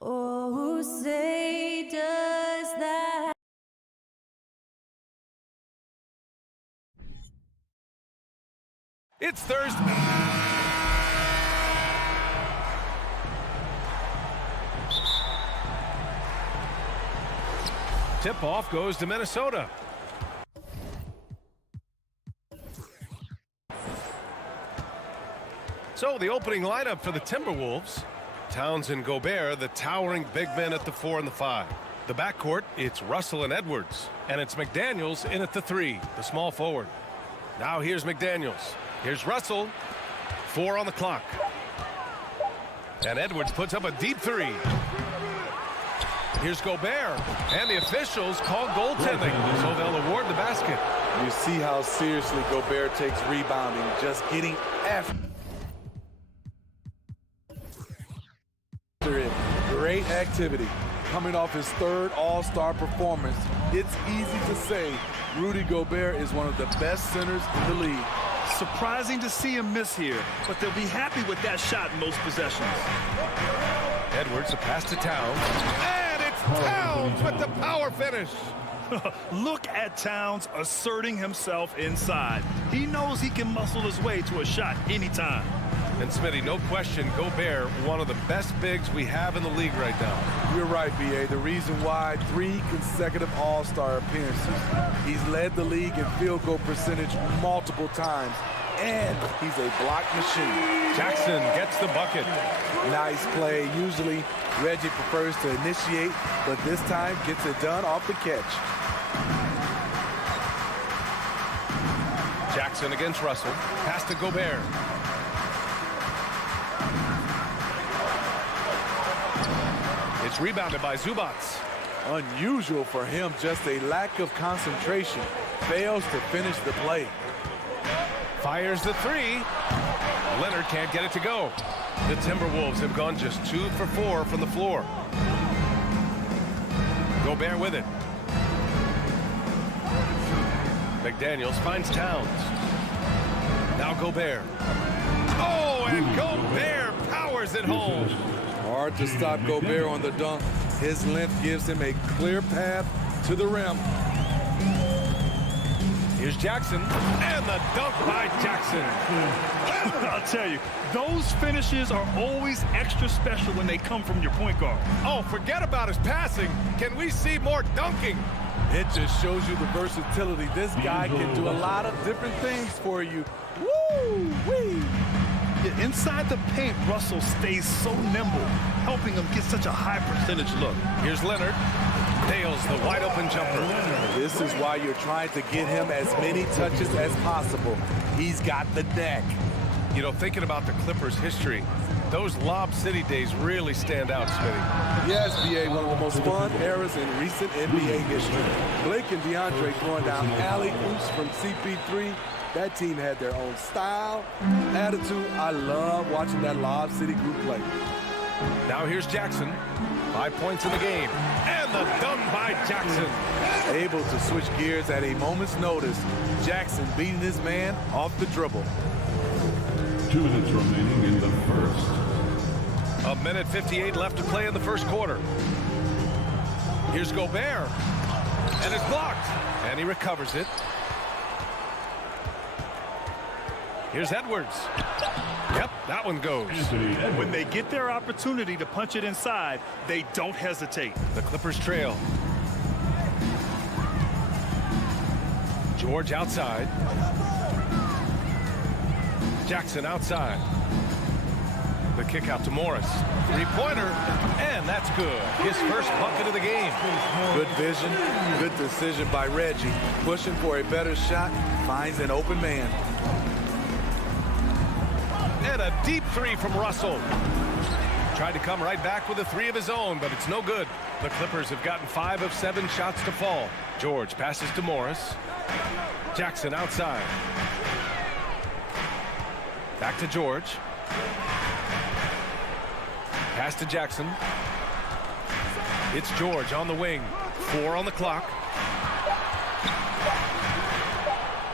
Oh, say does that. It's Thursday. Tip-off goes to Minnesota. So the opening lineup for the Timberwolves. Towns and Gobert, the towering big men at the 4 and the 5. The backcourt, it's Russell and Edwards. And it's McDaniels in at the 3, the small forward. Now here's McDaniels. Here's Russell. 4 on the clock. And Edwards puts up a deep 3. Here's Gobert. And the officials call goaltending, so they'll award the basket. You see how seriously Gobert takes rebounding, just getting after it. Great activity. Coming off his 3rd All-Star performance, it's easy to say Rudy Gobert is one of the best centers in the league. Surprising to see him miss here, but they'll be happy with that shot in most possessions. Edwards, a pass to Towns. And it's Towns with the power finish. Look at Towns asserting himself inside. He knows he can muscle his way to a shot anytime. And Smitty, no question, Gobert, one of the best bigs we have in the league right now. You're right, B.A. The reason why 3 consecutive All-Star appearances. He's led the league in field goal percentage multiple times, and he's a block machine. Jackson gets the bucket. Nice play. Usually, Reggie prefers to initiate, but this time gets it done off the catch. Jackson against Russell. Pass to Gobert. It's rebounded by Zubats. Unusual for him, just a lack of concentration. Fails to finish the play. Fires the 3. Leonard can't get it to go. The Timberwolves have gone just 2 for 4 from the floor. Gobert with it. McDaniels finds Towns. Now Gobert. Oh, and Gobert powers it home. Hard to stop Gobert on the dunk. His length gives him a clear path to the rim. Here's Jackson, and the dunk by Jackson. I'll tell you, those finishes are always extra special when they come from your point guard. Oh, forget about his passing. Can we see more dunking? It just shows you the versatility. This guy can do a lot of different things for you. Woo-wee! Yeah, inside the paint, Russell stays so nimble, helping him get such a high percentage look. Here's Leonard. Nails the wide open jumper. This is why you're trying to get him as many touches as possible. He's got the neck. You know, thinking about the Clippers' history, those Lob City days really stand out, Smitty. Yes, B.A., one of the most fun eras in recent NBA history. Blake and DeAndre throwing down alley-oops from CP3. That team had their own style, attitude. I love watching that Lob City group play. Now here's Jackson. 5 points in the game. And the dunk by Jackson. Able to switch gears at a moment's notice. Jackson beating his man off the dribble. 2 minutes remaining in the first. 1:58 left to play in the first quarter. Here's Gobert. And it's blocked. And he recovers it. Here's Edwards. Yep, that one goes. When they get their opportunity to punch it inside, they don't hesitate. The Clippers trail. George outside. Jackson outside. The kick out to Morris. 3-pointer. That's good. His first bucket of the game. Good vision, good decision by Reggie. Pushing for a better shot, finds an open man. And a deep three from Russell. Tried to come right back with a three of his own, but it's no good. The Clippers have gotten 5 of 7 shots to fall. George passes to Morris. Jackson outside. Back to George. Pass to Jackson. It's George on the wing. 4 on the clock.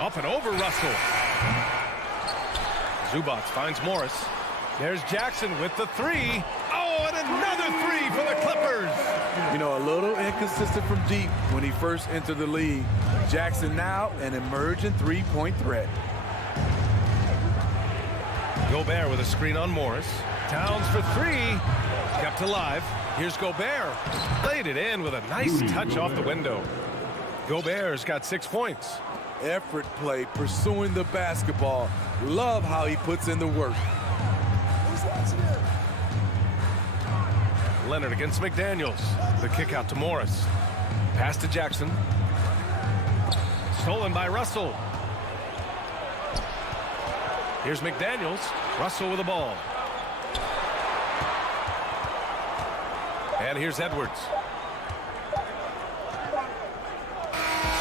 Up and over Russell. Zubac finds Morris. There's Jackson with the three. Oh, and another three for the Clippers. You know, a little inconsistent from deep when he first entered the league. Jackson now an emerging three-point threat. Gobert with a screen on Morris. Towns for 3. Kept alive. Here's Gobert. Laid it in with a nice touch off the window. Gobert's got 6 points. Effort play, pursuing the basketball. Love how he puts in the work. Leonard against McDaniels. The kick out to Morris. Pass to Jackson. Stolen by Russell. Here's McDaniels. Russell with the ball. And here's Edwards.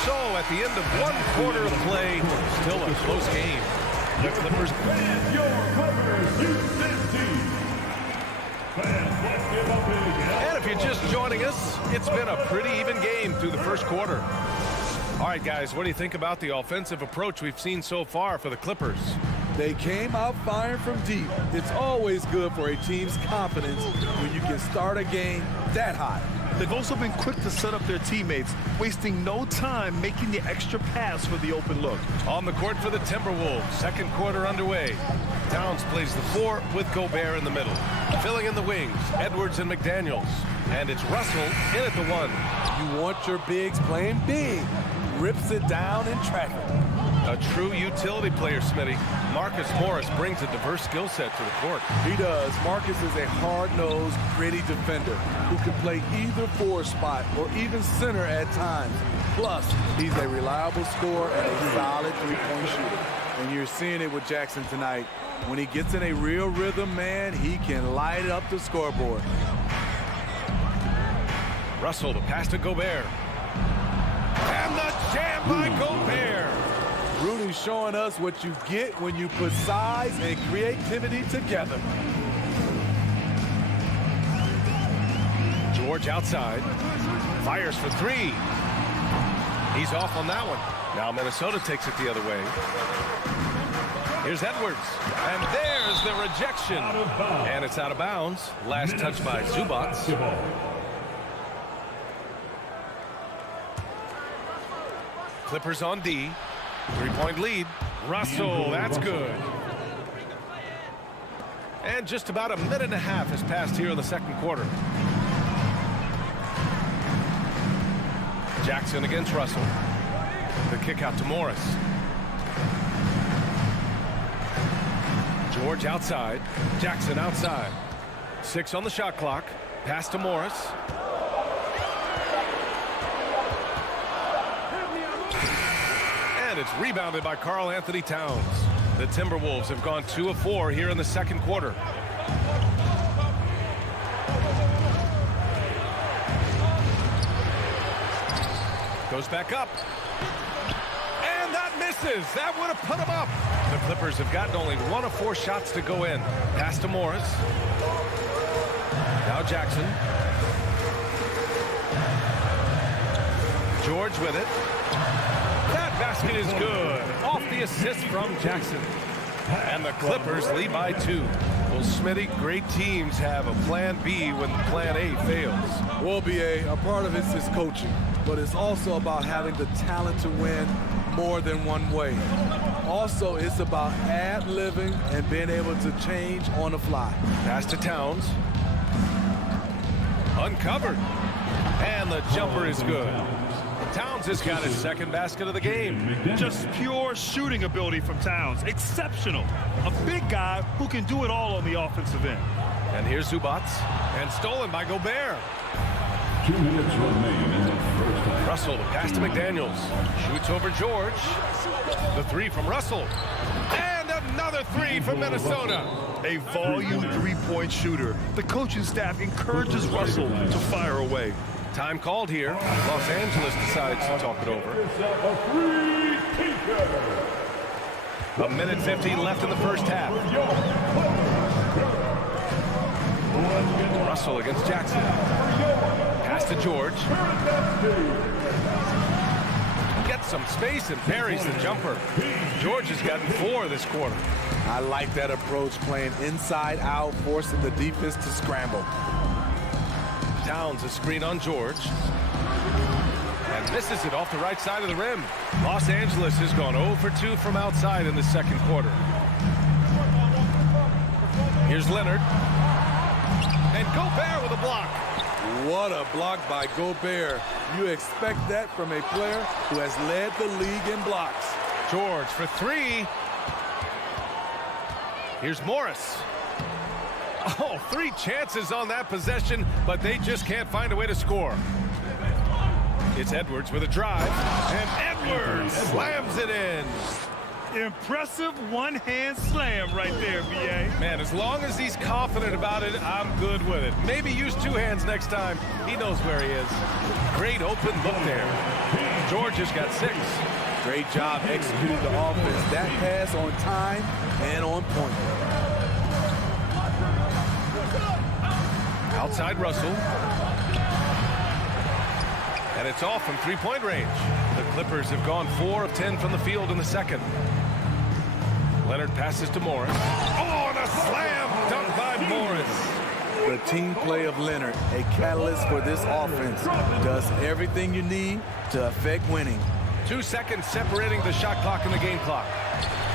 So at the end of 1 quarter of play, still a close game. The Clippers. And your Clippers Houston team. And if you're just joining us, it's been a pretty even game through the first quarter. All right, guys, what do you think about the offensive approach we've seen so far for the Clippers? They came out firing from deep. It's always good for a team's confidence when you can start a game that hot. They've also been quick to set up their teammates, wasting no time making the extra pass for the open look. On the court for the Timberwolves, second quarter underway. Towns plays the 4 with Gobert in the middle. Filling in the wings, Edwards and McDaniels. And it's Russell in at the 1. You want your bigs playing big. Rips it down in traffic. A true utility player, Smitty. Marcus Morris brings a diverse skill set to the court. He does. Marcus is a hard-nosed, gritty defender who can play either 4 spot or even center at times. Plus, he's a reliable scorer and a solid three-point shooter. And you're seeing it with Jackson tonight. When he gets in a real rhythm, man, he can light up the scoreboard. Russell, the pass to Gobert. And the jam by Gobert. Rudy's showing us what you get when you put size and creativity together. George outside. Fires for 3. He's off on that one. Now Minnesota takes it the other way. Here's Edwards. And there's the rejection. And it's out of bounds. Last touch by Zubac. Clippers on D. 3-point lead. Russell, that's good. And just about a minute and a half has passed here in the second quarter. Jackson against Russell. The kick out to Morris. George outside. Jackson outside. 6 on the shot clock. Pass to Morris. And it's rebounded by Karl Anthony Towns. The Timberwolves have gone 2 of 4 here in the second quarter. Goes back up. And that misses. That would have put him up. The Clippers have gotten only 1 of 4 shots to go in. Pass to Morris. Now Jackson. George with it. That basket is good. Off the assist from Jackson. And the Clippers lead by 2. Well, Smitty, great teams have a plan B when plan A fails. Well, BA, a part of it is coaching, but it's also about having the talent to win more than one way. Also, it's about ad-libbing and being able to change on the fly. Pass to Towns. Uncovered. And the jumper is good. Towns has got his second basket of the game. Just pure shooting ability from Towns. Exceptional. A big guy who can do it all on the offensive end. And here's Zubats. And stolen by Gobert. 2 minutes remain in the first half. Russell, the pass to McDaniels. Shoots over George. The three from Russell. And another three from Minnesota. A volume three-point shooter. The coaching staff encourages Russell to fire away. Time called here. Los Angeles decides to talk it over. A minute 15 left in the first half. Russell against Jackson. Pass to George. Gets some space and buries the jumper. George has gotten 4 this quarter. I like that approach, playing inside out, forcing the defense to scramble. Towns a screen on George. And misses it off the right side of the rim. Los Angeles has gone 0 for 2 from outside in the second quarter. Here's Leonard. And Gobert with a block. What a block by Gobert. You expect that from a player who has led the league in blocks. George for 3. Here's Morris. Oh, 3 chances on that possession, but they just can't find a way to score. It's Edwards with a drive, and Edwards slams it in. Impressive one-hand slam right there, B.A. Man, as long as he's confident about it, I'm good with it. Maybe use 2 hands next time. He knows where he is. Great open look there. George has got 6. Great job executing the offense. That pass on time and on point. Outside Russell. And it's off from 3-point range. The Clippers have gone 4 of 10 from the field in the second. Leonard passes to Morris. Oh, and a slam dunk by Morris. The team play of Leonard, a catalyst for this offense, does everything you need to affect winning. 2 seconds separating the shot clock and the game clock.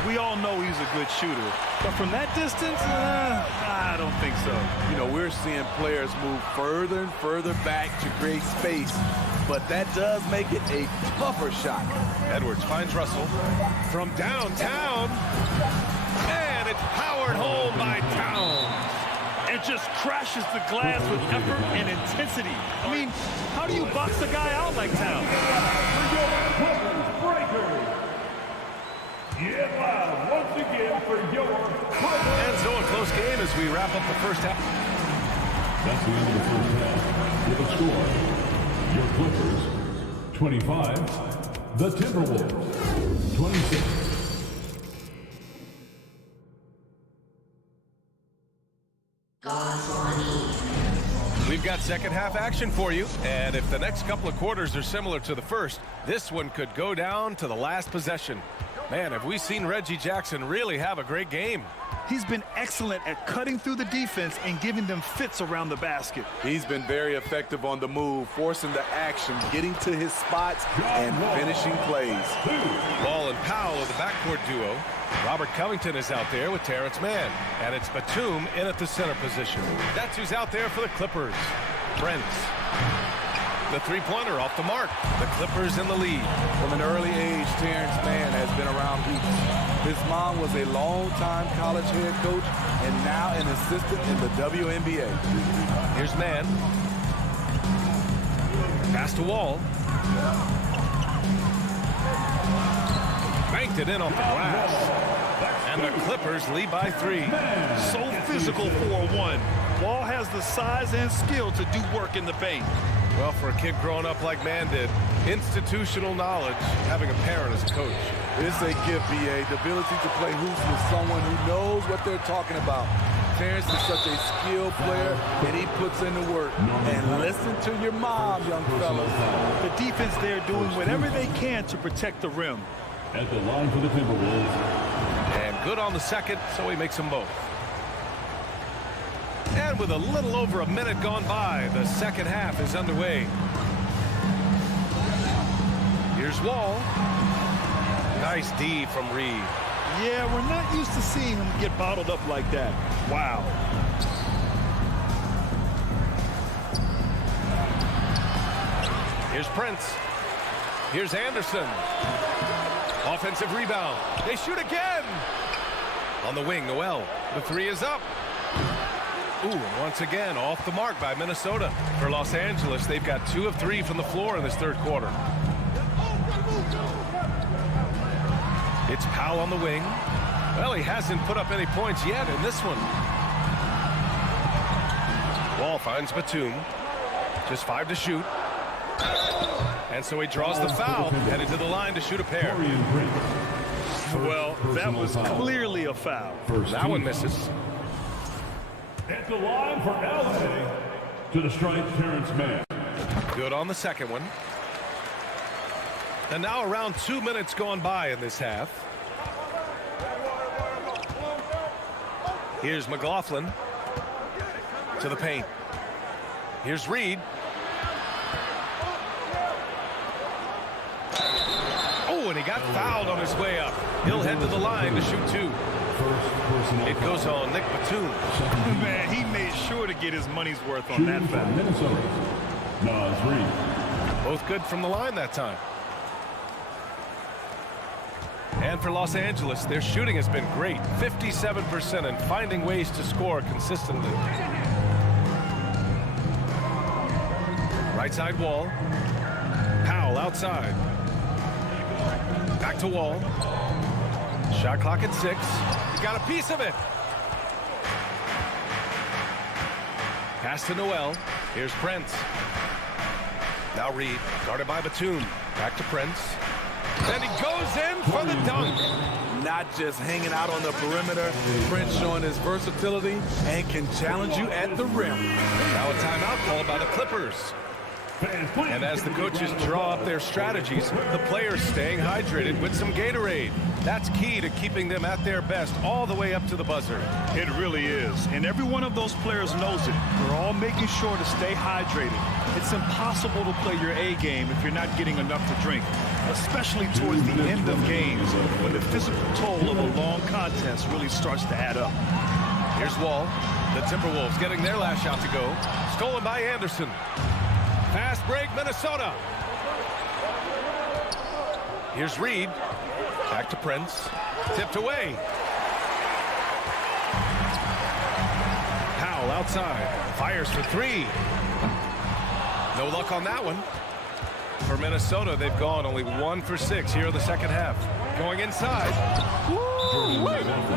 We all know he's a good shooter, but from that distance, I don't think so. You know, we're seeing players move further and further back to create space, but that does make it a tougher shot. Edwards finds Russell from downtown, and it's powered home by Towns. And just crashes the glass with effort and intensity. I mean, how do you box a guy out like Towns? Yet loud once again for your And so a close game as we wrap up the first half. That's the end of the first half. With a score, your Clippers 25, the Timberwolves 26. We've got second half action for you, and if the next couple of quarters are similar to the first, this one could go down to the last possession. Man, have we seen Reggie Jackson really have a great game. He's been excellent at cutting through the defense and giving them fits around the basket. He's been very effective on the move, forcing the action, getting to his spots, and finishing plays. Ball and Powell are the backcourt duo. Robert Covington is out there with Terrence Mann, and it's Batum in at the center position. That's who's out there for the Clippers. Brent. The three-pointer off the mark. The Clippers in the lead. From an early age, Terrence Mann has been around hoops. His mom was a long-time college head coach and now an assistant in the WNBA. Here's Mann. Pass to Wall. Banked it in off the glass. And the Clippers lead by 3. So physical for a 1. Wall has the size and skill to do work in the paint. Well, for a kid growing up like Mann did, institutional knowledge, having a parent as a coach. It's a gift, B.A., the ability to play hoops with someone who knows what they're talking about. Terrence is such a skilled player, and he puts in the work. And listen to your mom, young fellas. The defense there doing whatever they can to protect the rim. At the line for the Timberwolves. And good on the second, so he makes them both. And with a little over a minute gone by, the second half is underway. Here's Wall. Nice D from Reed. Yeah, we're not used to seeing him get bottled up like that. Wow. Here's Prince. Here's Anderson. Offensive rebound. They shoot again. On the wing, Noel. The 3 is up. Ooh, and once again, off the mark by Minnesota. For Los Angeles, they've got 2 of 3 from the floor in this third quarter. It's Powell on the wing. Well, he hasn't put up any points yet in this one. Wall finds Batum. Just 5 to shoot. And so he draws the foul, headed to the line to shoot a pair. Well, that was clearly a foul. That one misses. At the line for LA, to the stripe, Terrence Mann. Good on the second one. And now around 2 minutes gone by in this half. Here's McLaughlin to the paint. Here's Reed. Oh, and he got fouled on his way up. He'll head to the line to shoot 2. It goes on Nick Batum. Man, he made sure to get his money's worth on that foul. Minnesota, Nas Reed. Both good from the line that time. And for Los Angeles, their shooting has been great. 57% and finding ways to score consistently. Right side Wall. Powell outside. Back to Wall. Shot clock at 6. He got a piece of it. Pass to Noel. Here's Prince. Now Reed, guarded by Batum. Back to Prince. And he goes in for the dunk. Not just hanging out on the perimeter. Prince showing his versatility and can challenge you at the rim. Now a timeout called by the Clippers. And as the coaches draw up their strategies, the players staying hydrated with some Gatorade. That's key to keeping them at their best all the way up to the buzzer. It really is. And every one of those players knows it. We're all making sure to stay hydrated. It's impossible to play your A game if you're not getting enough to drink, especially towards the end of games when the physical toll of a long contest really starts to add up. Here's Wall. The Timberwolves getting their last shot to go. Stolen by Anderson. Fast break, Minnesota. Here's Reed. Back to Prince. Tipped away. Powell outside. Fires for 3. No luck on that one. For Minnesota, they've gone only 1 for 6 here in the second half. Going inside. Woo!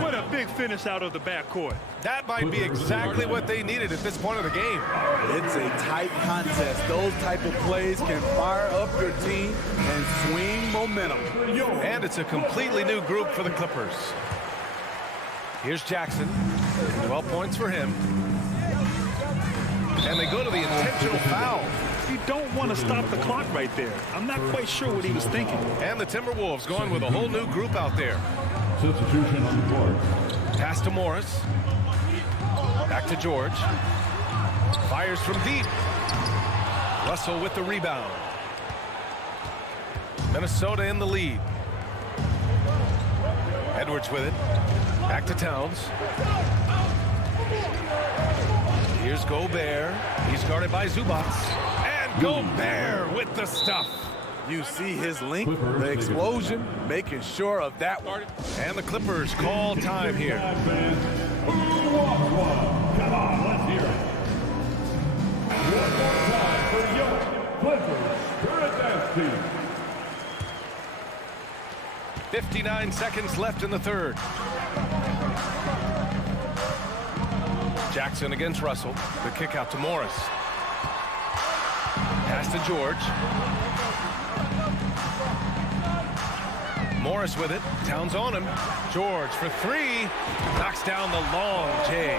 What a big finish out of the backcourt. That might be exactly what they needed at this point of the game. It's a tight contest. Those type of plays can fire up your team and swing momentum. And it's a completely new group for the Clippers. Here's Jackson. 12 points for him. And they go to the intentional foul. You don't want to stop the clock right there. I'm not quite sure what he was thinking. And the Timberwolves going with a whole new group out there. Substitution on the court. Pass to Morris. Back to George. Fires from deep. Russell with the rebound. Minnesota in the lead. Edwards with it. Back to Towns. Here's Gobert. He's guarded by Zubac. And Gobert with the stuff. You see his link, the explosion, making sure of that one. And the Clippers call time here. Come on, let's hear it. One more time for your Clippers Spirit Dance Team. 59 seconds left in the third. Jackson against Russell. The kick out to Morris. Pass to George. Morris with it. Towns on him. George for 3. Knocks down the long J.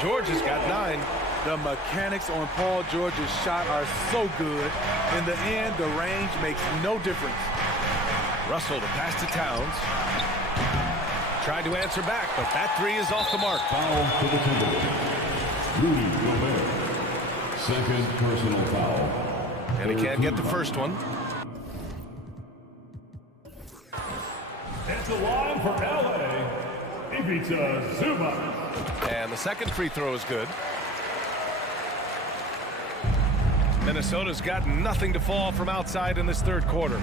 George has got 9. The mechanics on Paul George's shot are so good. In the end, the range makes no difference. Russell to pass to Towns. Tried to answer back, but that 3 is off the mark. Foul to the Timberwolves. Rudy Gobert. Second personal foul. And he can't get the first one. It's the line for LA. Ivica Zubac. And the second free throw is good. Minnesota's got nothing to fall from outside in this third quarter.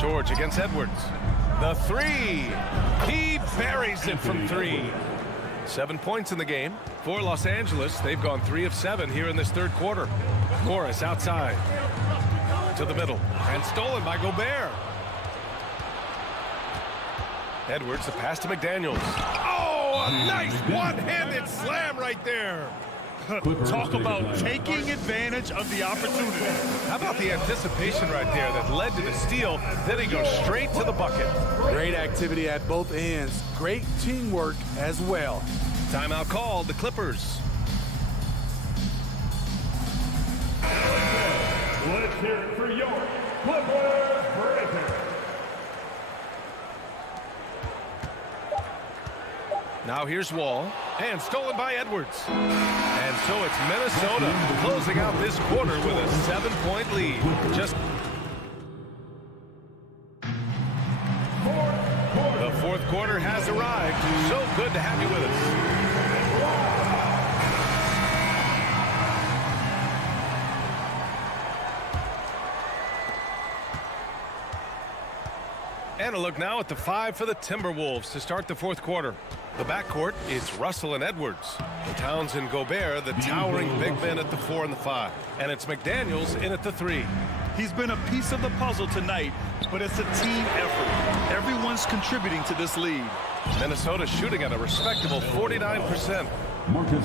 George against Edwards. The three. He buries it from three. 7 points in the game. For Los Angeles, they've gone 3 of 7 here in this third quarter. Morris outside. To the middle. And stolen by Gobert. Edwards, the pass to McDaniels. Oh, a nice one-handed slam right there. Talk about taking advantage of the opportunity. How about the anticipation right there that led to the steal? Then he goes straight to the bucket. Great activity at both ends. Great teamwork as well. Timeout called, the Clippers. Let's hear it for your Clippers breaker. Now here's Wall, and stolen by Edwards. And so it's Minnesota closing out this quarter with a 7-point lead. The fourth quarter has arrived. So good to have you with us. And a look now at the 5 for the Timberwolves to start the fourth quarter. The backcourt, it's Russell and Edwards. Towns and Gobert, the towering big men at the 4 and the 5. And it's McDaniels in at the 3. He's been a piece of the puzzle tonight, but it's a team effort. Everyone's contributing to this lead. Minnesota shooting at a respectable 49%.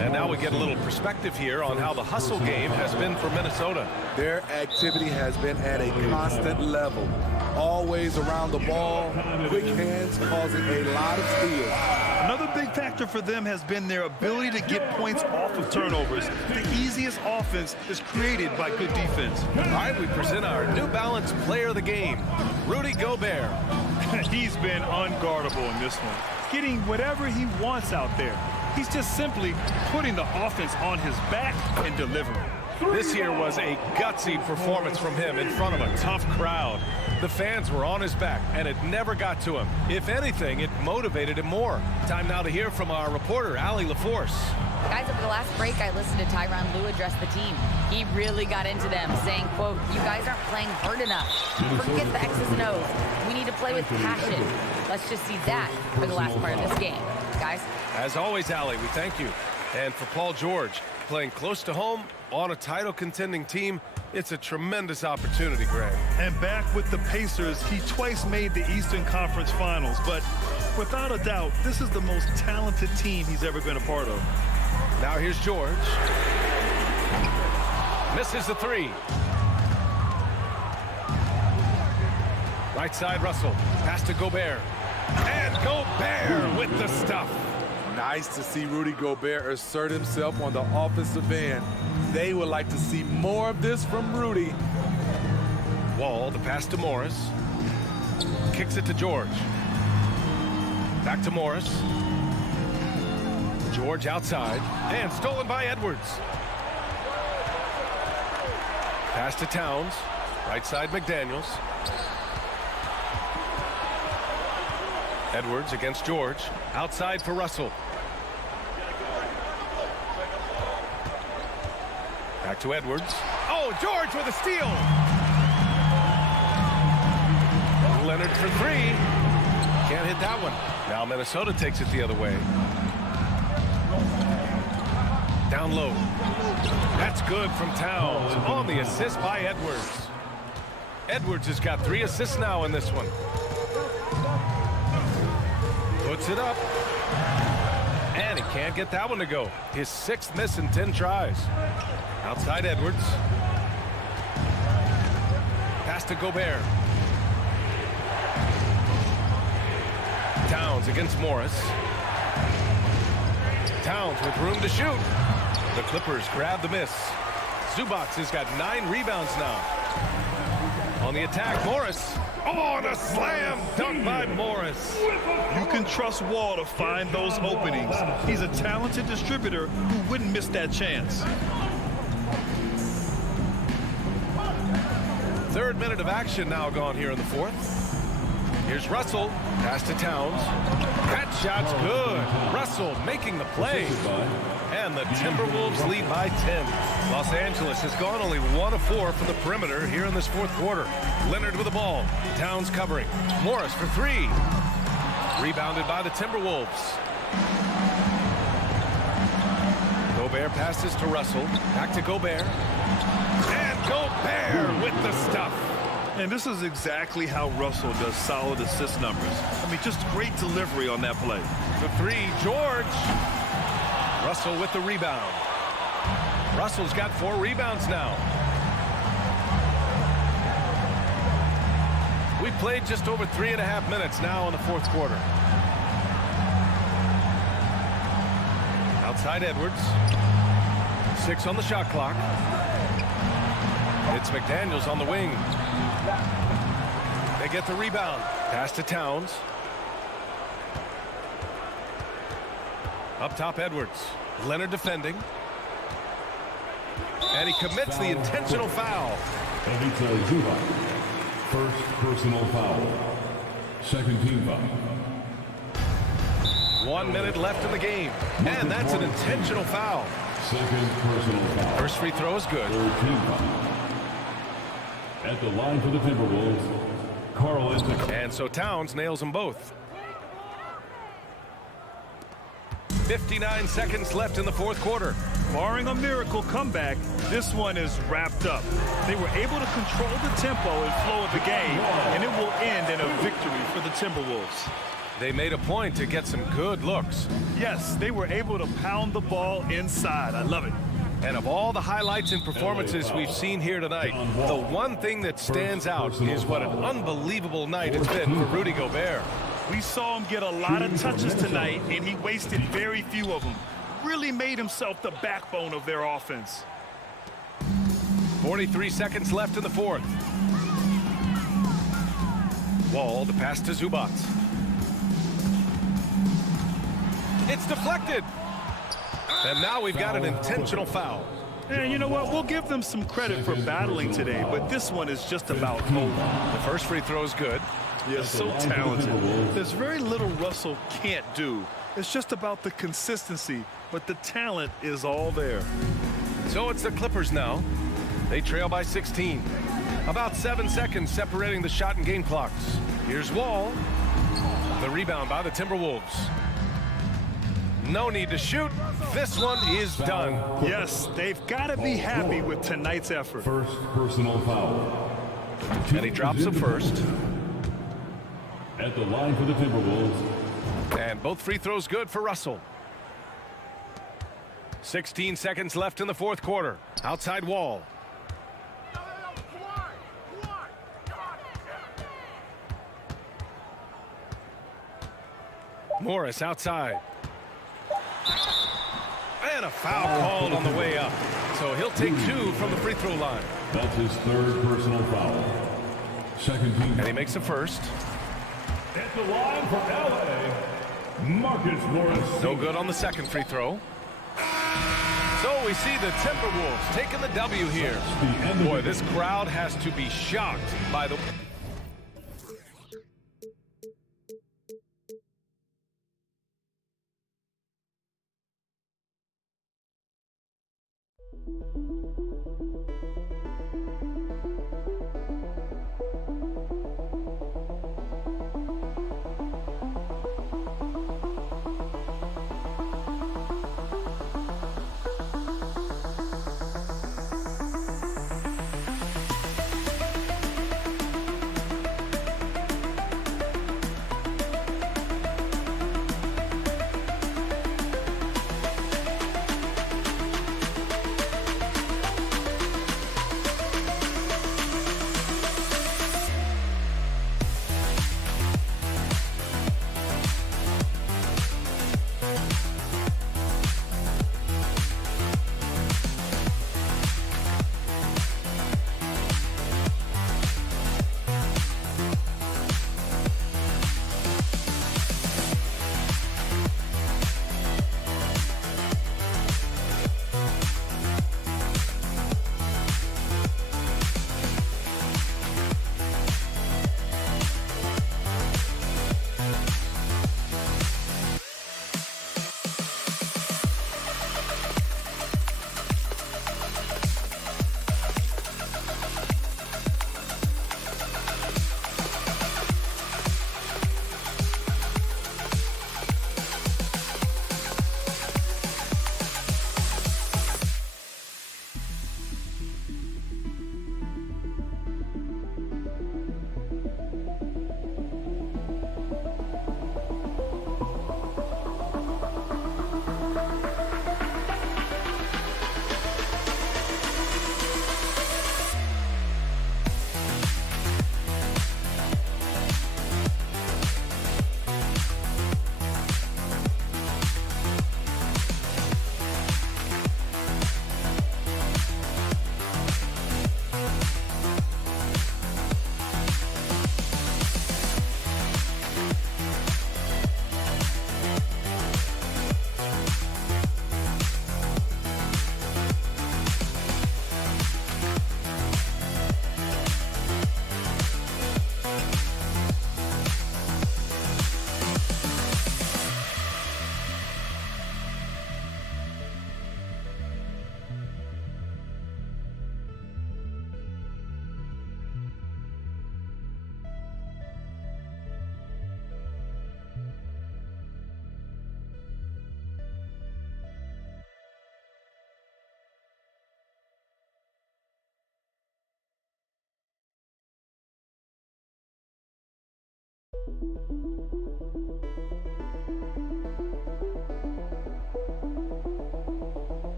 And now we get a little perspective here on how the hustle game has been for Minnesota. Their activity has been at a constant level. Always around the ball, quick hands causing a lot of steals. Another big factor for them has been their ability to get points off of turnovers. The easiest offense is created by good defense. All right, we present our New Balance player of the game, Rudy Gobert. He's been unguardable in this one, getting whatever he wants out there. He's just simply putting the offense on his back and delivering. This here was a gutsy performance from him in front of a tough crowd. The fans were on his back, and it never got to him. If anything, it motivated him more. Time now to hear from our reporter, Allie LaForce. Guys, over the last break, I listened to Tyronn Lue address the team. He really got into them, saying, quote, "You guys aren't playing hard enough. Forget the X's and O's. We need to play with passion." Let's just see that for the last part of this game. Guys? As always, Allie, we thank you. And for Paul George, playing close to home on a title-contending team, it's a tremendous opportunity, Greg. And back with the Pacers, he twice made the Eastern Conference Finals. But without a doubt, this is the most talented team he's ever been a part of. Now here's George. Misses the 3. Right side, Russell. Pass to Gobert. And Gobert with the stuff. Nice to see Rudy Gobert assert himself on the offensive end. They would like to see more of this from Rudy. Wall, the pass to Morris. Kicks it to George. Back to Morris. George outside. And stolen by Edwards. Pass to Towns. Right side, McDaniels. Edwards against George. Outside for Russell. Back to Edwards. Oh, George with a steal. Leonard for 3. Can't hit that one. Now Minnesota takes it the other way. Down low. That's good from Towns. On the assist by Edwards. Edwards has got 3 assists now in this one. Puts it up. And he can't get that one to go. His 6th miss in 10 tries. Outside Edwards. Pass to Gobert. Towns against Morris. Towns with room to shoot. The Clippers grab the miss. Zubac has got 9 rebounds now. On the attack, Morris. Oh, and a slam dunk by Morris. You can trust Wall to find those openings. He's a talented distributor who wouldn't miss that chance. 3rd minute of action now gone here in the 4th. Here's Russell. Pass to Towns. That shot's good. Russell making the play. And the Timberwolves lead by 10. Los Angeles has gone only 1 of 4 from the perimeter here in this fourth quarter. Leonard with the ball. Towns covering. Morris for 3. Rebounded by the Timberwolves. Gobert passes to Russell. Back to Gobert. And Gobert with the stuff. And this is exactly how Russell does solid assist numbers. I mean, just great delivery on that play. The 3, George. Russell with the rebound. Russell's got 4 rebounds now. We've played just over 3.5 minutes now in the fourth quarter. Outside Edwards. 6 on the shot clock. It's McDaniels on the wing. They get the rebound. Pass to Towns. Up top, Edwards. Leonard defending. And he commits the intentional foul. First personal foul. Second team foul. 1 minute left in the game. And that's an intentional foul. Second personal foul. First free throw is good. Third team foul. At the line for the Timberwolves, Carl Anthony. And so Towns nails them both. 59 seconds left in the fourth quarter. Barring a miracle comeback, this one is wrapped up. They were able to control the tempo and flow of the game, and it will end in a victory for the Timberwolves. They made a point to get some good looks. Yes, they were able to pound the ball inside. I love it. And of all the highlights and performances we've seen here tonight, the one thing that stands out is what an unbelievable night it's been for Rudy Gobert. We saw him get a lot of touches tonight, and he wasted very few of them. Really made himself the backbone of their offense. 43 seconds left in the fourth. Wall, the pass to Zubac. It's deflected. And now we've got an intentional foul. And you know what? We'll give them some credit for battling today, but this one is just about over. The first free throw is good. Yes, so talented. There's very little Russell can't do. It's just about the consistency, but the talent is all there. So it's the Clippers now. They trail by 16. About 7 seconds separating the shot and game clocks. Here's Wall. The rebound by the Timberwolves. No need to shoot. This one is done. Yes, they've got to be happy with tonight's effort. First personal foul. And he drops the first. At the line for the Timberwolves. And both free throws good for Russell. 16 seconds left in the fourth quarter. Outside Wall. Morris outside. And a foul called on the way up. So he'll take 2 from the free throw line. That's his third personal foul. Second team. And he makes the first. At the line for LA, Marcus Morris. No good on the second free throw. So we see the Timberwolves taking the W here. Boy, this crowd has to be shocked by the...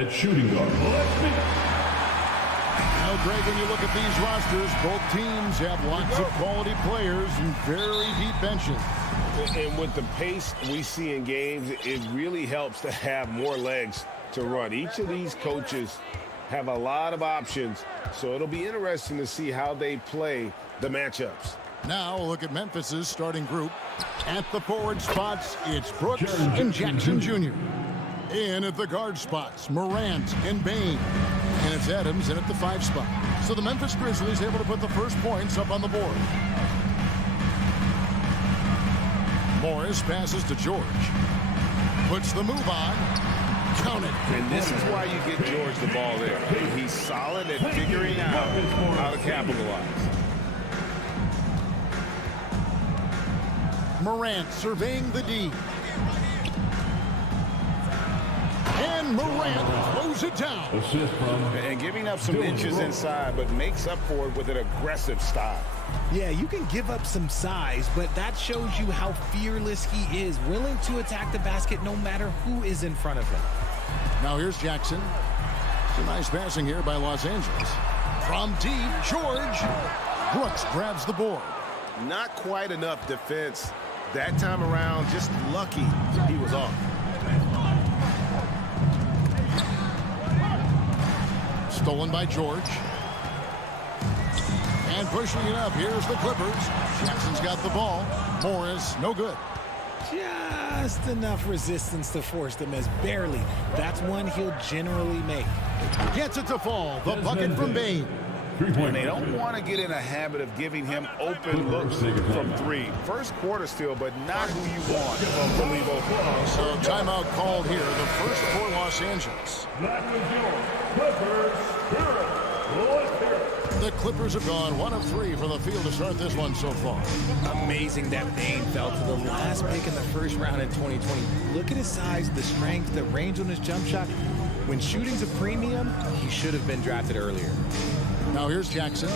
At shooting guard, let's meet. Now, Greg, when you look at these rosters, both teams have lots of quality players and very deep benches. And with the pace we see in games, it really helps to have more legs to run. Each of these coaches have a lot of options, so it'll be interesting to see how they play the matchups. Now, a look at Memphis's starting group. At the forward spots, it's Brooks and Jackson Jr. In at the guard spots, Morant and Bain. And it's Adams in at the 5 spot. So the Memphis Grizzlies able to put the first points up on the board. Morris passes to George. Puts the move on. Count it. And this is why you get George the ball there. He's solid at figuring out how to capitalize. Morant surveying the D. And Morant throws it down. Assist from And giving up some inches inside, but makes up for it with an aggressive style. Yeah, you can give up some size, but that shows you how fearless he is, willing to attack the basket no matter who is in front of him. Now here's Jackson. Some nice passing here by Los Angeles. From deep, George. Brooks grabs the board. Not quite enough defense that time around. Just lucky he was off. Stolen by George. And pushing it up. Here's the Clippers. Jackson's got the ball. Morris, no good. Just enough resistance to force them as barely. That's one he'll generally make. Gets it to fall. The bucket from Bain. And they don't want to get in a habit of giving him open looks from 3. First quarter still, but not who you want to leave open. So timeout called here. The first for Los Angeles. that was your Clippers Spirit. Let's hear it. The Clippers have gone 1 of 3 from the field to start this one so far. Amazing that Bain fell to the last pick in the first round in 2020. Look at his size, the strength, the range on his jump shot. When shooting's a premium, he should have been drafted earlier. Now here's Jackson.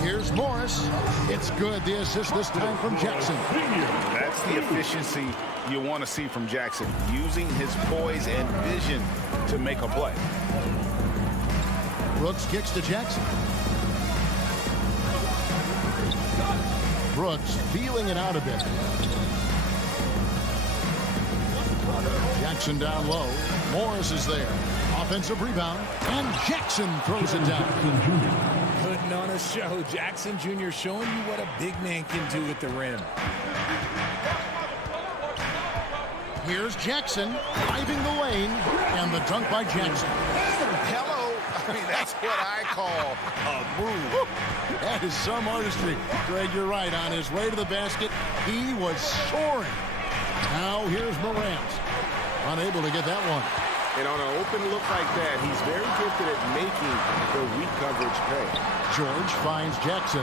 Here's Morris. It's good. The assist this time from Jackson. That's the efficiency you want to see from Jackson, using his poise and vision to make a play. Brooks kicks to Jackson. Brooks feeling it out a bit. Jackson down low. Morris is there. Offensive rebound. And Jackson throws it down. Putting on a show. Jackson Jr. showing you what a big man can do at the rim. Here's Jackson driving the lane. And the dunk by Jackson. Hello. I mean, that's what I call a move. That is some artistry. Greg, you're right. On his way to the basket, he was soaring. Now here's Morant. Unable to get that one. And on an open look like that, he's very gifted at making the weak coverage pay. George finds Jackson.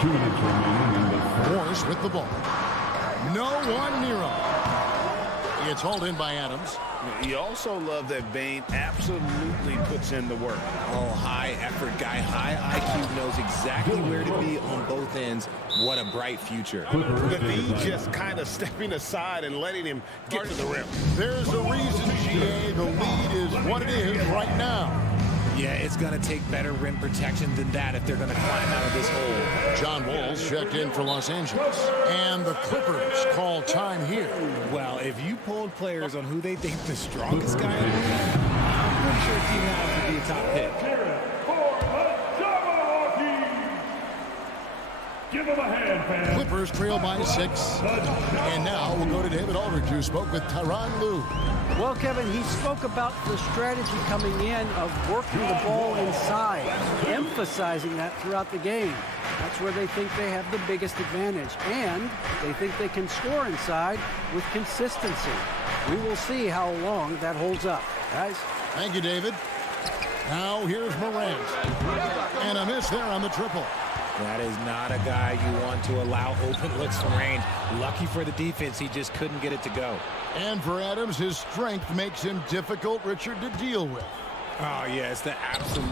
2 minutes remaining in the first. Morris with the ball. No one near him. It's hauled in by Adams. You also love that Bain absolutely puts in the work. Oh, high effort guy, high IQ, knows exactly where to be on both ends. What a bright future. The D just kind of stepping aside and letting him get to the rim. There's a reason, GA. The lead is what it is right now. Yeah, it's going to take better rim protection than that if they're going to climb out of this hole. John Walls checked in for Los Angeles. And the Clippers call time here. Well, if you polled players on who they think the strongest guy is, I'm pretty sure Team Adams would be a top pick. Give him a hand, fans. Clippers trail by 6. And now we'll go to David Aldridge, who spoke with Tyronn Lue. Well, Kevin, he spoke about the strategy coming in of working the ball inside, emphasizing that throughout the game. That's where they think they have the biggest advantage, and they think they can score inside with consistency. We will see how long that holds up. Guys? Thank you, David. Now here's Morant. And a miss there on the triple. That is not a guy you want to allow open looks from range. Lucky for the defense, he just couldn't get it to go. And for Adams, his strength makes him difficult, Richard, to deal with. Oh, yeah, it's the absolute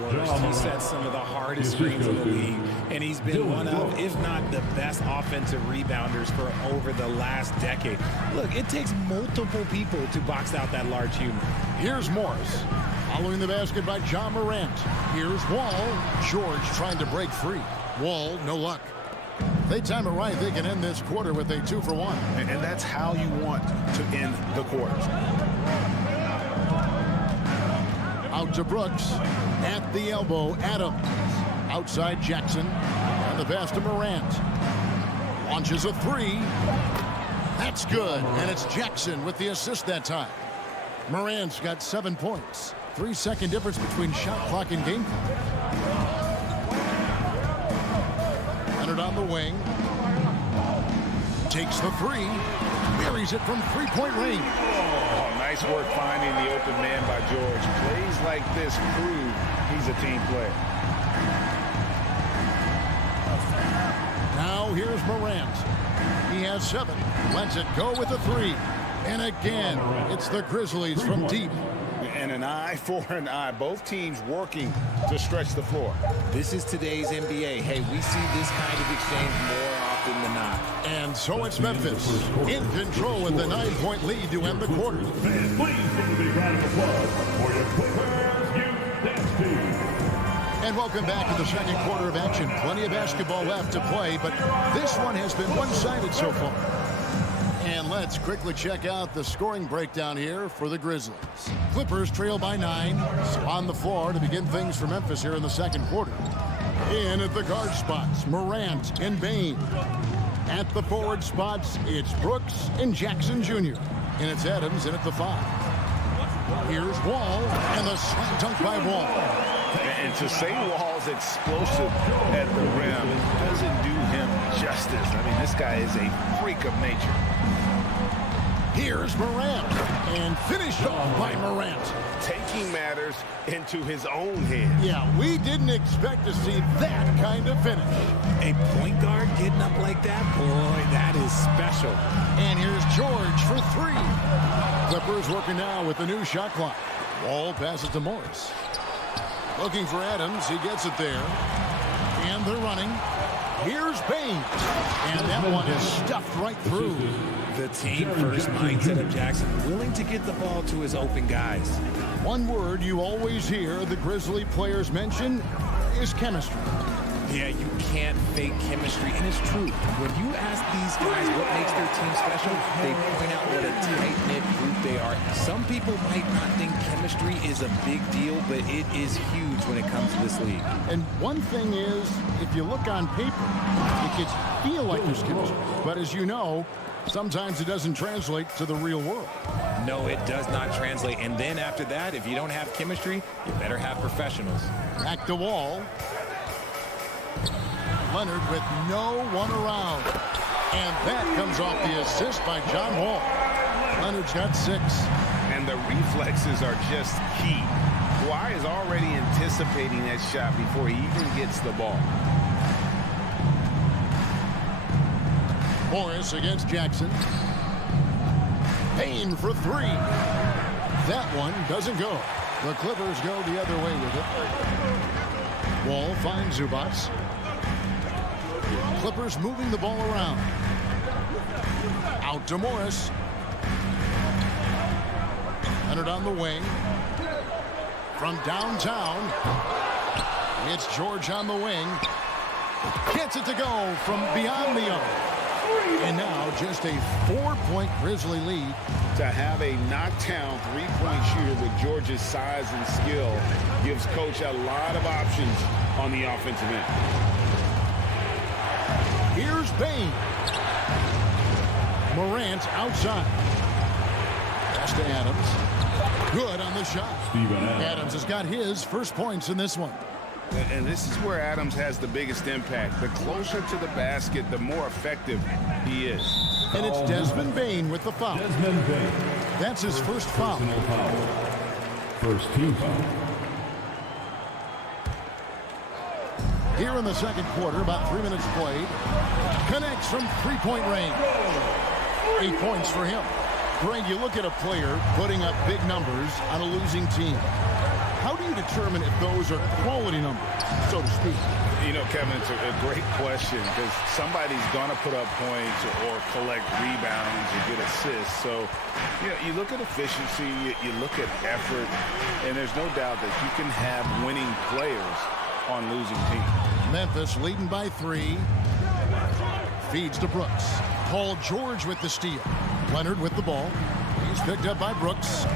worst. He sets some of the hardest screens in the league, and he's been one of, if not the best offensive rebounders for over the last decade. Look, it takes multiple people to box out that large human. Here's Morris. Following the basket by John Morant. Here's Wall. George trying to break free. Wall, no luck. They time it right. They can end this quarter with a 2-for-1. And that's how you want to end the quarters. Out to Brooks. At the elbow, Adams. Outside Jackson. And the pass to Morant. Launches a three. That's good. And it's Jackson with the assist that time. Morant's got 7 points. 3-second difference between shot clock and game clock. Leonard on the wing. Takes the three. Buries it from three-point range. Oh, nice work finding the open man by George. Plays like this prove he's a team player. Now here's Morant. He has 7. Lets it go with a three. And again, it's the Grizzlies from deep. And an eye for an eye. Both teams working to stretch the floor. This is today's NBA. Hey, we see this kind of exchange more often than not. And so it's Memphis in control with the 9-point lead to end the quarter. Fans, please give a big round of applause for your Clippers Youth Dance Team. And welcome back to the second quarter of action. Plenty of basketball left to play, but this one has been one-sided so far. And let's quickly check out the scoring breakdown here for the Grizzlies. Clippers trail by 9. So on the floor to begin things for Memphis here in the second quarter. In at the guard spots, Morant and Bain. At the forward spots, it's Brooks and Jackson Jr. And it's Adams in at the 5. Here's Wall, and the slam dunk by Wall. And to say Wall's explosive at the rim doesn't do him justice. I mean, this guy is a freak of nature. Here's Morant, and finished off by Morant. Taking matters into his own hands. Yeah, we didn't expect to see that kind of finish. A point guard getting up like that, boy, that is special. And here's George for 3. Clippers working now with the new shot clock. Wall passes to Morris. Looking for Adams, he gets it there. And they're running. Here's Bain. And that one is stuffed right through. The team first mindset of Jackson, willing to get the ball to his open guys. One word you always hear the Grizzly players mention is chemistry. Yeah, you can't fake chemistry, and it's true. When you ask these guys what makes their team special, they point out what a tight-knit group they are. Some people might not think chemistry is a big deal, but it is huge when it comes to this league. And one thing is, if you look on paper, it can feel like there's chemistry. But as you know, sometimes it doesn't translate to the real world. No, it does not translate. And then after that, if you don't have chemistry, you better have professionals. Back to Wall. Leonard with no one around. And that comes off the assist by John Wall. Leonard's got 6. And the reflexes are just key. Kawhi is already anticipating that shot before he even gets the ball. Morris against Jackson. Payne for 3. That one doesn't go. The Clippers go the other way with it. Wall finds Zubats. Clippers moving the ball around. Out to Morris. Leonard on the wing. From downtown, it's George on the wing. Gets it to go from beyond the arc. And now just a 4-point Grizzly lead. To have a knockdown three-point shooter with George's size and skill gives Coach a lot of options on the offensive end. Here's Bain. Morant outside. Pass to Adams. Good on the shot. Adams has got his first points in this one. And this is where Adams has the biggest impact. The closer to the basket, the more effective he is. And it's Desmond Bain with the foul. Desmond Bain. That's his first foul. First team foul. Here in the second quarter, about 3 minutes played. Connects from three-point range. 8 points for him. Greg, you look at a player putting up big numbers on a losing team. how do you determine if those are quality numbers, so to speak? You know, Kevin, it's a great question because somebody's going to put up points or collect rebounds or get assists. So, you know, you look at efficiency, you look at effort, and there's no doubt that you can have winning players on losing teams. Memphis leading by 3. Feeds to Brooks. Paul George with the steal. Leonard with the ball. He's picked up by Brooks.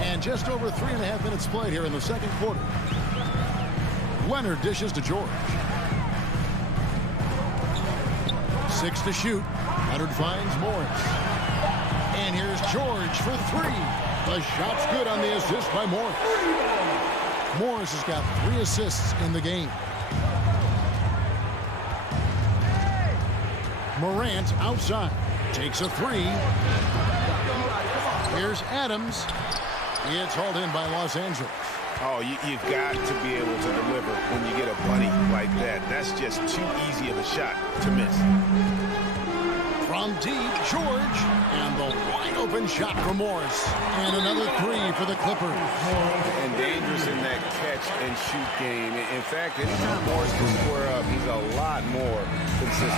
And just over 3.5 minutes played here in the second quarter. Leonard dishes to George. 6 to shoot. Leonard finds Morris. And here's George for 3. The shot's good on the assist by Morris. Morris has got 3 assists in the game. Morant outside. Takes a 3. Here's Adams. It's hauled in by Los Angeles. Oh, you've got to be able to deliver when you get a bunny like that. That's just too easy of a shot to miss. From deep, George. And the wide-open shot for Morris. And another 3 for the Clippers. And dangerous in that catch-and-shoot game. In fact, anytime Morris can square up, he's a lot more consistent.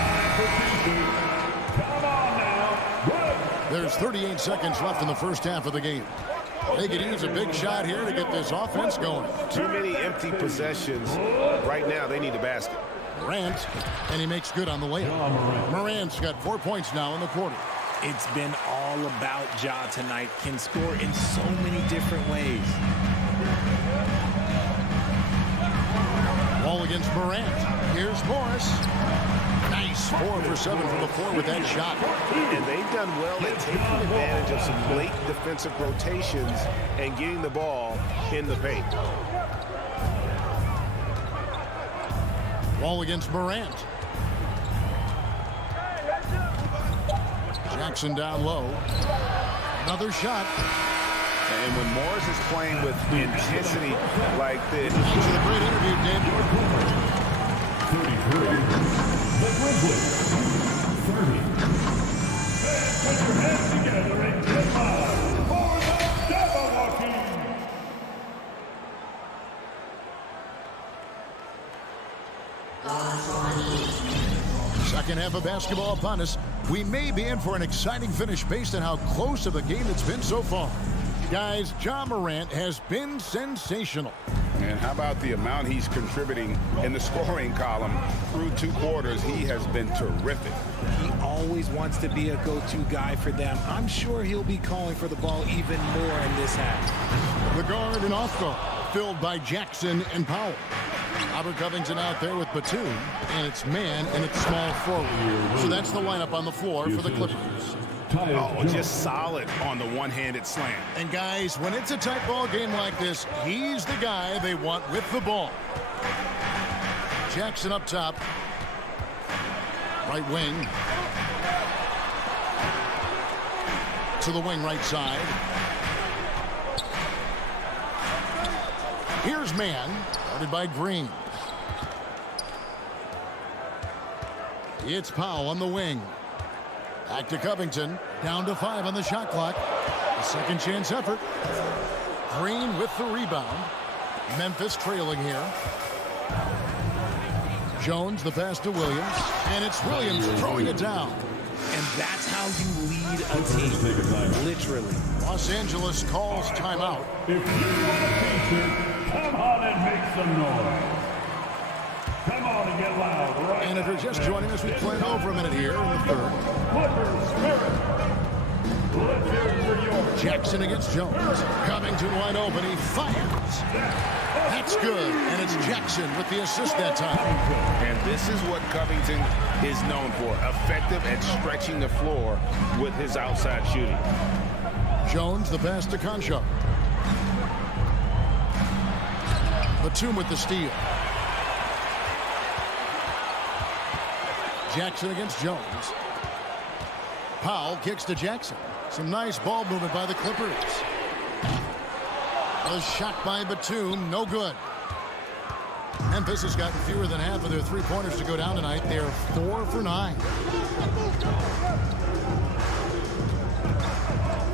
Come on now. There's 38 seconds left in the first half of the game. They could use a big shot here to get this offense going. Too many empty possessions. Right now, they need a basket. Morant, and he makes good on the layup. Morant's got 4 points now in the quarter. It's been all about Ja tonight. Can score in so many different ways. Ball against Morant. Here's Morris. Nice 4 for 7 from the floor with that shot. And they've done well at taking advantage of some late defensive rotations and getting the ball in the paint. Ball against Morant. Jackson down low. Another shot. And when Morris is playing with intensity like this. Thanks for the great interview, Dave. 33. The Grizzlies. 30. And put your hands together and get live for the Jabberwocky. Second half of basketball upon us. We may be in for an exciting finish based on how close of a game it's been so far. Guys, Ja Morant has been sensational. And how about the amount he's contributing in the scoring column through 2 quarters? He has been terrific. He always wants to be a go-to guy for them. I'm sure he'll be calling for the ball even more in this half. The guard and off guard, filled by Jackson and Powell. Robert Covington out there with Batum, and it's man and it's small forward. So that's the lineup on the floor for the Clippers. Oh, just solid on the one-handed slam. And guys, when it's a tight ball game like this, he's the guy they want with the ball. Jackson up top. Right wing. To the wing right side. Here's man, guarded by Green. It's Powell on the wing. Back to Covington. Down to 5 on the shot clock. A second chance effort. Green with the rebound. Memphis trailing here. Jones the pass to Williams. And it's Williams throwing it down. And that's how you lead a team. Literally. Los Angeles calls timeout. If you want a feature, come on and make some noise. Come on and get loud, right? And if you're just joining us, we play over a minute here in the third. Clippers Spirit. Let's hear it for yours. Jackson against Jones. Covington wide open. He fires. That's good. And it's Jackson with the assist that time. And this is what Covington is known for. Effective at stretching the floor with his outside shooting. Jones the pass to Concho. Batum with the steal. Jackson against Jones. Powell kicks to Jackson. Some nice ball movement by the Clippers. A shot by Batum, no good. Memphis has gotten fewer than half of their three-pointers to go down tonight. They are 4 for 9.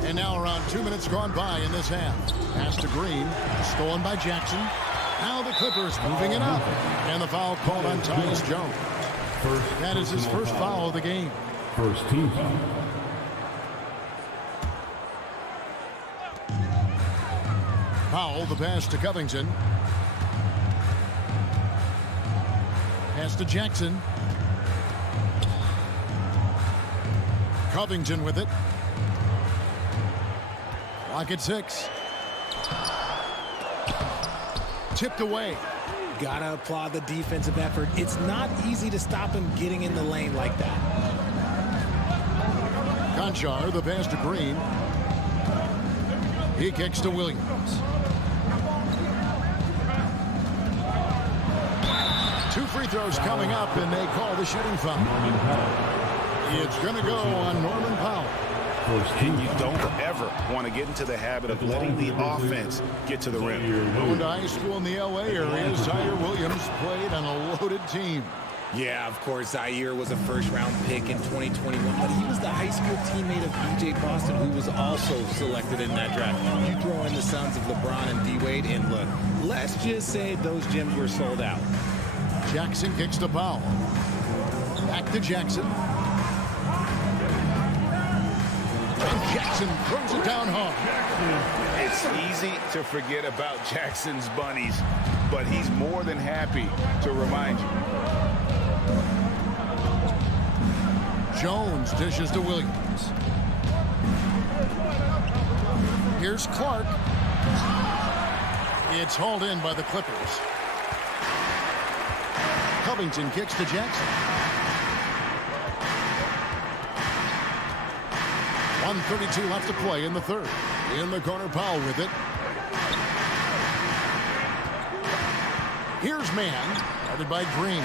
And now around 2 minutes gone by in this half. Pass to Green. Stolen by Jackson. Now the Clippers moving it up. And the foul called on Tyus Jones. That is his first foul of the game. First team foul. Powell, the pass to Covington. Pass to Jackson. Covington with it. Clock at 6. Tipped away. Gotta applaud the defensive effort. It's not easy to stop him getting in the lane like that. Conchar, the pass to Green. He kicks to Williams. 2 free throws coming up, and they call the shooting foul. It's going to go on Norman Powell. And you don't ever want to get into the habit of letting the offense get to the rim. Going to high school in the L.A. area, Zaire Williams played on a loaded team. Yeah, of course, Zaire was a first-round pick in 2021, but he was the high school teammate of B.J. Boston, who was also selected in that draft. You throw in the sons of LeBron and D-Wade, and look, let's just say those gyms were sold out. Jackson kicks to Powell. Back to Jackson. And Jackson throws it down hard. It's easy to forget about Jackson's bunnies, but he's more than happy to remind you. Jones dishes to Williams. Here's Clark. It's hauled in by the Clippers. Covington kicks to Jackson. 1:32 left to play in the third. In the corner, Powell with it. Here's man, guarded by Green.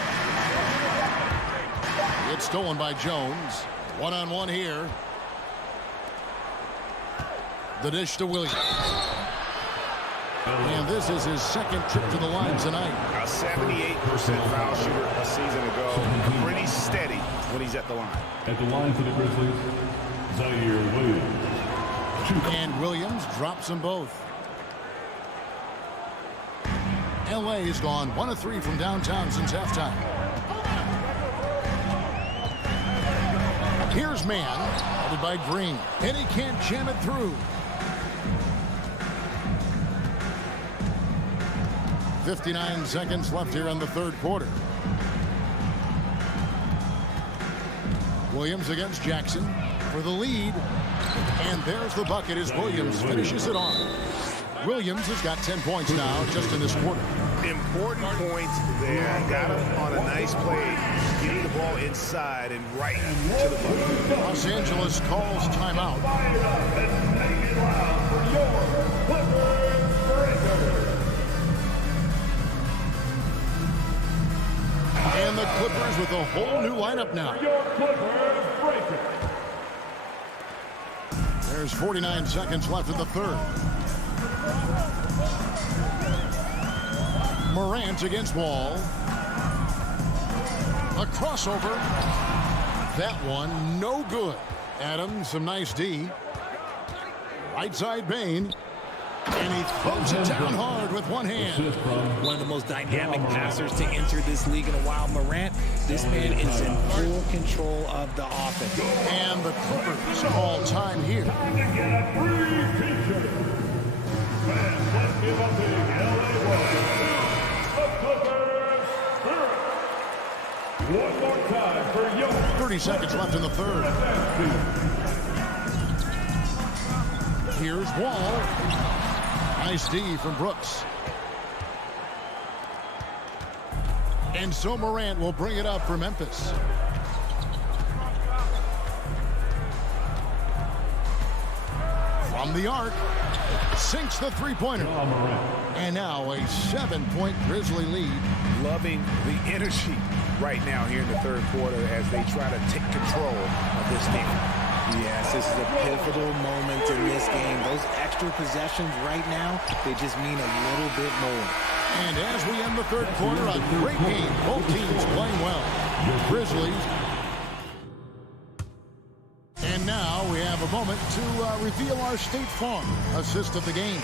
It's stolen by Jones. One-on-one here. The dish to Williams. And this is his second trip to the line tonight. A 78% foul shooter a season ago. Pretty steady when he's at the line. At the line for the Grizzlies, Zaire Williams. And Williams drops them both. L.A. has gone 1 of 3 from downtown since halftime. Here's man, headed by Green, and he can't jam it through. 59 seconds left here in the third quarter. Williams against Jackson for the lead. And there's the bucket as Williams finishes it off. Williams has got 10 points now just in this quarter. Important points there. Got him on a nice play, getting the ball inside and right to the bucket. Los Angeles calls timeout. And the Clippers with a whole new lineup now. There's 49 seconds left in the third. Morant against Wall. A crossover. That one, no good. Adams, some nice D. Right side Bain. And he throws it down hard with one hand. One of the most dynamic passers to enter this league in a while. Morant, this man is in full control of the offense. And the Clippers all time here. Time to get a free t-shirt. Fans, let's give a big LA welcome. The Clippers Spirit. One more time for Young. 30 seconds left in the third. Here's Wall. Nice D from Brooks. And so Morant will bring it up for Memphis. From the arc, sinks the three-pointer. And now a 7-point Grizzly lead. Loving the energy right now here in the third quarter as they try to take control of this game. Yes, this is a pivotal moment in this game. Those extra possessions right now, they just mean a little bit more. And as we end the third quarter, a great game. Both teams playing well. The Grizzlies. And now we have a moment to reveal our State Farm assist of the game.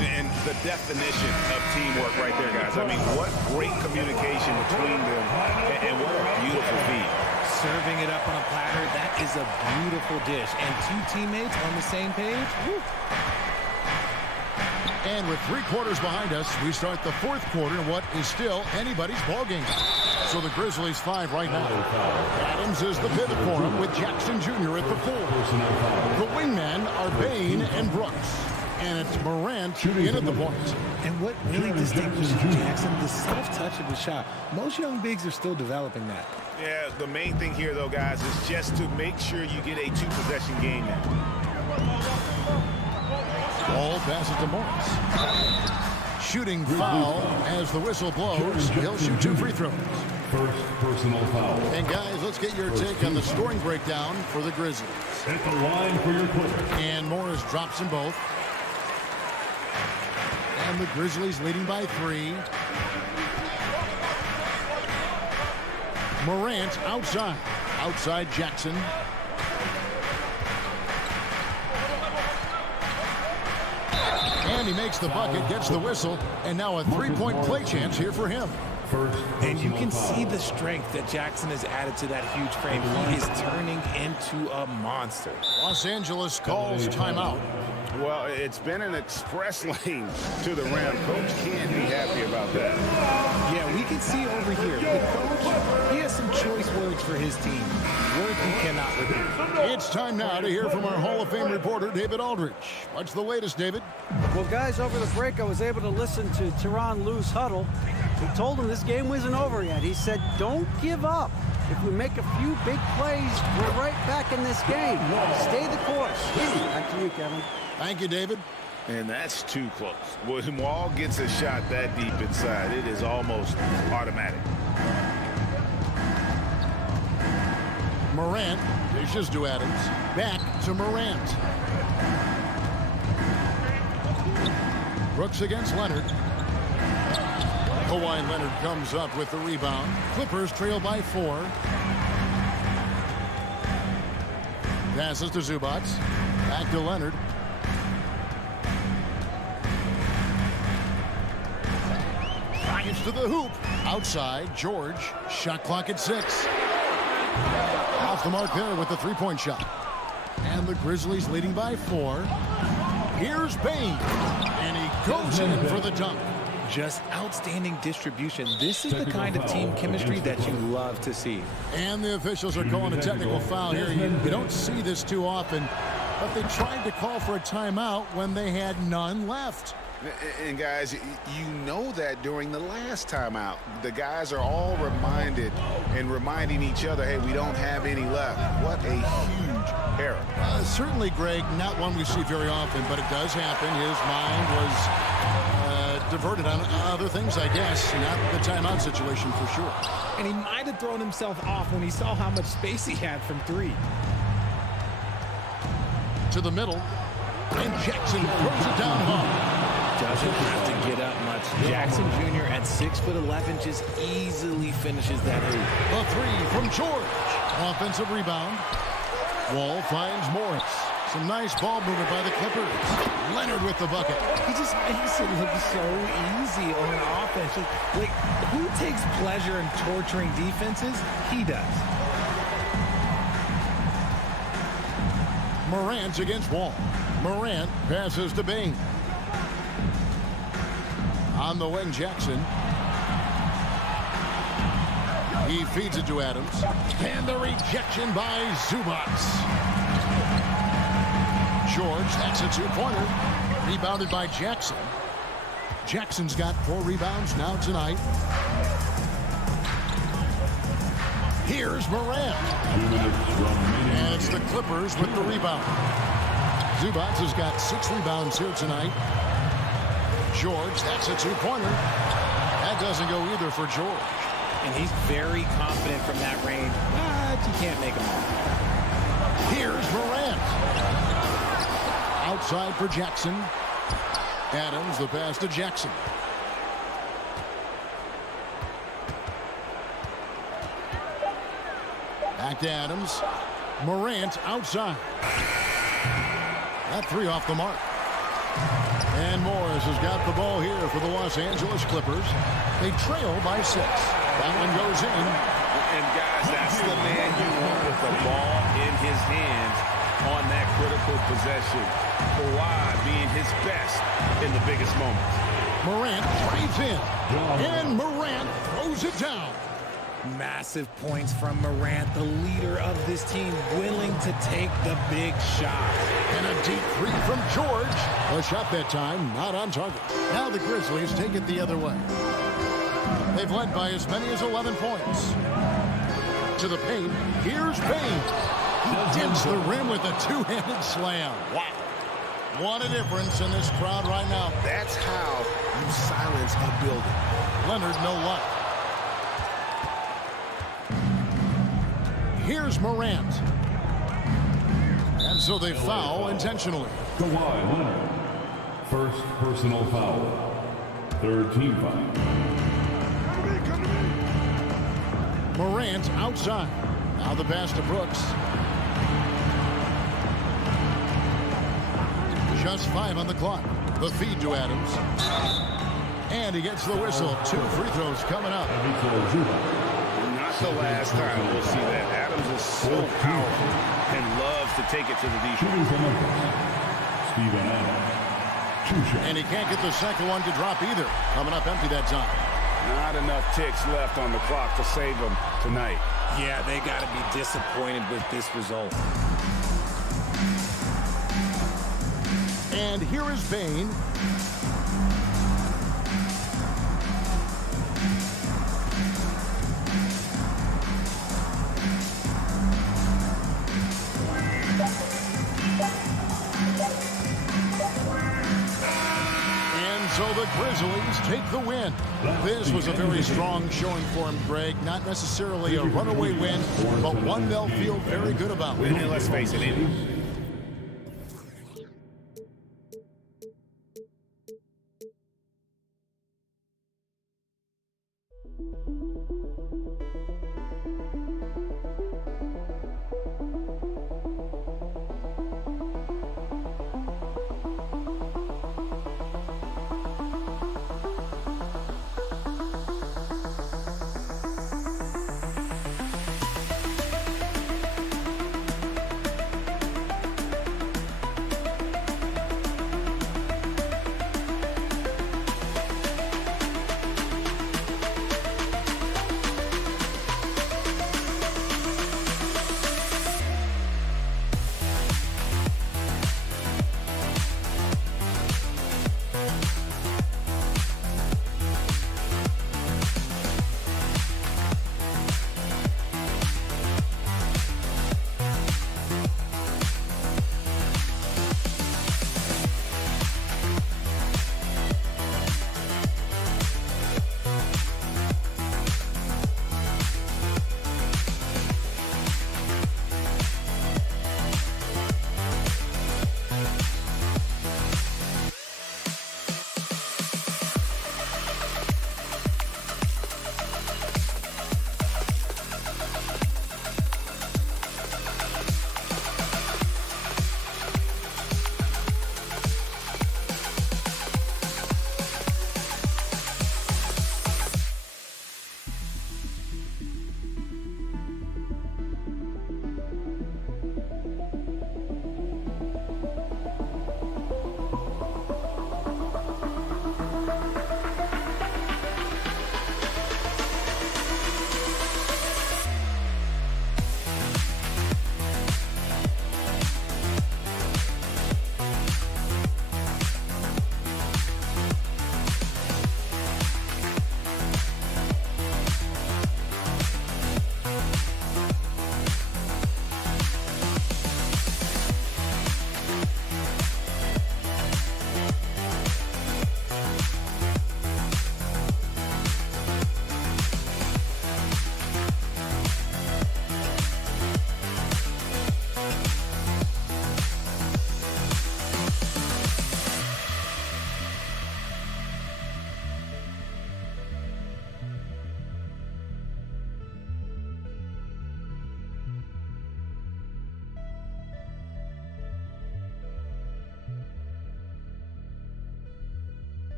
And the definition of teamwork right there, guys. I mean, what great communication between them, and what a beautiful feed. Serving it up on a platter, that is a beautiful dish. And two teammates on the same page. Woo. And with 3 quarters behind us, we start the 4th quarter in what is still anybody's ball game. So the Grizzlies 5 right now. Adams is the pivot for him with Jackson Jr. at the 4. The wingmen are Bain and Brooks. And it's Morant in at the point. And what really distinguishes Jackson, the self-touch of the shot. Most young bigs are still developing that. Yeah, the main thing here, though, guys, is just to make sure you get a 2-possession game now. Ball passes to Morris. Shooting foul as the whistle blows. He'll shoot 2 free throws. First personal foul. And guys, let's get your take on the scoring breakdown for the Grizzlies. At the line for your quarter. And Morris drops them both. And the Grizzlies leading by 3. Morant outside. Outside Jackson. And he makes the bucket, gets the whistle, and now a 3-point play chance here for him. And you can see the strength that Jackson has added to that huge frame. He is turning into a monster. Los Angeles calls timeout. Well, it's been an express lane to the rim. Coach can't be happy about that. Yeah, we can see over here. The coach, he has some choice words for his team. Words we cannot repeat. It's time now to hear from our Hall of Fame reporter, David Aldrich. What's the latest, David? Well, guys, over the break, I was able to listen to Tyronn Lue's huddle. He told him this game wasn't over yet. He said, don't give up. If we make a few big plays, we're right back in this game. Stay the course. Back to you, Kevin. Thank you, David. And that's too close. When Wall gets a shot that deep inside, it is almost automatic. Morant dishes to Adams. Back to Morant. Brooks against Leonard. Kawhi Leonard comes up with the rebound. Clippers trail by 4. Passes to Zubac. Back to Leonard. Drives to the hoop. Outside, George. Shot clock at 6. Off the mark there with the 3-point shot. And the Grizzlies leading by 4. Here's Bain. And he goes in for the dunk. Just outstanding distribution. This is the kind of team chemistry that you love to see. And the officials are calling a technical foul here. You don't see this too often, but they tried to call for a timeout when they had none left. And guys, you know that during the last timeout, the guys are all reminded and reminding each other, hey, we don't have any left. What a huge error. Certainly, Greg, not one we see very often, but it does happen. His mind was diverted on other things, I guess, not the timeout situation for sure. And he might have thrown himself off when he saw how much space he had from 3. To the middle, and Jackson throws it down hard. Doesn't have to get up much. Jackson Jr. at 6'11" just easily finishes that hoop. A 3 from George. Offensive rebound. Wall finds Morris. Some nice ball movement by the Clippers. Leonard with the bucket. He just makes it look so easy on offense. Like, who takes pleasure in torturing defenses? He does. Morant against Wall. Morant passes to Bain. On the wing, Jackson. He feeds it to Adams. And the rejection by Zubac. George, that's a 2-pointer. Rebounded by Jackson. Jackson's got 4 rebounds now tonight. Here's Morant. And it's the Clippers with the rebound. Zubac has got 6 rebounds here tonight. George, that's a 2-pointer. That doesn't go either for George. And he's very confident from that range, but you can't make him all. Here's Morant. Outside for Jackson. Adams, the pass to Jackson. Back to Adams. Morant outside. That 3 off the mark. And Morris has got the ball here for the Los Angeles Clippers. They trail by 6. That one goes in. And guys, that's the man you want with the ball in his hands on that critical possession. Kawhi being his best in the biggest moments. Morant drives in. And Morant throws it down. Massive points from Morant, the leader of this team, willing to take the big shot. And a deep 3 from George. A shot that time, not on target. Now the Grizzlies take it the other way. They've led by as many as 11 points. To the paint, here's Payne. He digs the rim with a two-handed slam. Wow. What a difference in this crowd right now. That's how you silence a building. Leonard, no luck. Here's Morant. And so they foul intentionally. Kawhi Leonard. First personal foul. Third team foul. Morant outside. Now the pass to Brooks. Just 5 on the clock. The feed to Adams. And he gets the whistle. 2 free throws coming up. Not the last time we'll see that. Adams is so powerful and loves to take it to the defense. And he can't get the second one to drop either. Coming up empty that time. Not enough ticks left on the clock to save them tonight. Yeah, they got to be disappointed with this result. And here is Bane. And so the Grizzlies take the win. This was a very strong showing for him, Greg. Not necessarily a runaway win, but one they'll feel very good about. And let's face it,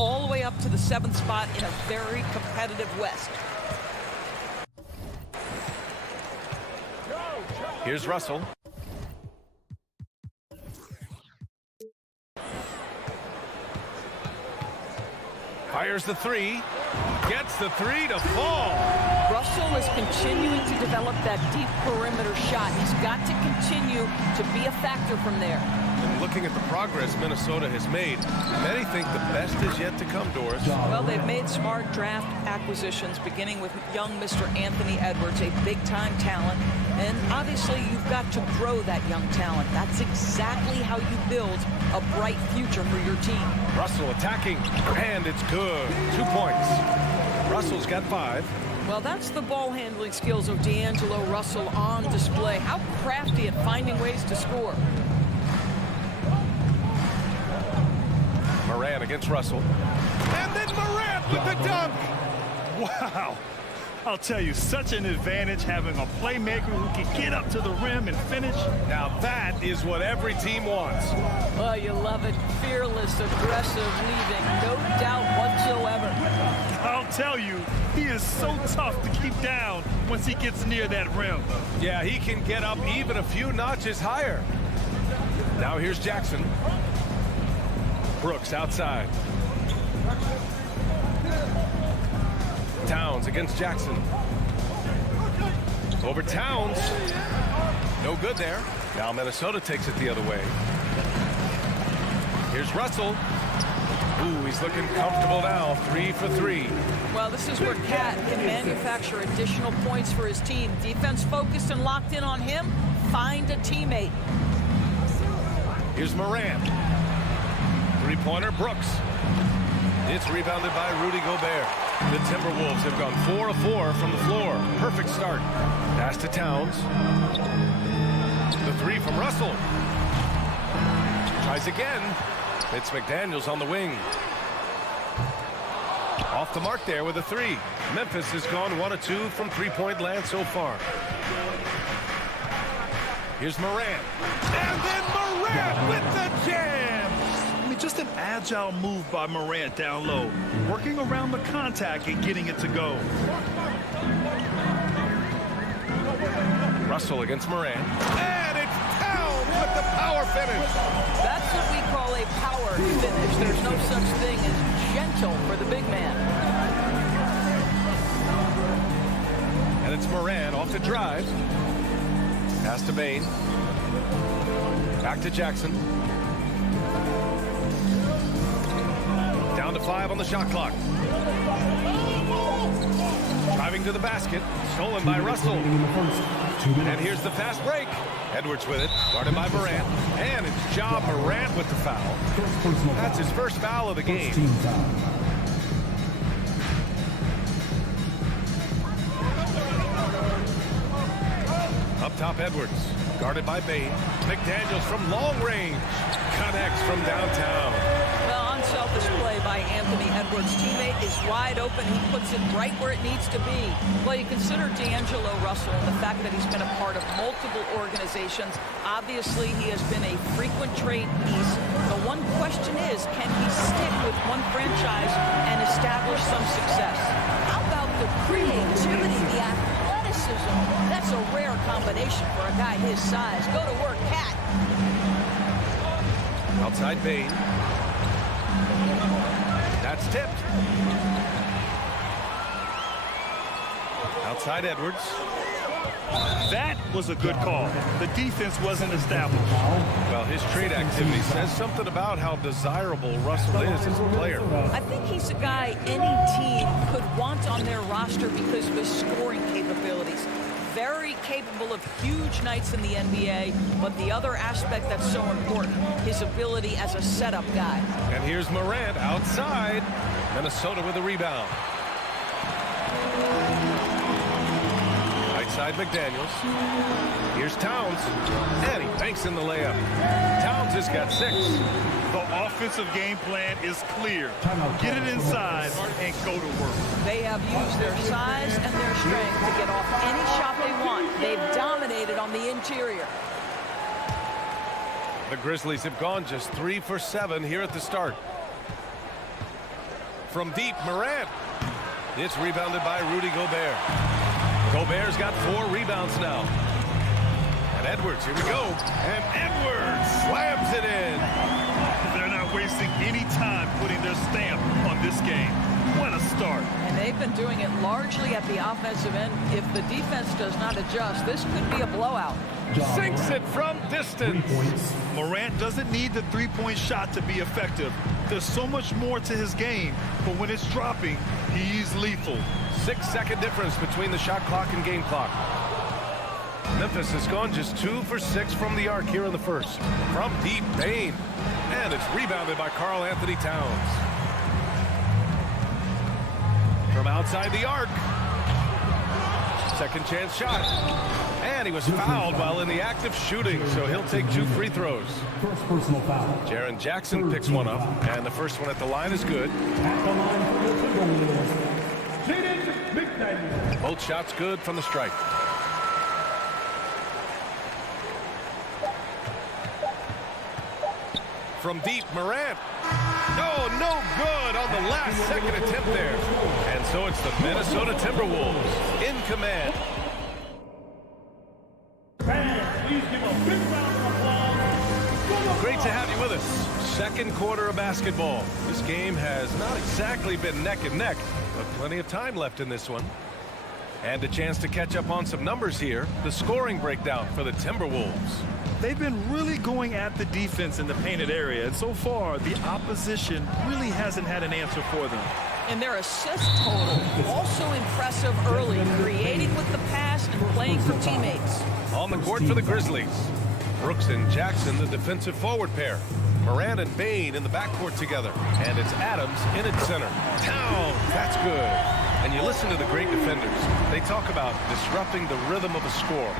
all the way up to the 7th spot in a very competitive West. Here's Russell. Fires the three. Gets the three to fall. Russell is continuing to develop that deep perimeter shot. He's got to continue to be a factor from there. And looking at the progress Minnesota has made, many think the best is yet to come, Doris. Well, they've made smart draft acquisitions, beginning with young Mr. Anthony Edwards, a big-time talent. And obviously, you've got to grow that young talent. That's exactly how you build a bright future for your team. Russell attacking, and it's good. 2 points. Russell's got 5. Well, that's the ball handling skills of D'Angelo Russell on display. How crafty at finding ways to score. Morant against Russell. And then Morant with the dunk. Wow. I'll tell you, such an advantage having a playmaker who can get up to the rim and finish. Now that is what every team wants. Well, you love it. Fearless, aggressive, leaving. No doubt whatsoever. I'll tell you, he is so tough to keep down once he gets near that rim. Yeah, he can get up even a few notches higher. Now here's Jackson. Brooks outside. Towns against Jackson. Over Towns. No good there. Now Minnesota takes it the other way. Here's Russell. Ooh, he's looking comfortable now. 3 for 3. Well, this is where Cat can manufacture additional points for his team. Defense focused and locked in on him. Find a teammate. Here's Morant. Three-pointer, Brooks. It's rebounded by Rudy Gobert. The Timberwolves have gone 4 of 4 from the floor. Perfect start. Pass to Towns. The three from Russell. Tries again. It's McDaniels on the wing. Off the mark there with a three. Memphis has gone 1 of 2 from three-point land so far. Here's Morant. And then Morant with the jam. Just an agile move by Morant down low, working around the contact and getting it to go. Russell against Morant. And it's Towns with the power finish. That's what we call a power finish. There's no such thing as gentle for the big man. And it's Morant off the drive. Pass to Bain. Back to Jackson. Down to 5 on the shot clock. Driving to the basket. Stolen by Russell. And here's the fast break. Edwards with it. Guarded by Morant. And it's Ja Morant with the foul. That's his first foul of the game. Up top, Edwards. Guarded by Bain. McDaniels from long range. Connects from downtown. Well, unselfish play by Anthony Edwards. Teammate is wide open. He puts it right where it needs to be. Well, you consider D'Angelo Russell and the fact that he's been a part of multiple organizations. Obviously, he has been a frequent trade piece. The one question is, can he stick with one franchise and establish some success? How about the creativity, the athleticism? That's a rare combination for a guy his size. Go to work, Cat. Outside Bain. That's tipped. Outside Edwards. That was a good call. The defense wasn't established. Well, his trade activity says something about how desirable Russell is as a player. I think he's a guy any team could want on their roster because of his scoring capabilities. Very capable of huge nights in the NBA, but the other aspect that's so important, his ability as a setup guy. And here's Morant outside. Minnesota with a rebound. Right side McDaniels. Here's Towns. And he banks in the layup. Towns has got 6. The offensive game plan is clear. Get it inside and go to work. They have used their size and their strength to get off any shot they want. They've dominated on the interior. The Grizzlies have gone just 3 for 7 here at the start. From deep, Morant. It's rebounded by Rudy Gobert. Gobert's got 4 rebounds now. And Edwards, here we go. And Edwards slams it in. They're not wasting any time putting their stamp on this game. What a start. And they've been doing it largely at the offensive end. If the defense does not adjust, this could be a blowout. Sinks it from distance. Morant doesn't need the three-point shot to be effective. There's so much more to his game, but when it's dropping, he's lethal. 6-second difference between the shot clock and game clock. Memphis has gone just 2 for 6 from the arc here in the first. From deep, Bane. And it's rebounded by Karl Anthony Towns. From outside the arc. Second chance shot. And he was fouled while in the act of shooting, so he'll take 2 free throws. First personal foul. Jaren Jackson picks one up, and the first one at the line is good. At the line for the Timberwolves, Both shots good from the stripe. From deep, Morant. Oh, no good on the last second attempt there. And so it's the Minnesota Timberwolves in command. Fans, please give a big round of applause. Great to have you with us. Second quarter of basketball. This game has not exactly been neck and neck, but plenty of time left in this one. And a chance to catch up on some numbers here. The scoring breakdown for the Timberwolves. They've been really going at the defense in the painted area, and so far, the opposition really hasn't had an answer for them. And their assist total, also impressive early, creating with the pass and playing for teammates. On the court for the Grizzlies. Brooks and Jackson, the defensive forward pair. Morant and Bane in the backcourt together. And it's Adams in at center. Towns, that's good. And you listen to the great defenders. They talk about disrupting the rhythm of a score.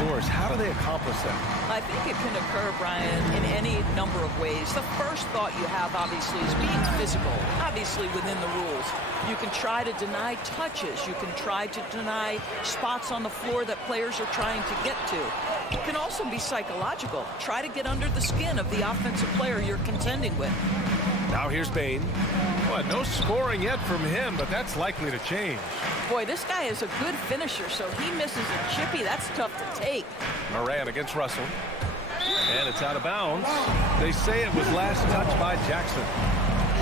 Doris, how do they accomplish that? I think it can occur, Brian, in any number of ways. The first thought you have, obviously, is being physical, obviously within the rules. You can try to deny touches. You can try to deny spots on the floor that players are trying to get to. It can also be psychological. Try to get under the skin of the offensive player you're contending with. Now here's Bane. Well, no scoring yet from him, but that's likely to change. Boy, this guy is a good finisher, so he misses a chippy. That's tough to take. Morant against Russell. And it's out of bounds. They say it was last touched by Jackson.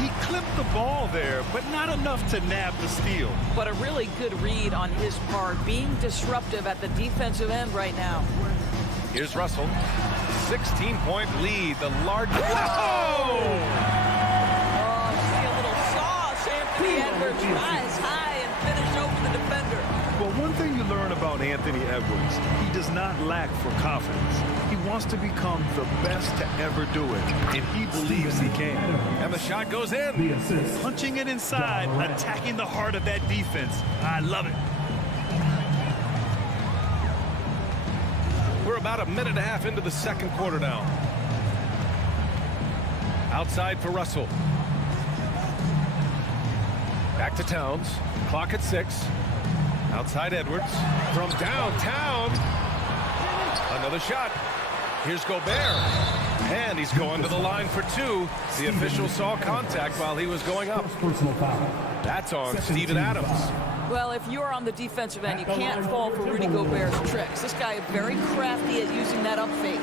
He clipped the ball there, but not enough to nab the steal. But a really good read on his part, being disruptive at the defensive end right now. Here's Russell. 16-point lead, the largest. Whoa! Anthony Edwards rise high and finish over the defender. Well, one thing you learn about Anthony Edwards, he does not lack for confidence. He wants to become the best to ever do it, and he believes he can. And the shot goes in. Punching it inside, attacking the heart of that defense. I love it. We're about a minute and a half into the second quarter now. Outside for Russell. Back to Towns. Clock at 6. Outside Edwards. From downtown. Another shot. Here's Gobert. And he's going to the line for 2. The official saw contact while he was going up. That's on Steven Adams. Well, if you're on the defensive end, you can't fall for Rudy Gobert's tricks. This guy is very crafty at using that up fake.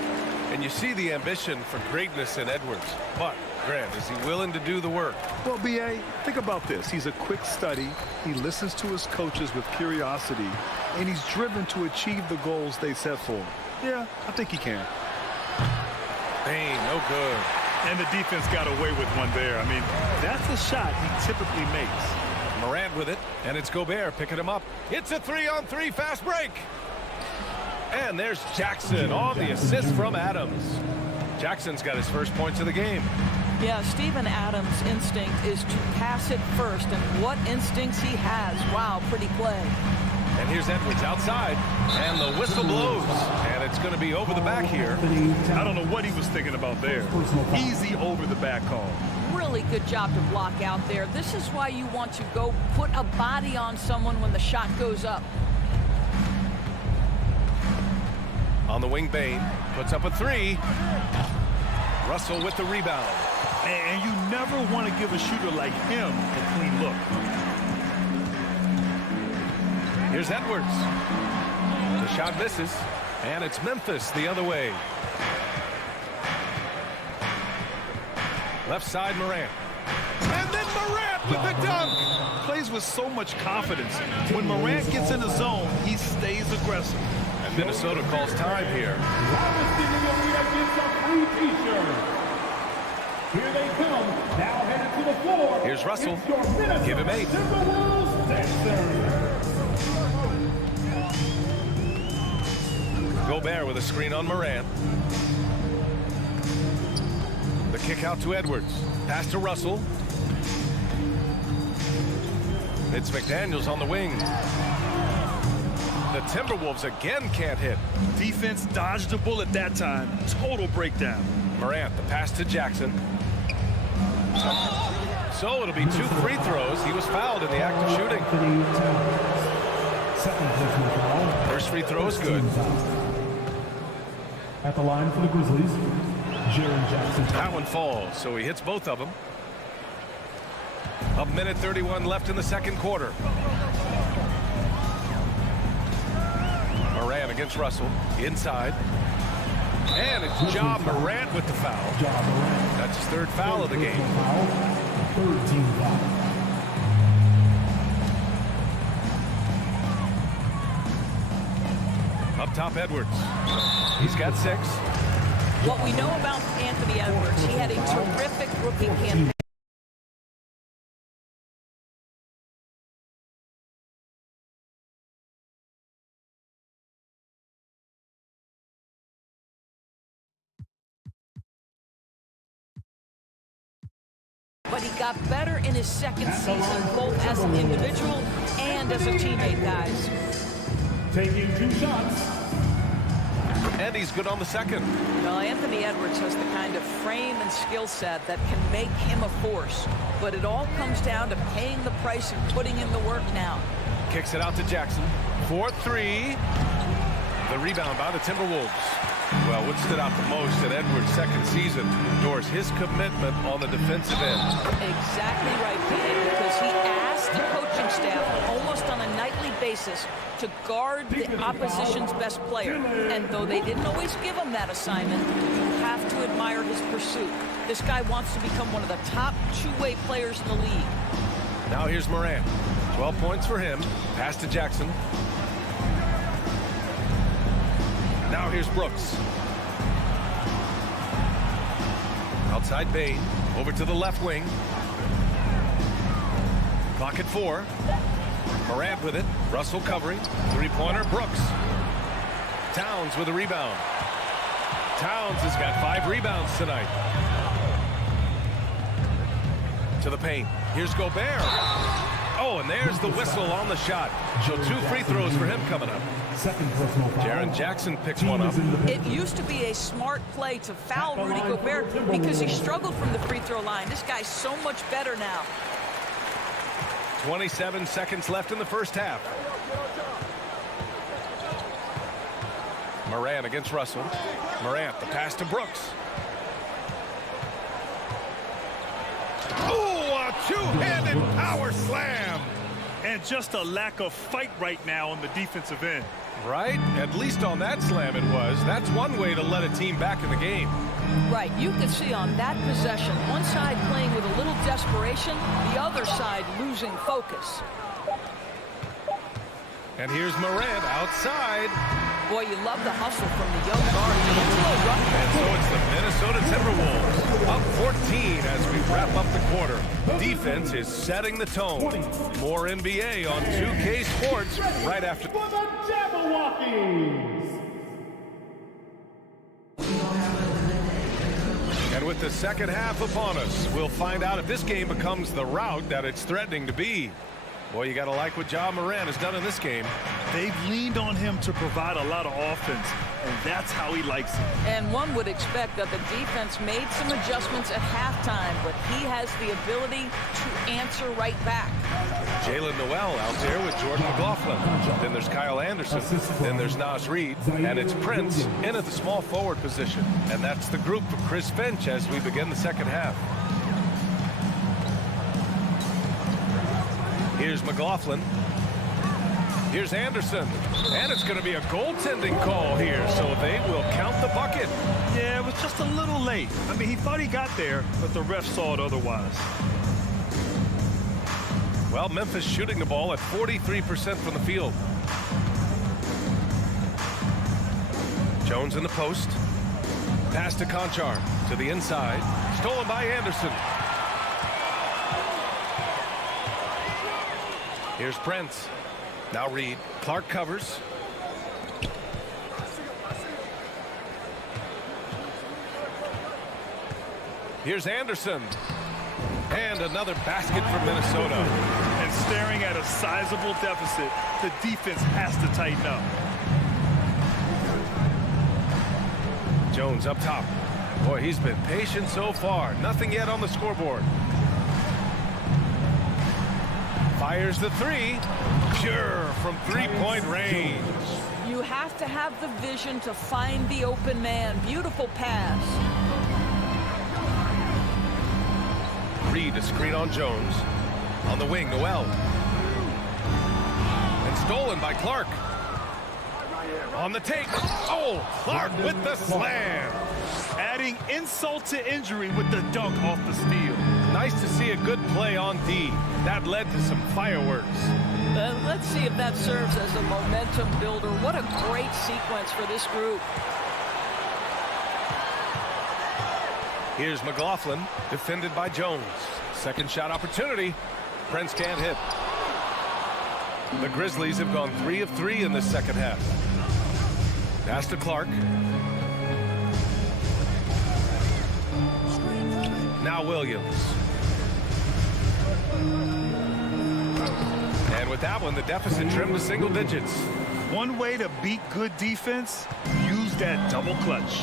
And you see the ambition for greatness in Edwards. But, Grant, is he willing to do the work? Well, B.A., think about this. He's a quick study. He listens to his coaches with curiosity, and he's driven to achieve the goals they set for him. Yeah, I think he can. Bane, no good. And the defense got away with one there. I mean, that's a shot he typically makes. Morant with it, and it's Gobert picking him up. It's a 3-on-3 fast break. And there's Jackson on the assist from Adams. Jackson's got his first points of the game. Yeah, Steven Adams' instinct is to pass it first, and what instincts he has. Wow, pretty play. And here's Edwards outside, and the whistle blows. And it's going to be over the back here. I don't know what he was thinking about there. Easy over the back call. Really good job to block out there. This is why you want to go put a body on someone when the shot goes up. On the wing, Bane puts up a 3. Russell with the rebound. And you never want to give a shooter like him a clean look. Here's Edwards. The shot misses, and it's Memphis the other way. Left side, Morant. And then Morant with the dunk. Plays with so much confidence. When Morant gets in the zone, he stays aggressive. And Minnesota calls time here. Here they come. Now headed to the floor. Here's Russell. Give him 8. Gobert with a screen on Morant. The kick out to Edwards. Pass to Russell. It's McDaniels on the wing. The Timberwolves again can't hit. Defense dodged a bullet that time. Total breakdown. Morant, the pass to Jackson. So it'll be 2 free throws. He was fouled in the act of shooting. First free throw is good. At the line for the Grizzlies, Jaren Jackson. That one falls, so he hits both of them. 1:31 left in the second quarter. Morant against Russell, inside. And it's Ja Morant with the foul. That's his 3rd foul of the game. 3rd team foul. Up top, Edwards. He's got 6. What we know about Anthony Edwards, he had a terrific rookie campaign. But he got better in his second season, both as an individual and as a teammate, guys. Taking 2 shots. And he's good on the second. Well, Anthony Edwards has the kind of frame and skill set that can make him a force. But it all comes down to paying the price and putting in the work now. Kicks it out to Jackson. 4-3. The rebound by the Timberwolves. Well, what stood out the most in Edwards' second season was his commitment on the defensive end. Exactly right, Pete, because he asked the coaching staff almost on a nightly basis to guard the opposition's best player. And though they didn't always give him that assignment, you have to admire his pursuit. This guy wants to become one of the top 2-way players in the league. Now here's Morant. 12 points for him. Pass to Jackson. Now here's Brooks. Outside Bain. Over to the left wing. Clock at 4. Morant with it. Russell covering. 3-pointer. Brooks. Towns with a rebound. Towns has got 5 rebounds tonight. To the paint. Here's Gobert. Oh, and there's the whistle on the shot. So 2 free throws for him coming up. Jaren Jackson picks one up. It used to be a smart play to foul Rudy Gobert because he struggled from the free throw line. This guy's so much better now. 27 seconds left in the first half. Morant against Russell. Morant, the pass to Brooks. Oh, a 2-handed power slam. And just a lack of fight right now on the defensive end. Right? At least on that slam it was. That's one way to let a team back in the game. Right. You can see on that possession, one side playing with a little desperation, the other side losing focus. And here's Morant outside. Boy, you love the hustle from the young guard. And so it's the Minnesota Timberwolves up 14 as we wrap up the quarter. Defense is setting the tone. More NBA on 2K Sports right after. For the Jabberwockies. And with the second half upon us, we'll find out if this game becomes the rout that it's threatening to be. Boy, you got to like what Ja Morant has done in this game. They've leaned on him to provide a lot of offense, and that's how he likes it. And one would expect that the defense made some adjustments at halftime, but he has the ability to answer right back. Jalen Noel out there with Jordan McLaughlin. Then there's Kyle Anderson. Then there's Nas Reed. And it's Prince in at the small forward position. And that's the group for Chris Finch as we begin the second half. Here's McLaughlin. Here's Anderson. And it's going to be a goaltending call here, so they will count the bucket. Yeah, it was just a little late. I mean, he thought he got there, but the ref saw it otherwise. Well, Memphis shooting the ball at 43% from the field. Jones in the post. Pass to Conchar. To the inside. Stolen by Anderson. Here's Brent. Now Reed. Clark covers. Here's Anderson. And another basket for Minnesota. And staring at a sizable deficit, the defense has to tighten up. Jones up top. Boy, he's been patient so far. Nothing yet on the scoreboard. Fires the three. Pure from three-point range. You have to have the vision to find the open man. Beautiful pass. Reed to screen on Jones. On the wing, Noel. And stolen by Clark. On the take. Oh, Clark with the slam. Adding insult to injury with the dunk off the steal. Nice to see a good play on D. That led to some fireworks. Let's see if that serves as a momentum builder. What a great sequence for this group. Here's McLaughlin, defended by Jones. Second shot opportunity. Prince can't hit. The Grizzlies have gone 3 of 3 in the second half. Pass to Clark. Now Williams. And with that one, the deficit trimmed to single digits. One way to beat good defense, use that double clutch.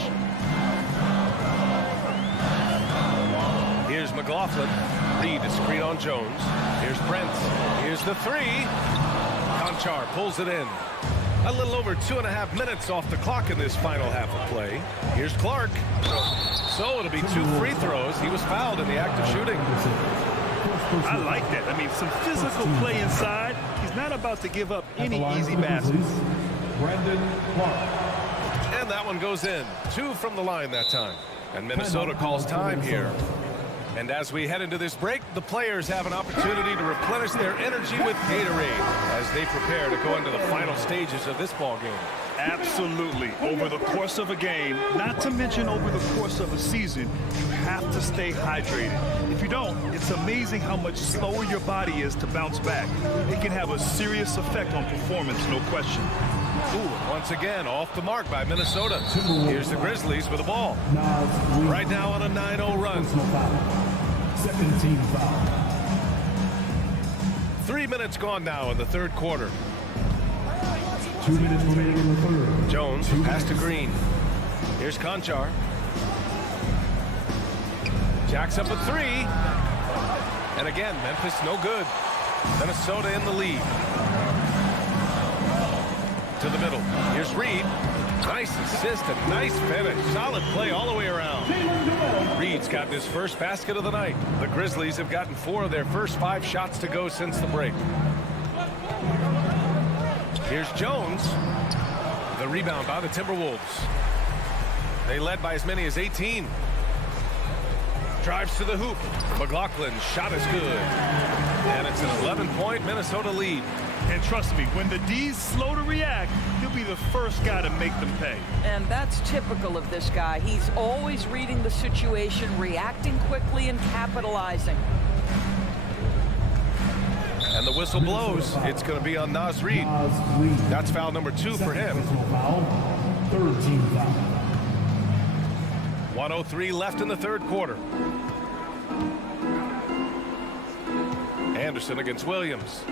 Here's McLaughlin. Reed to screen on Jones. Here's Brent. Here's the three. Conchar pulls it in. A little over 2.5 minutes off the clock in this final half of play. Here's Clark. So it'll be 2 free throws. He was fouled in the act of shooting. I like that. I mean, some physical play inside. He's not about to give up any easy baskets. And that one goes in. 2 from the line that time. And Minnesota calls time here. And as we head into this break, the players have an opportunity to replenish their energy with Gatorade as they prepare to go into the final stages of this ball game. Absolutely. Over the course of a game, not to mention over the course of a season, you have to stay hydrated. If you don't, it's amazing how much slower your body is to bounce back. It can have a serious effect on performance, no question. Ooh, once again, off the mark by Minnesota. Here's the Grizzlies with the ball. Right now on a 9-0 run. Second team foul. 3 minutes gone now in the third quarter. 2 minutes remaining in the third. Jones, pass to Green. Here's Conchar. Jacks up a three. And again, Memphis no good. Minnesota in the lead. To the middle. Here's Reed. Nice assist and nice finish. Solid play all the way around. Reed's got his first basket of the night. The Grizzlies have gotten 4 of their first 5 shots to go since the break. Here's Jones. The rebound by the Timberwolves. They led by as many as 18. Drives to the hoop. McLaughlin's shot is good. And it's an 11-point Minnesota lead. And trust me, when the D's slow to react, he'll be the first guy to make them pay. And that's typical of this guy. He's always reading the situation, reacting quickly, and capitalizing. And the whistle blows. It's going to be on Naz Reid. That's foul number 2 for him. Third team foul. 1:03 left in the third quarter. Anderson against Williams.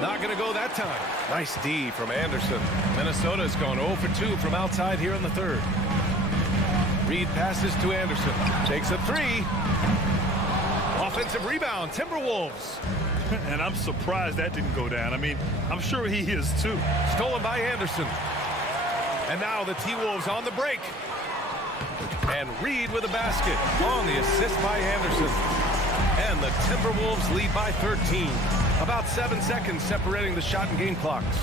Not going to go that time. Nice D from Anderson. Minnesota's gone 0 for 2 from outside here in the third. Reed passes to Anderson. Takes a three. Offensive rebound, Timberwolves. And I'm surprised that didn't go down. I mean, I'm sure he is too. Stolen by Anderson. And now the T-Wolves on the break. And Reed with a basket on the assist by Anderson. And the Timberwolves lead by 13. About 7 seconds separating the shot and game clocks.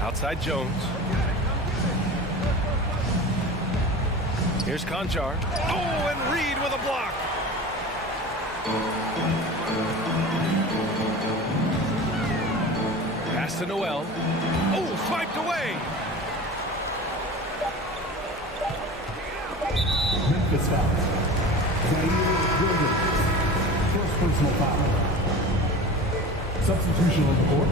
Outside Jones. Here's Conchar. Oh, and Reed with a block. Pass to Noel. Oh, swiped away. Memphis fouls. Grizzlies. First personal foul. Substitution on the court.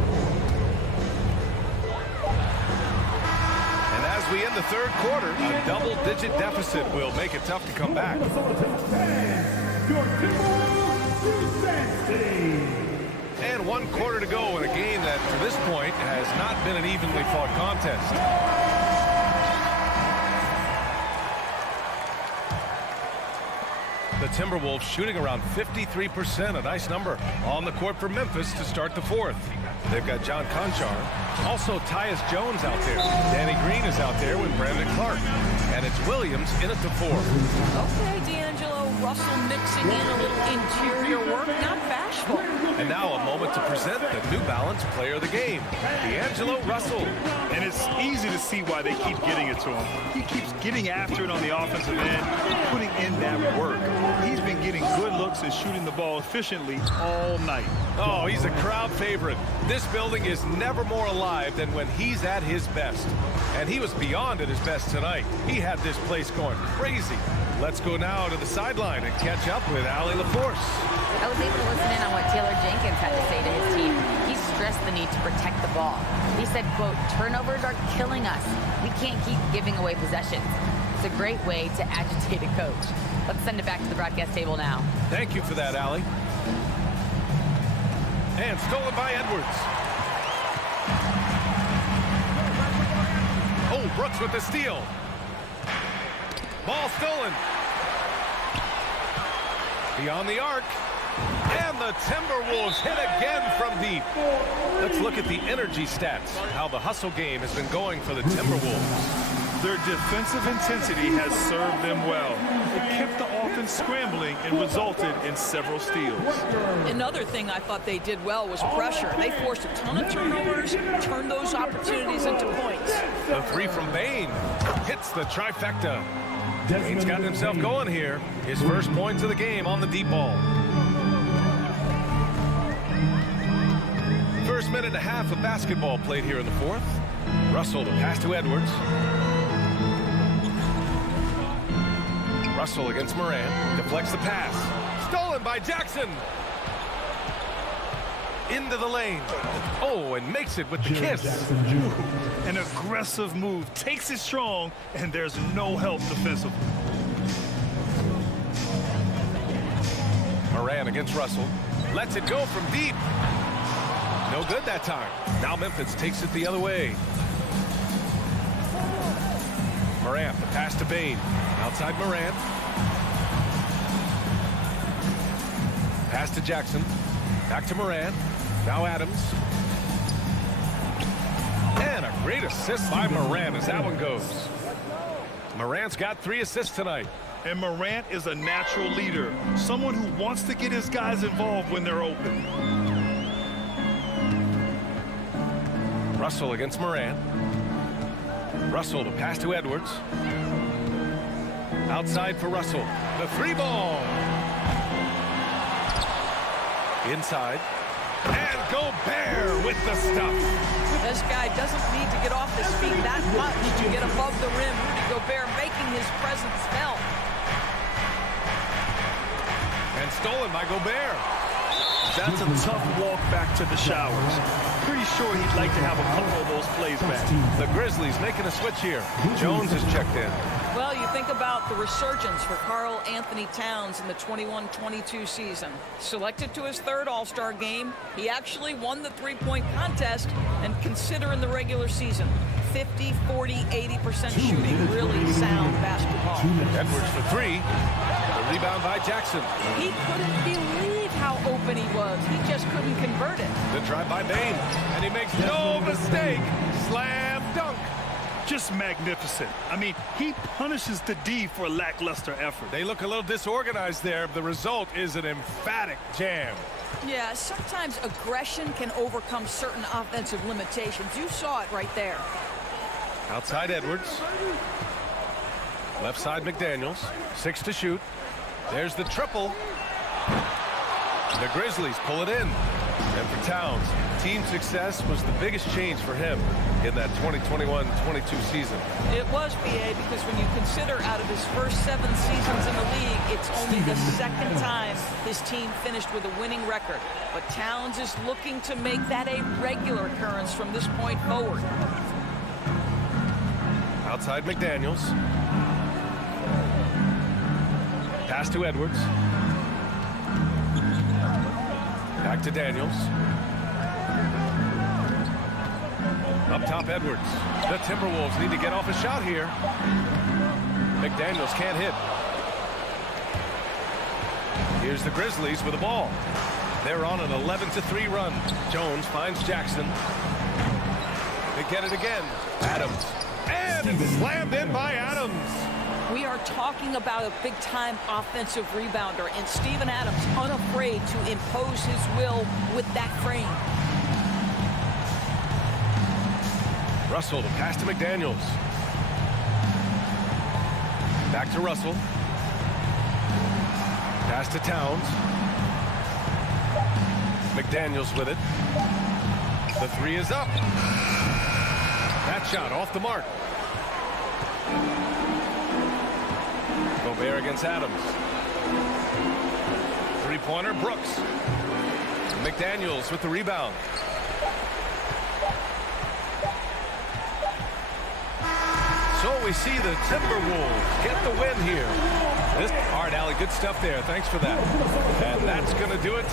And as we end the third quarter, a double-digit deficit will make it tough to come back. And 1 quarter to go in a game that, to this point, has not been an evenly fought contest. The Timberwolves shooting around 53%, a nice number, on the court for Memphis to start the fourth. They've got John Conchar, also Tyus Jones out there. Danny Green is out there with Brandon Clark. And it's Williams in at the 4. Okay, D'Angelo Russell mixing in a little interior work, not bashful. And now a moment to present the New Balance Player of the Game, D'Angelo Russell. And it's easy to see why they keep getting it to him. He keeps getting after it on the offensive end and putting in that work. He's been getting good looks and shooting the ball efficiently all night. Oh, he's a crowd favorite. This building is never more alive than when he's at his best. And he was beyond at his best tonight. He had this place going crazy. Let's go now to the sideline and catch up with Allie LaForce. I was able to listen in on what Taylor Jenkins had to say to his team. He stressed the need to protect the ball. He said, quote, turnovers are killing us. We can't keep giving away possessions. It's a great way to agitate a coach. Let's send it back to the broadcast table now. Thank you for that, Allie. And stolen by Edwards. Oh, Brooks with the steal. Ball stolen. Beyond the arc. And the Timberwolves hit again from deep. Let's look at the energy stats, how the hustle game has been going for the Timberwolves. Their defensive intensity has served them well. It kept the offense scrambling and resulted in several steals. Another thing I thought they did well was pressure. They forced a ton of turnovers, turned those opportunities into points. The 3 from Bain hits the trifecta. Bain's got himself going here. His first points of the game on the deep ball. First minute and a half of basketball played here in the fourth. Russell, the pass to Edwards. Russell against Moran, deflects the pass. Stolen by Jackson. Into the lane. Oh, and makes it with the kiss. An aggressive move, takes it strong, and there's no help defensively. Moran against Russell. Lets it go from deep. No good that time. Now Memphis takes it the other way. Moran, the pass to Bain. Outside Moran. Pass to Jackson. Back to Moran. Now Adams. And a great assist by Moran as that one goes. Moran's got 3 assists tonight. And Morant is a natural leader, someone who wants to get his guys involved when they're open. Russell against Moran. Russell, the pass to Edwards. Outside for Russell. The 3-ball. Inside. And Gobert with the stuff. This guy doesn't need to get off his feet that much to get above the rim. Rudy Gobert making his presence felt. And stolen by Gobert. That's a tough walk back to the showers. Pretty sure he'd like to have a couple of those plays back. The Grizzlies making a switch here. Jones is checked in. Well, you think about the resurgence for Karl Anthony Towns in the 21-22 season. Selected to his 3rd All-Star game, he actually won the 3-point contest, and consider in the regular season, 50, 40, 80% shooting, really sound basketball. Edwards for 3. The rebound by Jackson. He couldn't believe how open he was. He just couldn't convert it. The drive by Bain. And he makes no mistake. Slam dunk. just magnificent. I mean, he punishes the D for lackluster effort. They look a little disorganized there. The result is an emphatic jam. Yeah, sometimes aggression can overcome certain offensive limitations. You saw it right there. Outside Edwards. Left side McDaniels. 6 to shoot. There's the triple. The Grizzlies pull it in. And for Towns, team success was the biggest change for him in that 2021-22 season. It was, BA, because when you consider out of his first 7 seasons in the league, it's only the second time his team finished with a winning record. But Towns is looking to make that a regular occurrence from this point forward. Outside McDaniels. Pass to Edwards. Back to Daniels. Up top, Edwards. The Timberwolves need to get off a shot here. McDaniels can't hit. Here's the Grizzlies with the ball. They're on an 11-3 run. Jones finds Jackson. They get it again. Adams. And it's slammed in by Adams. We are talking about a big-time offensive rebounder, and Steven Adams unafraid to impose his will with that frame. Russell to pass to McDaniels. Back to Russell. Pass to Towns. McDaniels with it. The 3 is up. That shot off the mark. Gobert against Adams. Three-pointer, Brooks. McDaniels with the rebound. So we see the Timberwolves get the win here. All right, Allie, good stuff there. Thanks for that. And that's going to do it.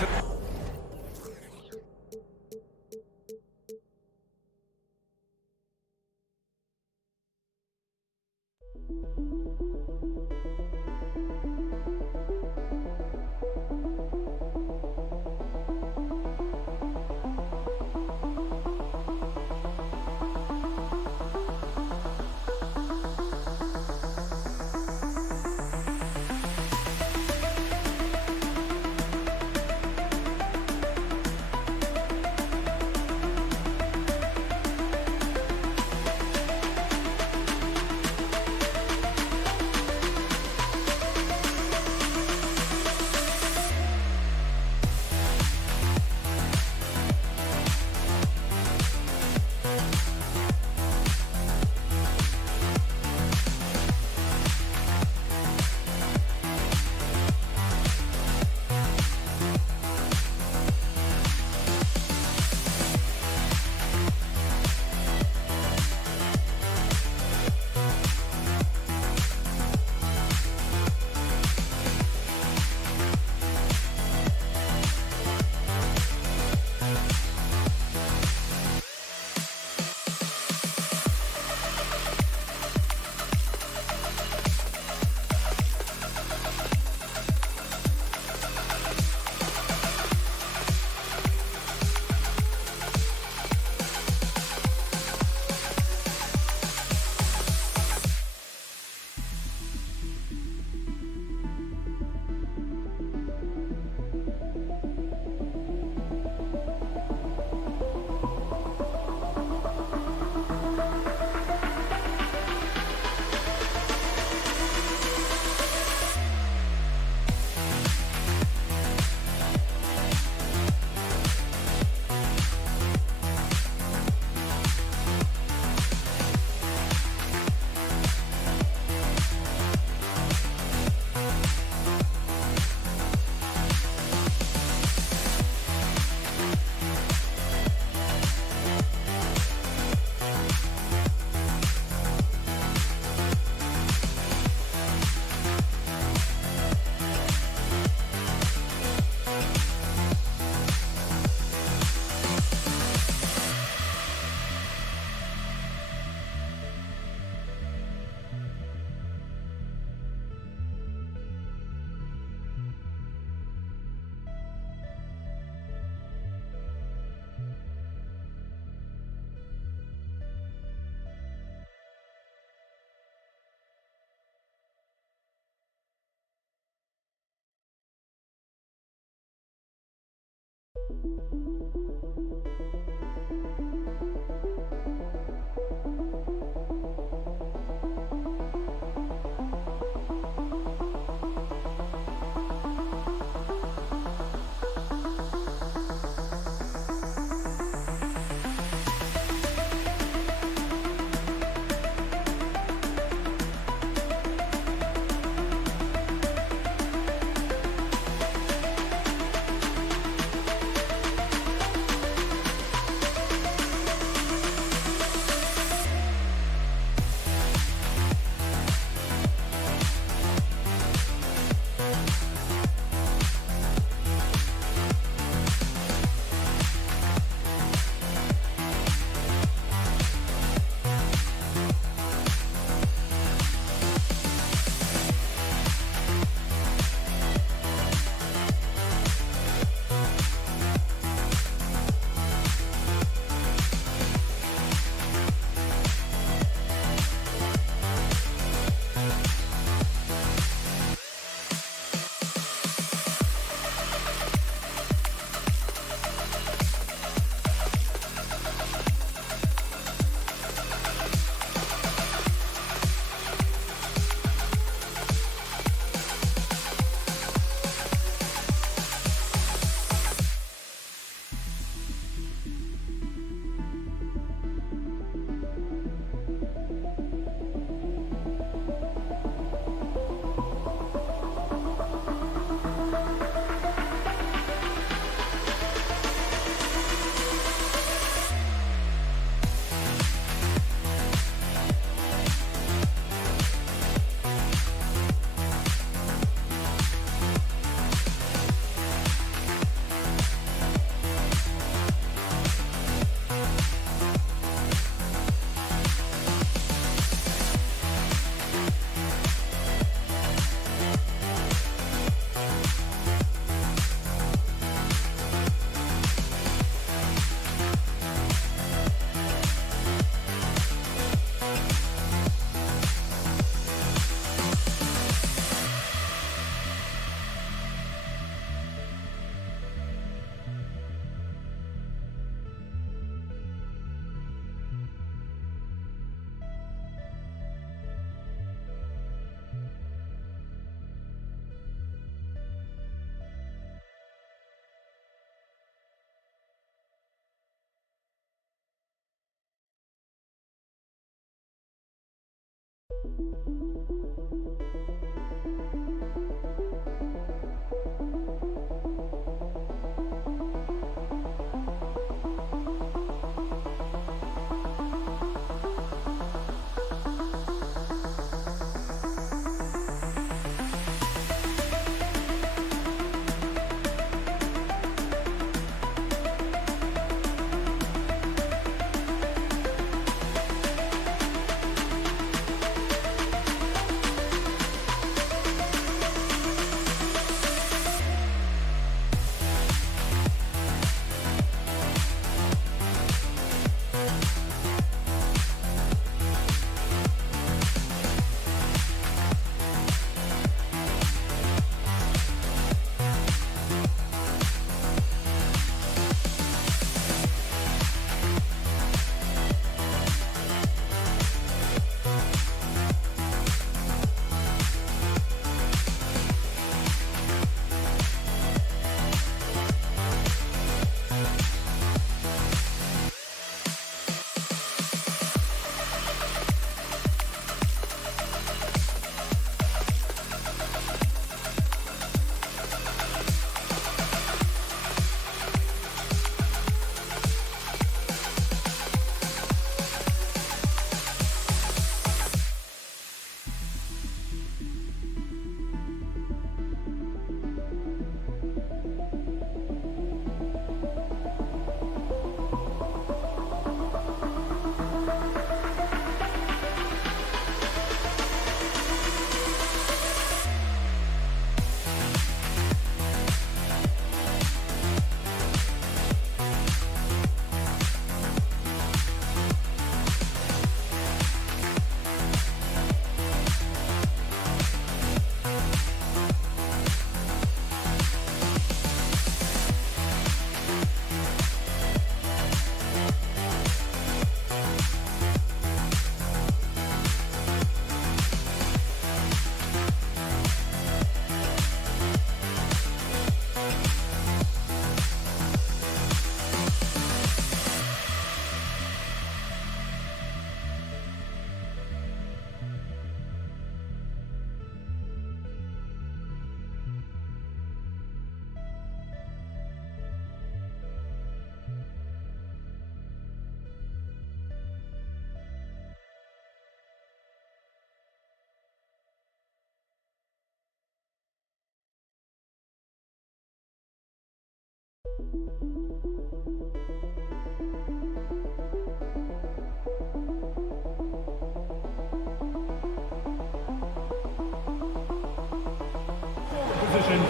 Position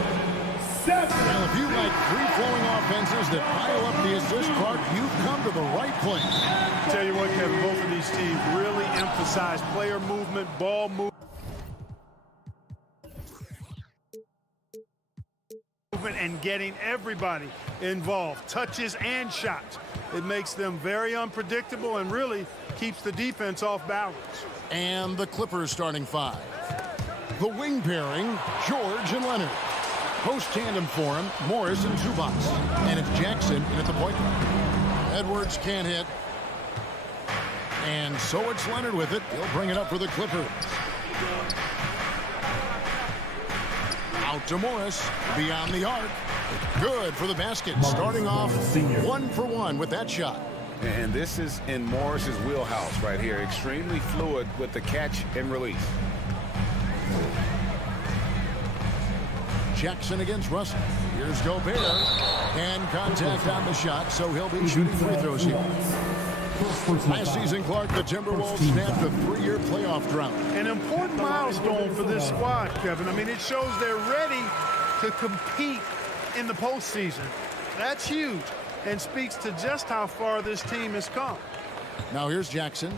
7. Well, if you like free-flowing offenses that pile up the assist card, you've come to the right place. Tell you what, Kevin, both of these teams really emphasize player movement, ball movement, and getting everybody involved, touches and shots. It makes them very unpredictable and really keeps the defense off balance. And the Clippers starting 5. The wing pairing, George and Leonard. Post tandem for him, Morris and Zubac. And it's Jackson in at the point guard. Edwards can't hit. And so it's Leonard with it. He'll bring it up for the Clippers. Out to Morris, beyond the arc. Good for the basket. Starting off 1 for 1 with that shot. And this is in Morris's wheelhouse right here. Extremely fluid with the catch and release. Jackson against Russell. Here's Gobert. And contact on the shot, so he'll be shooting free throws here. Last season, Clark, the Timberwolves snapped a 3-year playoff drought. An important milestone for this squad, Kevin. I mean, it shows they're ready to compete in the postseason. That's huge and speaks to just how far this team has come. Now here's Jackson.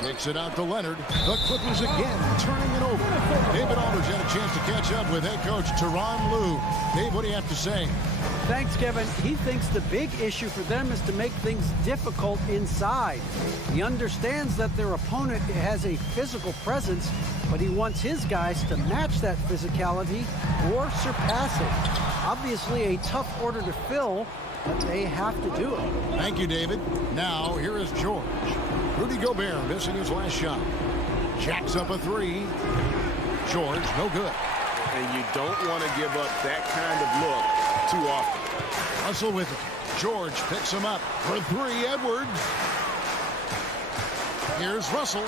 Kicks it out to Leonard. The Clippers again turning it over. David Aldridge had a chance to catch up with head coach Tyronn Lue. Dave, what do you have to say? Thanks, Kevin. He thinks the big issue for them is to make things difficult inside. He understands that their opponent has a physical presence, but he wants his guys to match that physicality or surpass it. Obviously a tough order to fill, but they have to do it. Thank you, David. Now here is George. Rudy Gobert missing his last shot. Jacks up a 3. George, no good. And you don't want to give up that kind of look too often. Russell with it. George picks him up for 3. Edwards. Here's Russell.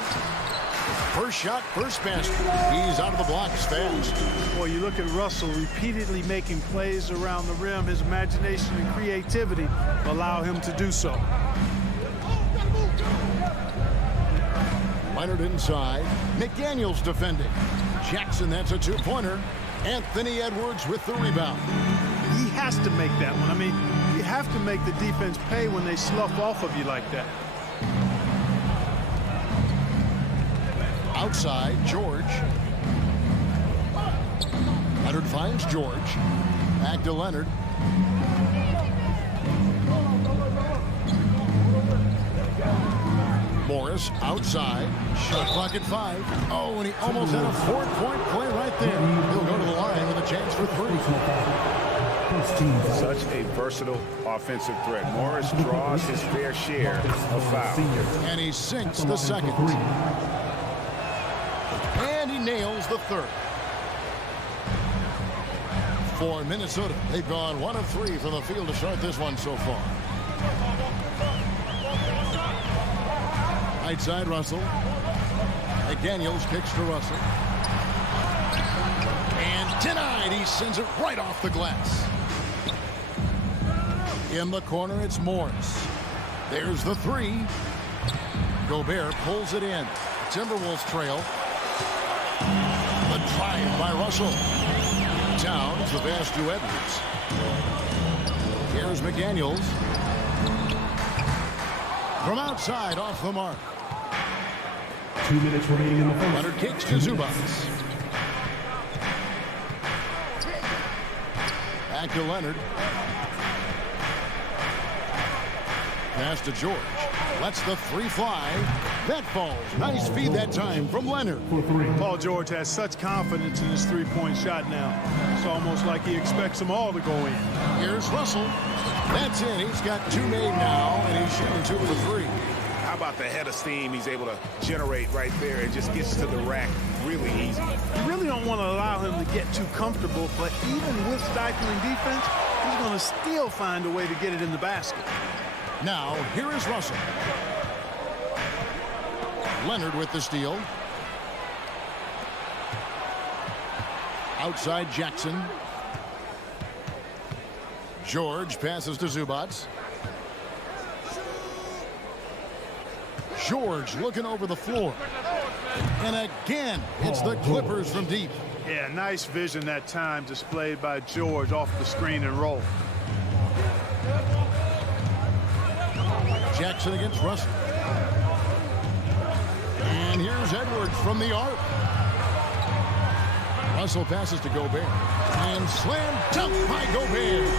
First shot, first basket. He's out of the blocks fast. Well, you look at Russell repeatedly making plays around the rim. His imagination and creativity allow him to do so. Leonard inside. McDaniels defending. Jackson, that's a 2-pointer. Anthony Edwards with the rebound. He has to make that one. I mean, you have to make the defense pay when they slough off of you like that. Outside, George. Leonard finds George. Back to Leonard. Morris outside. Shot clock at 5. Oh, and he almost had a 4-point play right there. He'll go to the line with a chance for 3. Such a versatile offensive threat. Morris draws his fair share of fouls. And he sinks the second. And he nails the third. For Minnesota, they've gone 1 of 3 from the field to start this one so far. Right side, Russell. McDaniels kicks to Russell. And denied. He sends it right off the glass. In the corner, it's Morris. There's the 3. Gobert pulls it in. Timberwolves trail. The drive by Russell. Towns, the pass to Edwards. Here's McDaniels. From outside, off the mark. 2 minutes remaining in the first. Leonard kicks to Zubac. Back to Leonard. Pass to George. Lets the 3 fly. That falls. Nice feed that time from Leonard. Paul George has such confidence in his 3-point shot now. It's almost like he expects them all to go in. Here's Russell. That's it. He's got 2 made now, and he's shooting 2 of the 3. How about the head of steam he's able to generate right there? It just gets to the rack really easy. You really don't want to allow him to get too comfortable, but even with stifling defense, he's going to still find a way to get it in the basket. Now, here is Russell. Leonard with the steal. Outside Jackson. George passes to Zubats. George looking over the floor. And again, it's the Clippers from deep. Yeah, nice vision that time displayed by George off the screen and roll. Jackson against Russell. And here's Edwards from the arc. Russell passes to Gobert. And slam dunk by Gobert.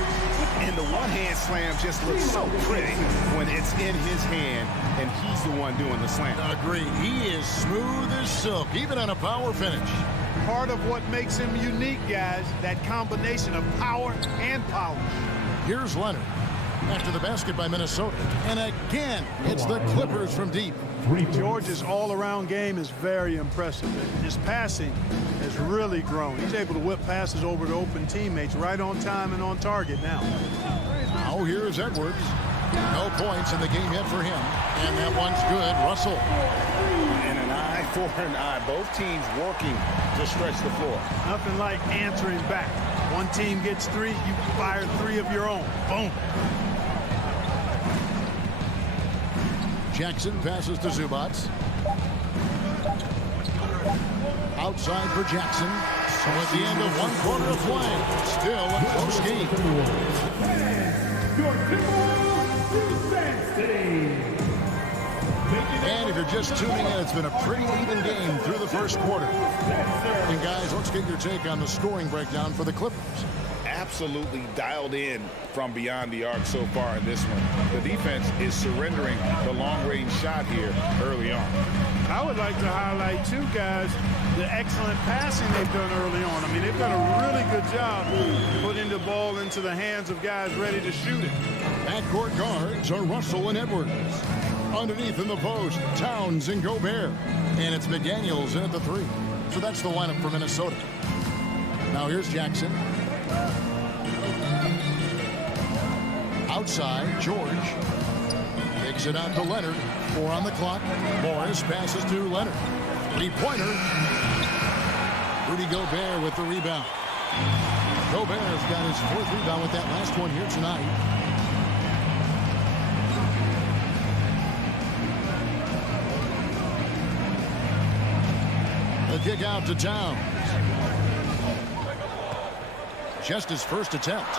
And the one-hand slam just looks so pretty when it's in his hand and he's the one doing the slam. Agreed. He is smooth as silk, even on a power finish. Part of what makes him unique, guys, that combination of power and polish. Here's Leonard. After the basket by Minnesota. And again, it's the Clippers from deep. George's all-around game is very impressive. His passing has really grown. He's able to whip passes over to open teammates right on time and on target now. Now here's Edwards. No points in the game yet for him. And that one's good. Russell. And an eye for an eye. Both teams working to stretch the floor. Nothing like answering back. One team gets 3, you fire 3 of your own. Boom. Jackson passes to Zubats. Outside for Jackson. So at the end of 1 quarter of play, still a close game. And if you're just tuning in, it's been a pretty even game through the first quarter. And guys, let's get your take on the scoring breakdown for the Clippers. Absolutely dialed in from beyond the arc so far in this one. The defense is surrendering the long-range shot here early on. I would like to highlight, too, guys, the excellent passing they've done early on. I mean, they've done a really good job putting the ball into the hands of guys ready to shoot it. Backcourt guards are Russell and Edwards. Underneath in the post, Towns and Gobert. And it's McDaniels in at the 3. So that's the lineup for Minnesota. Now here's Jackson. Outside, George takes it out to Leonard. 4 on the clock. Morris passes to Leonard. 3-pointer. Rudy Gobert with the rebound. Gobert's got his 4th rebound with that last one here tonight. The kick out to Towns. Just his first attempt.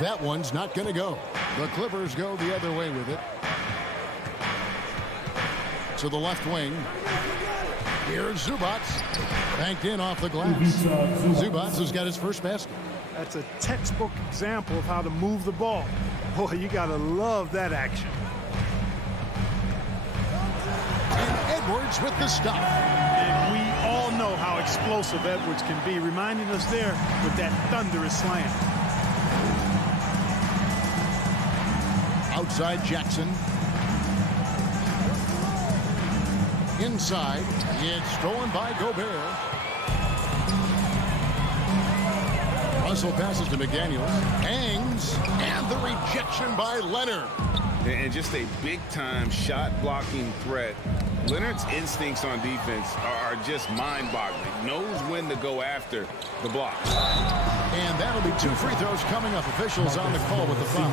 That one's not going to go. The Clippers go the other way with it. To the left wing. Here's Zubats. Banked in off the glass. Zubats has got his first basket. That's a textbook example of how to move the ball. Boy, you got to love that action. And Edwards with the stop. And we all know how explosive Edwards can be, reminding us there with that thunderous slam. Outside Jackson. Inside, it's stolen by Gobert. Russell passes to McDaniels. Hangs, and the rejection by Leonard. And just a big-time shot-blocking threat. Leonard's instincts on defense are just mind-boggling. Knows when to go after the block. And that'll be 2 free throws coming up. Officials on the call with the foul.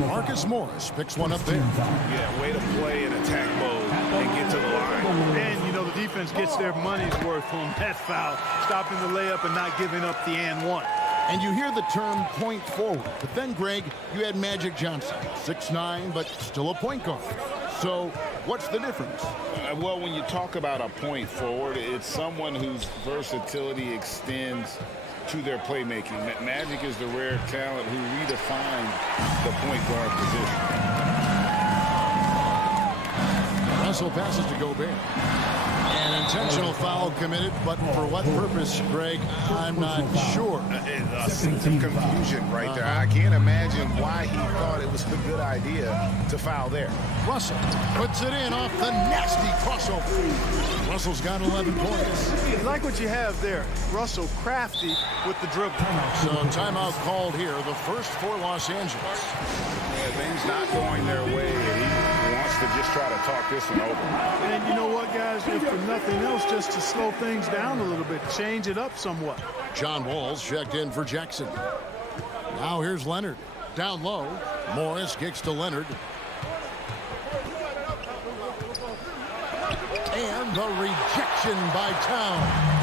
Marcus Morris picks one up there. Yeah, way to play in attack mode and get to the line. And, you know, the defense gets their money's worth on that foul. Stopping the layup and not giving up the and one. And you hear the term point forward. But then, Greg, you had Magic Johnson. 6'9", but still a point guard. So what's the difference? Well, when you talk about a point forward, it's someone whose versatility extends to their playmaking. Magic is the rare talent who redefined the point guard position. Russell passes to Gobert. An intentional foul committed, but for what purpose, Greg, I'm not sure. A sense of confusion right there. I can't imagine why he thought it was a good idea to foul there. Russell puts it in off the nasty crossover. Russell's got 11 points. I like what you have there. Russell crafty with the dribble. So timeout called here, the first for Los Angeles. Yeah, things not going their way, and he wants to just try to talk this one over. And you know what, guys? If for nothing else, just to slow things down a little bit, change it up somewhat. John Walls checked in for Jackson. Now here's Leonard. Down low. Morris kicks to Leonard. And the rejection by Towns.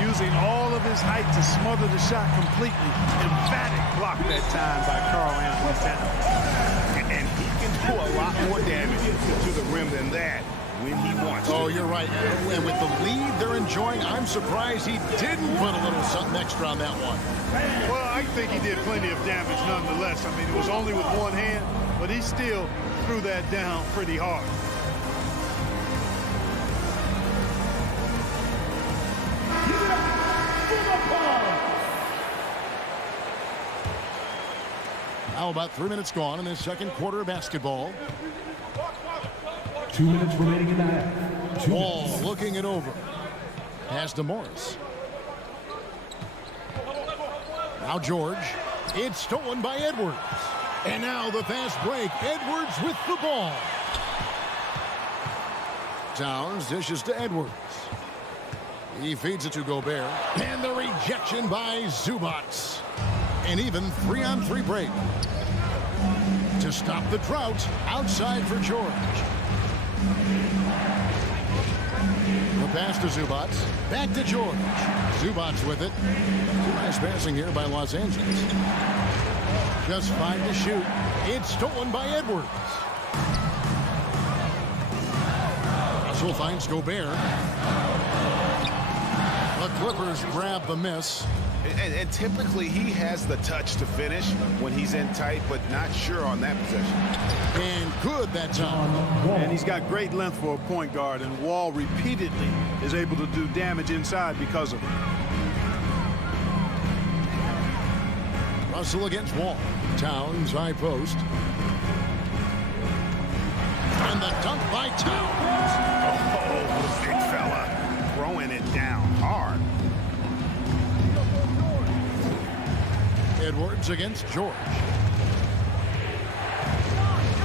Using all of his height to smother the shot completely. Emphatic block that time by Karl Anthony Towns. And he can do a lot more damage to the rim than that when he wants to. Oh, you're right. And with the lead they're enjoying, I'm surprised he didn't put a little something extra on that one. Well, I think he did plenty of damage nonetheless. I mean, it was only with one hand, but he still threw that down pretty hard. Now about 3 minutes gone in the second quarter of basketball. 2 minutes remaining in the half. Wall looking it over. Pass to Morris. Now George. It's stolen by Edwards. And now the fast break. Edwards with the ball. Towns dishes to Edwards. He feeds it to Gobert. And the rejection by Zubac. An even 3-on-3 break. To stop the drought, outside for George. The pass to Zubac. Back to George. Zubac with it. Nice passing here by Los Angeles. Just 5 to shoot. It's stolen by Edwards. Russell finds Gobert. The Clippers grab the miss. And typically he has the touch to finish when he's in tight, but not sure on that possession. And good that time. And he's got great length for a point guard, and Wall repeatedly is able to do damage inside because of it. Russell against Wall. Towns high post. And the dunk by Towns. Oh, big fella throwing it down hard. Edwards against George.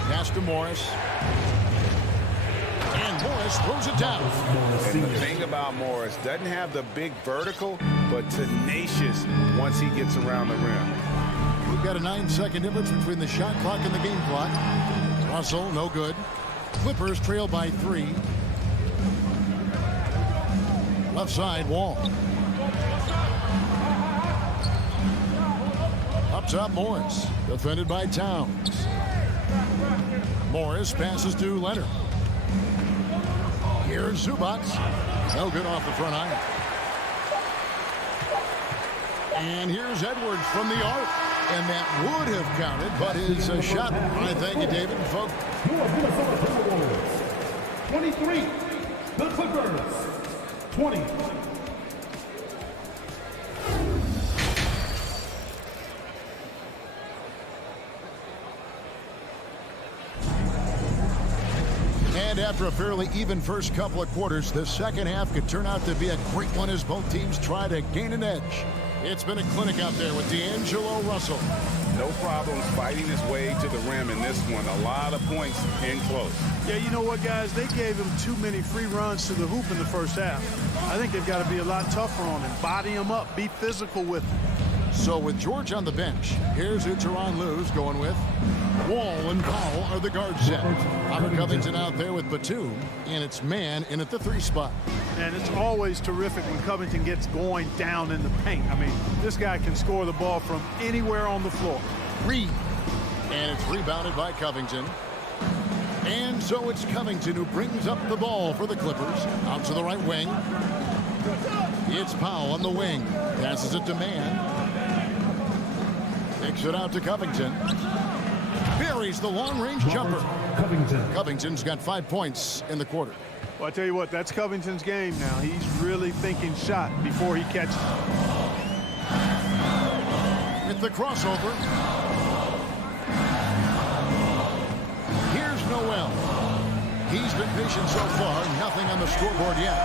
Pass to Morris. And Morris throws it down. And the thing about Morris, doesn't have the big vertical, but tenacious once he gets around the rim. We've got a 9-second difference between the shot clock and the game clock. Russell, no good. Clippers trail by 3. Left side, Wall. Up top, Morris. Defended by Towns. Morris passes to Leonard. Here's Zubac. No good off the front iron. And here's Edwards from the arc. And that would have counted, but his shot. I thank you, David. Folks. 23. The Clippers. 20. And after a fairly even first couple of quarters, the second half could turn out to be a great one as both teams try to gain an edge. It's been a clinic out there with D'Angelo Russell. No problems fighting his way to the rim in this one. A lot of points in close. Yeah, you know what, guys? They gave him too many free runs to the hoop in the first half. I think they've got to be a lot tougher on him. Body him up. Be physical with him. So with George on the bench, here's who Lu's going with. Wall and Powell are the guard set. Robert Covington out there with Batum, and it's man in at the 3 spot. And it's always terrific when Covington gets going down in the paint. I mean, this guy can score the ball from anywhere on the floor. Reed. And it's rebounded by Covington. And so it's Covington who brings up the ball for the Clippers. Out to the right wing. It's Powell on the wing. Passes it to man. Takes it out to Covington. Buries the long-range jumper. Covington's got 5 points in the quarter. Well, I tell you what, that's Covington's game now. He's really thinking shot before he catches it. With the crossover. Here's Noel. He's been patient so far. Nothing on the scoreboard yet.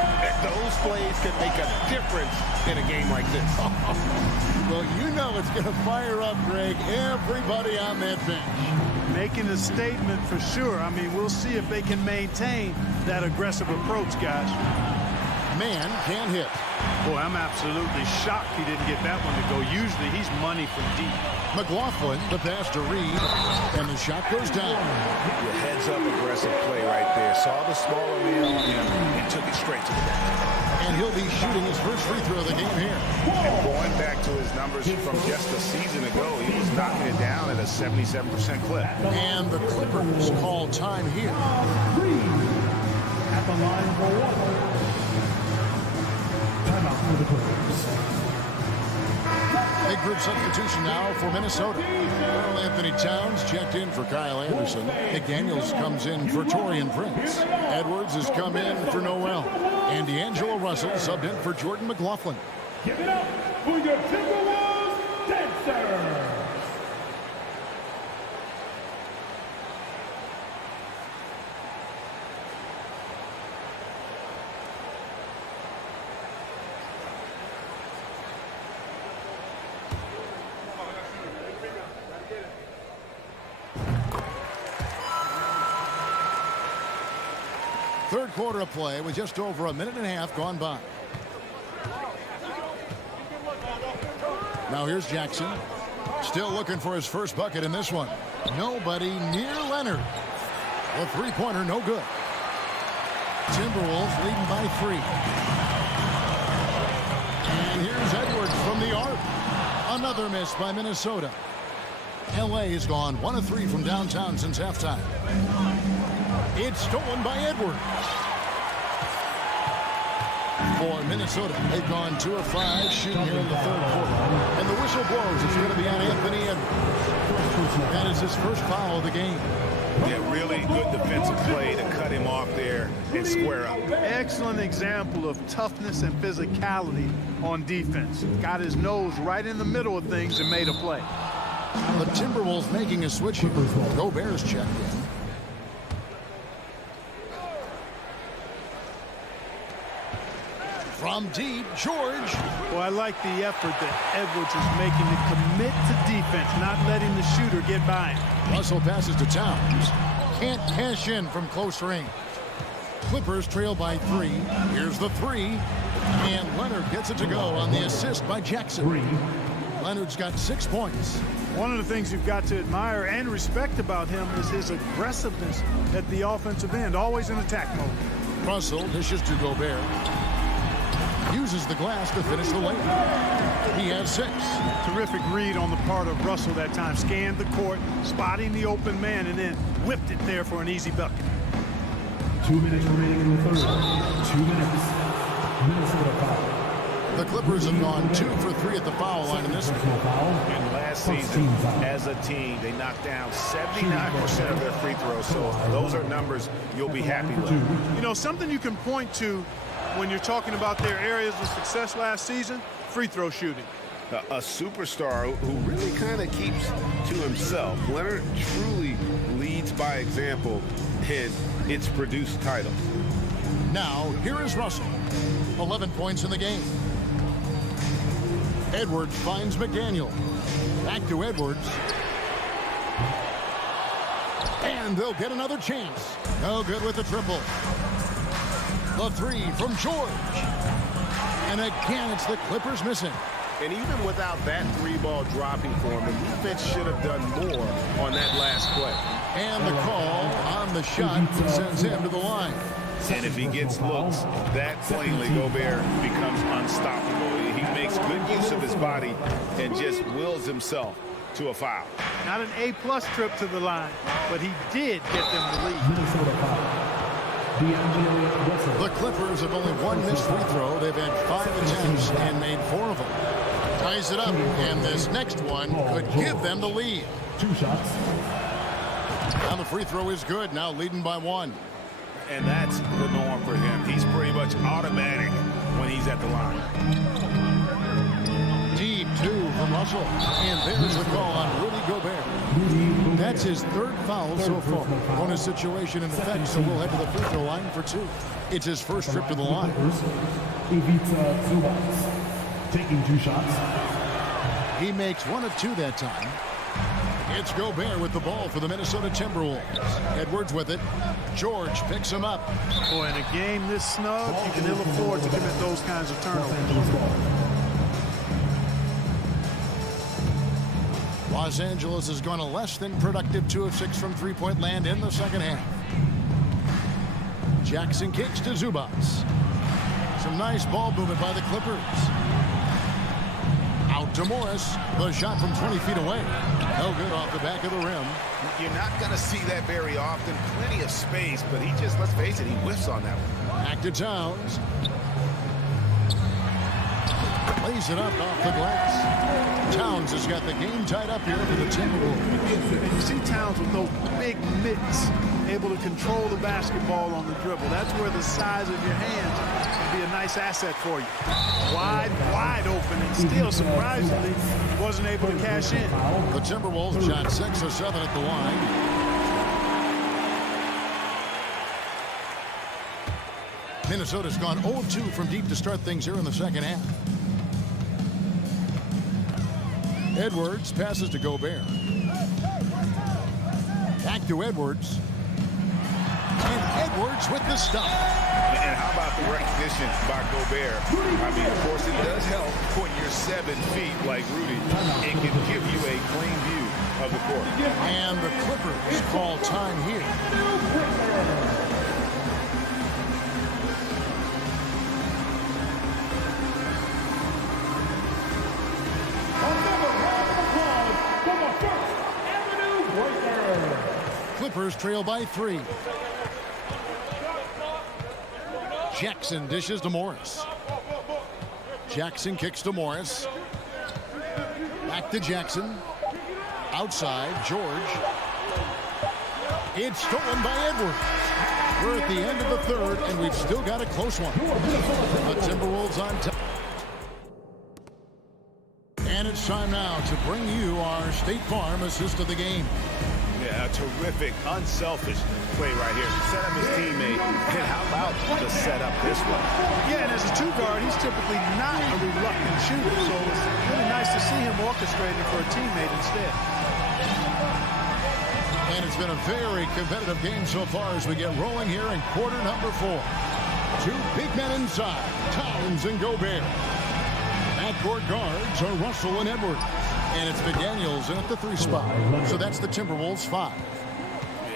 Those plays can make a difference in a game like this. Well, you know it's going to fire up, Greg, everybody on that bench. Making a statement for sure. I mean, we'll see if they can maintain that aggressive approach, guys. Man can't hit. Boy, I'm absolutely shocked he didn't get that one to go. Usually he's money from deep. McLaughlin, the pass to Reed, and the shot goes down. Your heads-up aggressive play right there. Saw the smaller man on him and took it straight to the net. And he'll be shooting his first free throw of the game here. And going back to his numbers from just a season ago, he was knocking it down at a 77% clip. And the Clippers call time here. At the line for one. Timeout for the Clippers. Big group substitution now for Minnesota. Earl Anthony Towns checked in for Kyle Anderson. McDaniels comes in for Torian Prince. Edwards has come in for Noel. And D'Angelo Russell subbed in for Jordan McLaughlin. Give it up for your Timberwolves Dancers. Third quarter of play with just over a minute and a half gone by. Now here's Jackson. Still looking for his first bucket in this one. Nobody near Leonard. The three-pointer no good. Timberwolves leading by 3. And here's Edwards from the arc. Another miss by Minnesota. LA has gone 1 of 3 from downtown since halftime. It's stolen by Edwards. For Minnesota, they've gone 2 of 5 shooting here in the third quarter. And the whistle blows. It's going to be on Anthony Edwards. That is his first foul of the game. Yeah, really good defensive play to cut him off there and square up. Excellent example of toughness and physicality on defense. Got his nose right in the middle of things and made a play. The Timberwolves making a switch here. Gobert's checked in. From deep, George. Well, I like the effort that Edwards is making to commit to defense, not letting the shooter get by him. Russell passes to Towns. Can't cash in from close range. Clippers trail by 3. Here's the 3. And Leonard gets it to go on the assist by Jackson. Leonard's got 6 points. One of the things you've got to admire and respect about him is his aggressiveness at the offensive end, always in attack mode. Russell dishes to Gobert. Uses the glass to finish the layup. He has 6. Terrific read on the part of Russell that time. Scanned the court, spotting the open man, and then whipped it there for an easy bucket. 2 minutes remaining in the third. 2 minutes. Minnesota foul. The Clippers have gone 2 for 3 at the foul line in this one. And last season, as a team, they knocked down 79% of their free throws. So those are numbers you'll be happy with. You know, something you can point to when you're talking about their areas of success last season, free throw shooting. A superstar who really kind of keeps to himself. Leonard truly leads by example, and it's produced titles. Now, here is Russell. 11 points in the game. Edwards finds McDaniel. Back to Edwards. And they'll get another chance. No good with the triple. The 3 from George. And again, it's the Clippers missing. And even without that 3-ball dropping for him, the defense should have done more on that last play. And the call on the shot sends him to the line. And if he gets looks, that plainly Gobert becomes unstoppable. He makes good use of his body and just wills himself to a foul. Not an A-plus trip to the line, but he did get them the lead. Minnesota foul. The Clippers have only 1 missed free throw. They've had 5 attempts and made 4 of them. Ties it up, and this next one could give them the lead. 2 shots. Now the free throw is good, now leading by 1. And that's the norm for him. He's pretty much automatic when he's at the line. Deep 2 from Russell. And there's the call on Rudy Gobert. That's his 3rd foul so far. Bonus situation in effect, so we'll head to the free throw line for 2. It's his first trip to the line. Taking 2 shots. He makes 1 of 2 that time. It's Gobert with the ball for the Minnesota Timberwolves. Edwards with it. George picks him up. Boy, in a game this snug, you can ill afford to commit those kinds of turnovers. Los Angeles has gone a less than productive 2 of 6 from three-point land in the second half. Jackson kicks to Zubac. Some nice ball movement by the Clippers. Out to Morris. The shot from 20 feet away. No good off the back of the rim. You're not going to see that very often. Plenty of space, but he just, let's face it, he whiffs on that one. Back to Towns. Lays it up off the glass. Towns has got the game tied up here for the Timberwolves. And you see Towns with those big mitts, able to control the basketball on the dribble. That's where the size of your hands can be a nice asset for you. Wide open, and still, surprisingly, wasn't able to cash in. The Timberwolves shot 6 of 7 at the line. Minnesota's gone 0-2 from deep to start things here in the second half. Edwards passes to Gobert. Back to Edwards. And Edwards with the stop. And how about the recognition by Gobert? I mean, of course, it does help when you're 7 feet like Rudy. It can give you a clean view of the court. And the Clippers call time here. Clippers trail by 3. Jackson dishes to Morris. Jackson kicks to Morris. Back to Jackson. Outside, George. It's stolen by Edwards. We're at the end of the third, and we've still got a close one. The Timberwolves on top. And it's time now to bring you our State Farm assist of the game. Yeah, a terrific, unselfish play right here. Set up his teammate. And how about the setup this one? Yeah, and as a 2 guard, he's typically not a reluctant shooter, so it's really nice to see him orchestrating for a teammate instead. And it's been a very competitive game so far as we get rolling here in quarter number 4. 2 big men inside, Towns and Gobert. Backcourt guards are Russell and Edwards. And it's McDaniels in at the 3 spot. So that's the Timberwolves 5.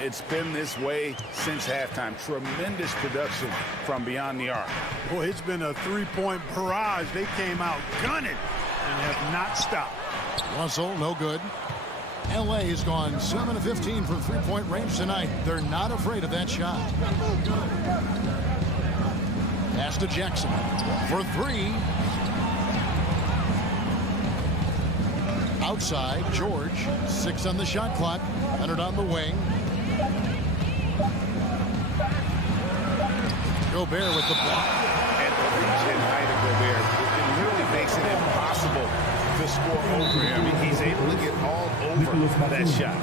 It's been this way since halftime. Tremendous production from beyond the arc. Boy, it's been a 3-point barrage. They came out gunning and have not stopped. Russell, no good. LA has gone 7 of 15 from 3-point range tonight. They're not afraid of that shot. Pass to Jackson for 3. Outside, George. 6 on the shot clock. Leonard on the wing. Gobert with the block. And the reach and height of Gobert, it really makes it impossible to score over him. He's able to get all over that shot.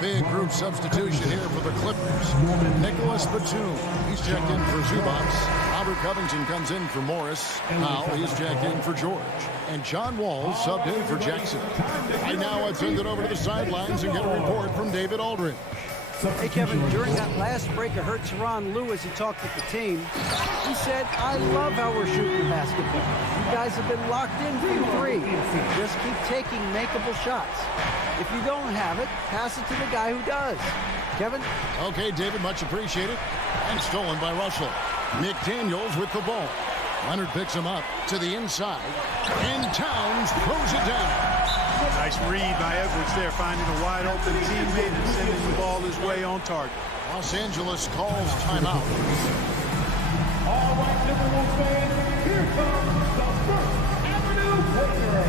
Big group substitution here for the Clippers. Nicholas Batum. He's checked in for Zubac. Robert Covington comes in for Morris. Powell, he's checked in for George. And John Wall subbed in for Jackson. Right now, I send it over to the sidelines and get a report from David Aldridge. Hey, Kevin, during that last break, I heard SuperLu as he talked with the team. He said, I love how we're shooting the basketball. You guys have been locked in from 3. Just keep taking makeable shots. If you don't have it, pass it to the guy who does. Kevin? Okay, David, much appreciated. And stolen by Russell. McDaniels with the ball. Leonard picks him up to the inside. And Towns throws it down. Nice read by Edwards there, finding a wide open teammate and sending the ball his way on target. Los Angeles calls timeout. All right, Timberwolves fans, here comes the First Avenue Breaker.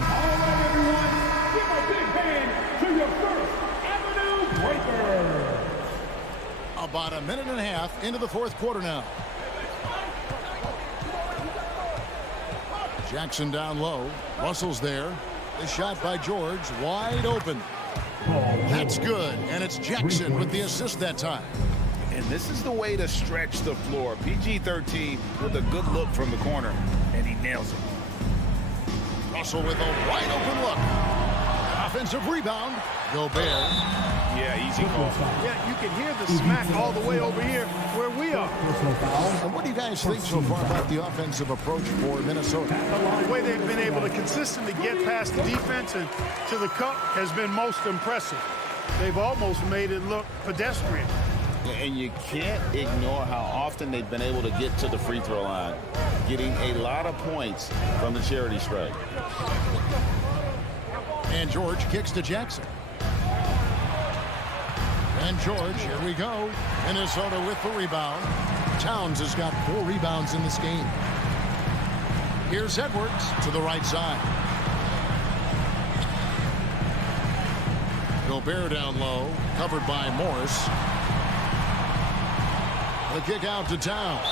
All right, everyone, give a big hand to your First Avenue Breaker. About a minute and a half into the 4th quarter now. Jackson down low. Russell's there. The shot by George, wide open. That's good, and it's Jackson with the assist that time. And this is the way to stretch the floor. PG-13 with a good look from the corner, and he nails it. Russell with a wide open look. Offensive rebound. Gobert. Yeah, easy call. Yeah, you can hear the smack all the way over here where we are. And what do you guys think so far about the offensive approach for Minnesota? The way they've been able to consistently get past the defense and to the cup has been most impressive. They've almost made it look pedestrian. And you can't ignore how often they've been able to get to the free throw line, getting a lot of points from the charity stripe. And George kicks to Jackson. And George, here we go. Minnesota with the rebound. Towns has got 4 rebounds in this game. Here's Edwards to the right side. Gobert down low, covered by Morris. The kick out to Towns.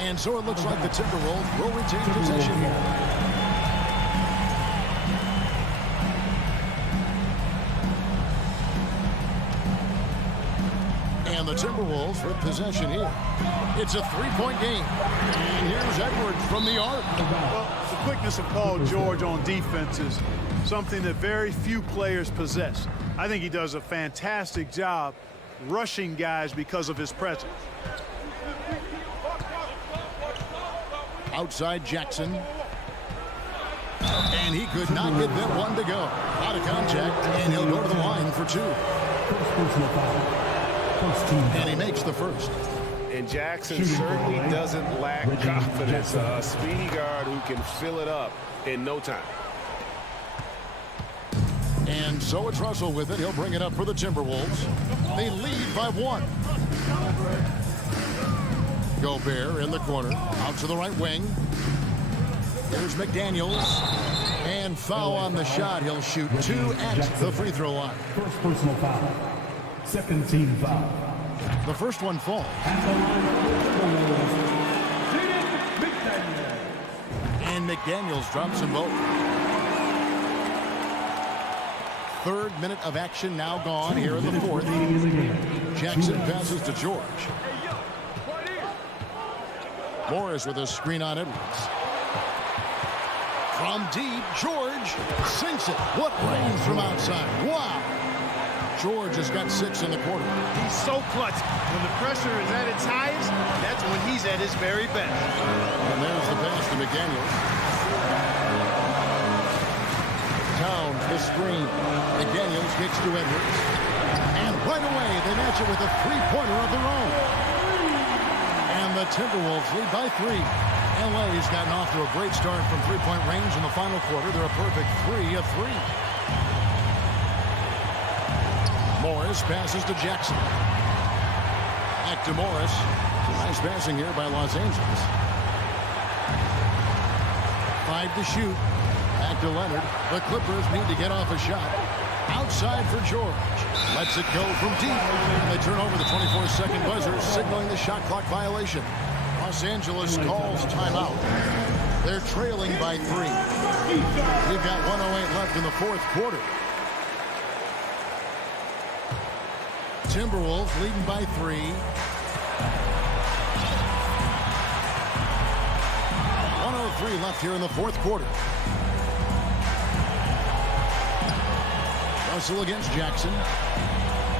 And so it looks like the Timberwolves will retain possession here. And the Timberwolves with possession here. It's a 3-point game. And here's Edwards from the arc. Well, the quickness of Paul George on defense is something that very few players possess. I think he does a fantastic job rushing guys because of his presence. Outside Jackson. And he could not get that one to go. Out of contact, and he'll go to the line for 2. And he makes the first. And Jackson certainly doesn't lack confidence. A speedy guard who can fill it up in no time. And so it's Russell with it. He'll bring it up for the Timberwolves. They lead by 1. Gobert in the corner. Out to the right wing. Here's McDaniels. And foul on the shot. He'll shoot 2 at the free throw line. First personal foul. Second team foul. The first one falls. And McDaniels drops them both. 3rd minute of action now gone here in the 4th. Jackson passes to George. Morris with a screen on Edwards. From deep, George sinks it. What range from outside. Wow. George has got 6 in the quarter. He's so clutch. When the pressure is at its highest, that's when he's at his very best. And there's the pass to McDaniels. Towns, the screen. McDaniels kicks to Edwards. And right away, they match it with a 3-pointer of their own. And the Timberwolves lead by 3. LA's gotten off to a great start from 3-point range in the final quarter. They're a perfect 3 of 3. Morris passes to Jackson. Back to Morris. Nice passing here by Los Angeles. 5 to shoot. Back to Leonard. The Clippers need to get off a shot. Outside for George. Lets it go from deep. And they turn over the 24-second buzzer, signaling the shot clock violation. Los Angeles calls timeout. They're trailing by 3. We've got 1:08 left in the 4th quarter. Timberwolves leading by 3. 1:03 left here in the 4th quarter. Russell against Jackson.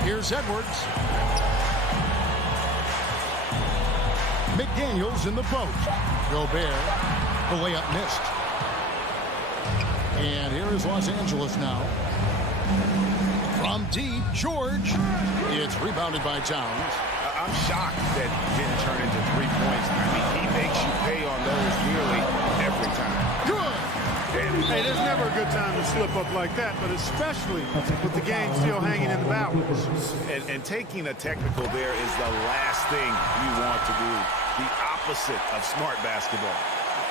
Here's Edwards. McDaniels in the post. Gobert. The layup missed. And here is Los Angeles now. From deep, George. It's rebounded by Towns. I'm shocked that it didn't turn into 3 points. I mean, he makes you pay on those nearly every time. Good. Hey, there's never a good time to slip up like that, but especially with the game still hanging in the balance. And taking a technical there is the last thing you want to do. The opposite of smart basketball.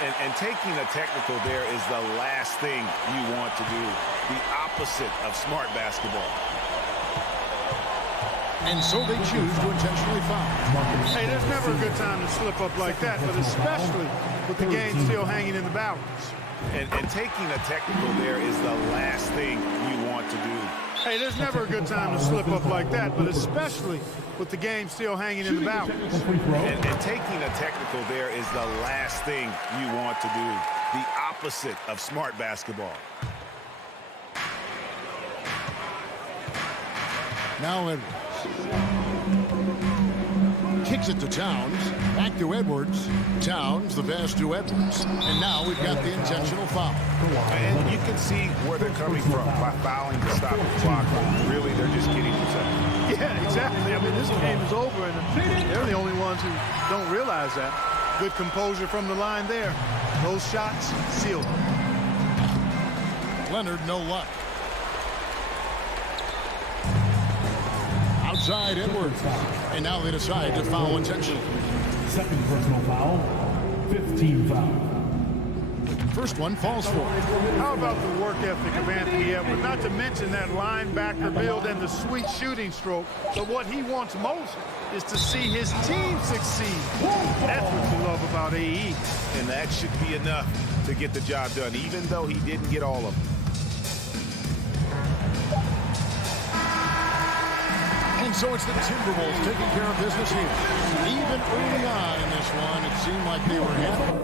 And taking a technical there is the last thing you want to do. The opposite of smart basketball. And so they choose to intentionally foul. Hey, there's never a good time to slip up like that, but especially with the game still hanging in the balance. And taking a technical there is the last thing you want to do. Hey, Hey, there's never a good time to slip up like that, but especially with the game still hanging in the balance. And taking a technical there is the last thing you want to do. The opposite of smart basketball. Now Edwards. Kicks it to Towns. Back to Edwards. Towns, the pass to Edwards. And now we've got the intentional foul. And you can see where they're coming from by fouling to stop the clock. But really, they're just kidding themselves. Yeah, exactly. I mean, this game is over, and they're the only ones who don't realize that. Good composure from the line there. Those shots sealed. Leonard, no luck. Outside Edwards. And now they decide to foul intentionally. Second personal foul, 15 foul. First one falls for it. How about the work ethic of Anthony Edwards? Not to mention that linebacker build and the sweet shooting stroke. But what he wants most is to see his team succeed. That's what you love about AE. And that should be enough to get the job done, even though he didn't get all of them. And so it's the Timberwolves taking care of business here. Even early on in this one, it seemed like they were happy.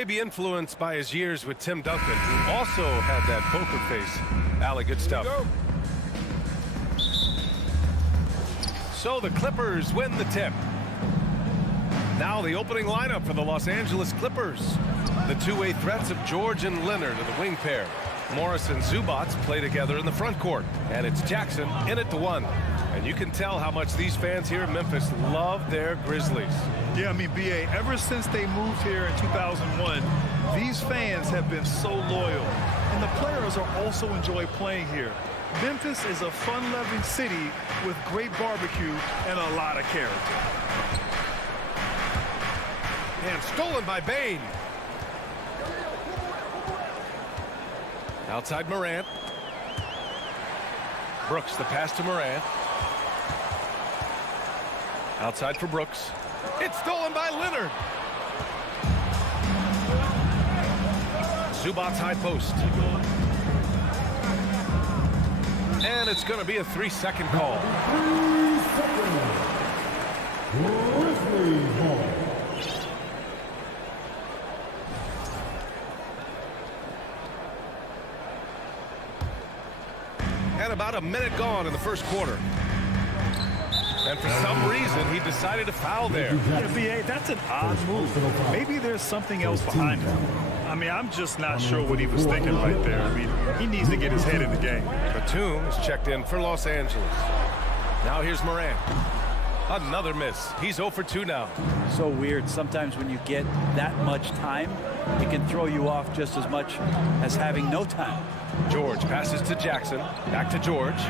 may be influenced by his years with Tim Duncan, who also had that poker face. Allie, good stuff. So the Clippers win the tip. Now the opening lineup for the Los Angeles Clippers. The two-way threats of George and Leonard are the wing pair. Morris and Zubac play together in the front court. And it's Jackson in at the 1. And you can tell how much these fans here in Memphis love their Grizzlies. Yeah, I mean, B.A., ever since they moved here in 2001, these fans have been so loyal. And the players are also enjoy playing here. Memphis is a fun-loving city with great barbecue and a lot of character. And stolen by Bane. Outside Morant. Brooks, the pass to Morant. Outside for Brooks. It's stolen by Leonard. Zubac's high post. And it's going to be a 3-second call. And about a minute gone in the first quarter. And for some reason, he decided to foul there. Yeah, B.A., that's an odd move. Maybe there's something else behind it. I mean, I'm just not sure what he was thinking right there. I mean, he needs to get his head in the game. Batum is checked in for Los Angeles. Now here's Morant. Another miss. He's 0 for 2 now. So weird. Sometimes when you get that much time, it can throw you off just as much as having no time. George passes to Jackson. Back to George.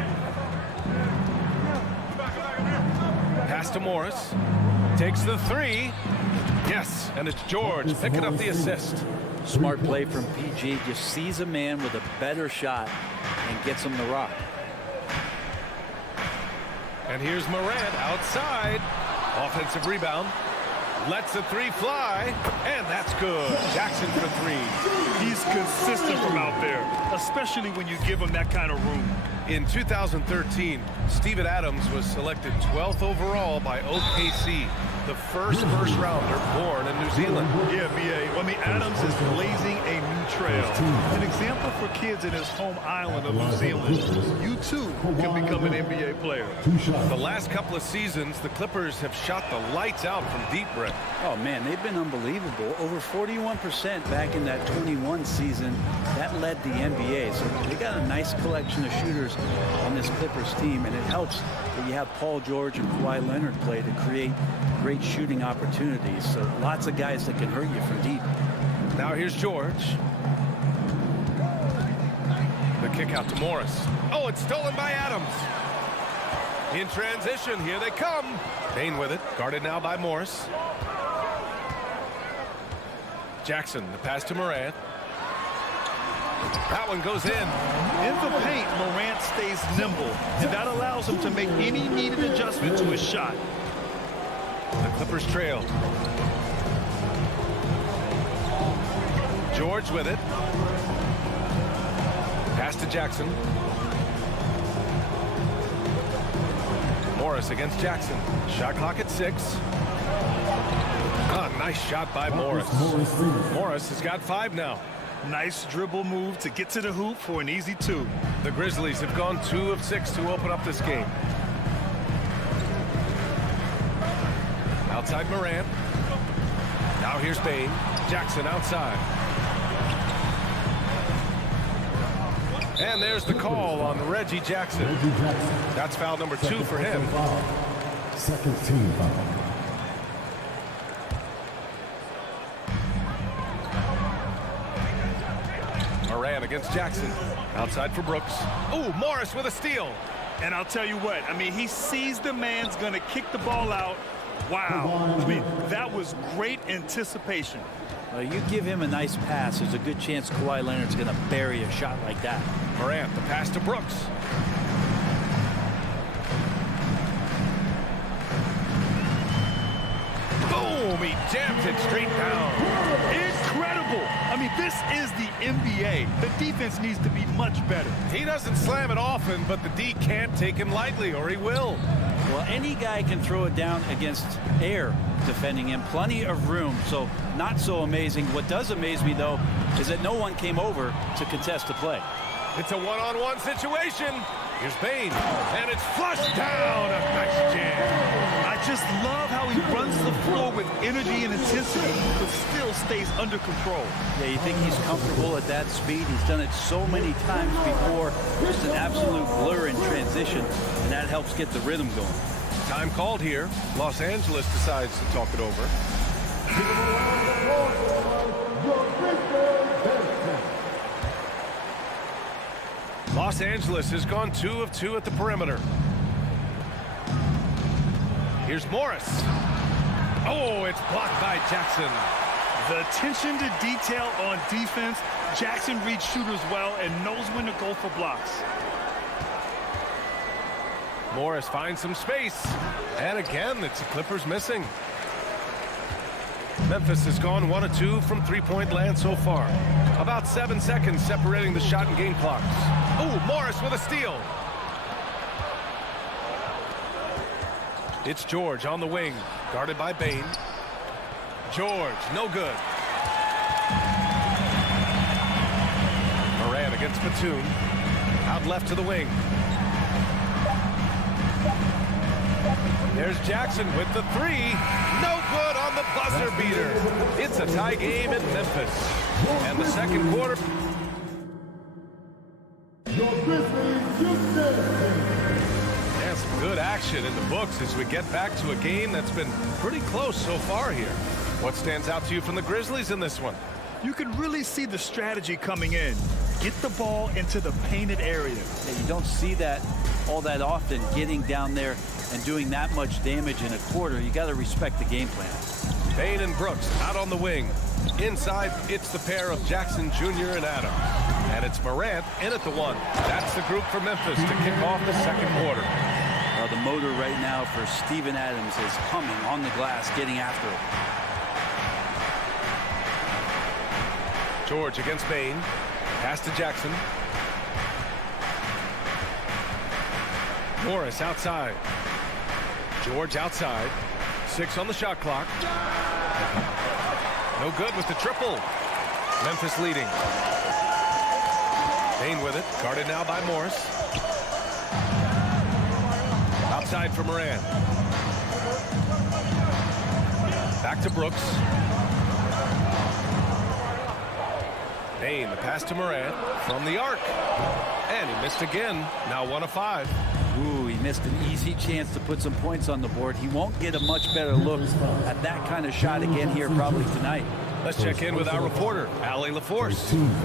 Pass to Morris. Takes the 3. Yes, and it's George picking up the assist. Smart play from PG. Just sees a man with a better shot and gets him the rock. And here's Morant outside. Offensive rebound. Lets the 3 fly. And that's good. Jackson for 3. He's consistent from out there, especially when you give him that kind of room. In 2013, Steven Adams was selected 12th overall by OKC, the first rounder born in New Zealand. Yeah, B.A. I mean, Adams is blazing a new trail. An example for kids in his home island of New Zealand. You, too, can become an NBA player. The last couple of seasons, the Clippers have shot the lights out from deep break. Oh, man, they've been unbelievable. Over 41% back in that 21 season. That led the NBA. So they got a nice collection of shooters on this Clippers team, and it helps that you have Paul George and Kawhi Leonard play to create great shooting opportunities. So lots of guys that can hurt you from deep. Now here's George. The kick out to Morris. Oh, it's stolen by Adams. In transition, here they come. Bane with it, guarded now by Morris. Jackson, the pass to Morant. That one goes in. In the paint, Morant stays nimble, and that allows him to make any needed adjustment to his shot. The Clippers trail. George with it. Pass to Jackson. Morris against Jackson. Shot clock at 6. Nice shot by Morris. Morris has got 5 now. Nice dribble move to get to the hoop for an easy 2. The Grizzlies have gone 2 of 6 to open up this game. Outside Morant. Now here's Bane. Jackson outside. And there's the call on Reggie Jackson. That's foul number 2 for him. Second team foul. Morant against Jackson. Outside for Brooks. Oh, Morris with a steal. And I'll tell you what, I mean, he sees the man's going to kick the ball out. Wow. I mean, that was great anticipation. You give him a nice pass, there's a good chance Kawhi Leonard's going to bury a shot like that. Morant, the pass to Brooks. Boom, he jammed it straight down. Incredible simple. I mean, this is the NBA. The defense needs to be much better. He doesn't slam it often, but the D can't take him lightly, or he will. Well, any guy can throw it down against air defending him. Plenty of room, so not so amazing. What does amaze me, though, is that no one came over to contest the play. It's a one-on-one situation. Here's Bain, and it's flushed down. A nice jam. I just love how he runs the floor with energy and intensity, but still stays under control. Yeah, you think he's comfortable at that speed? He's done it so many times before. Just an absolute blur in transition, and that helps get the rhythm going. Time called here. Los Angeles decides to talk it over. Los Angeles has gone 2 of 2 at the perimeter. Here's Morris. Oh, it's blocked by Jackson. The attention to detail on defense. Jackson reads shooters well and knows when to go for blocks. Morris finds some space. And again, it's the Clippers missing. Memphis has gone 1 of 2 from three-point land so far. About 7 seconds separating the shot and game clocks. Oh, Morris with a steal. It's George on the wing, guarded by Bain. George, no good. Moran against Batum. Out left to the wing. There's Jackson with the 3. No good on the buzzer beater. It's a tie game in Memphis. And the second quarter. There's some good action in the books as we get back to a game that's been pretty close so far here. What stands out to you from the Grizzlies in this one? You can really see the strategy coming in. Get the ball into the painted area. Yeah, you don't see that all that often, getting down there and doing that much damage in a quarter. You got to respect the game plan. Bain and Brooks out on the wing. Inside, it's the pair of Jackson Jr. and Adams. And it's Morant in at the 1. That's the group for Memphis to kick off the second quarter. The motor right now for Steven Adams is humming on the glass, getting after it. George against Bain. Pass to Jackson. Morris outside. George outside. 6 on the shot clock. No good with the triple. Memphis leading. Bain with it. Guarded now by Morris. Outside for Moran. Back to Brooks. Bain, the pass to Moran from the arc. And he missed again. Now 1 of 5. Ooh, he missed an easy chance to put some points on the board. He won't get a much better look at that kind of shot again here probably tonight. Let's check in with our reporter, Allie LaForce.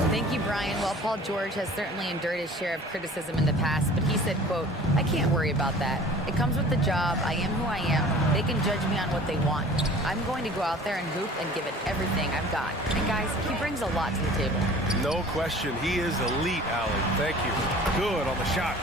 Thank you, Brian. Well, Paul George has certainly endured his share of criticism in the past, but he said, quote, "I can't worry about that. It comes with the job. I am who I am. They can judge me on what they want. I'm going to go out there and hoop and give it everything I've got." And guys, he brings a lot to the table. No question. He is elite, Allie. Thank you. Good on the shot.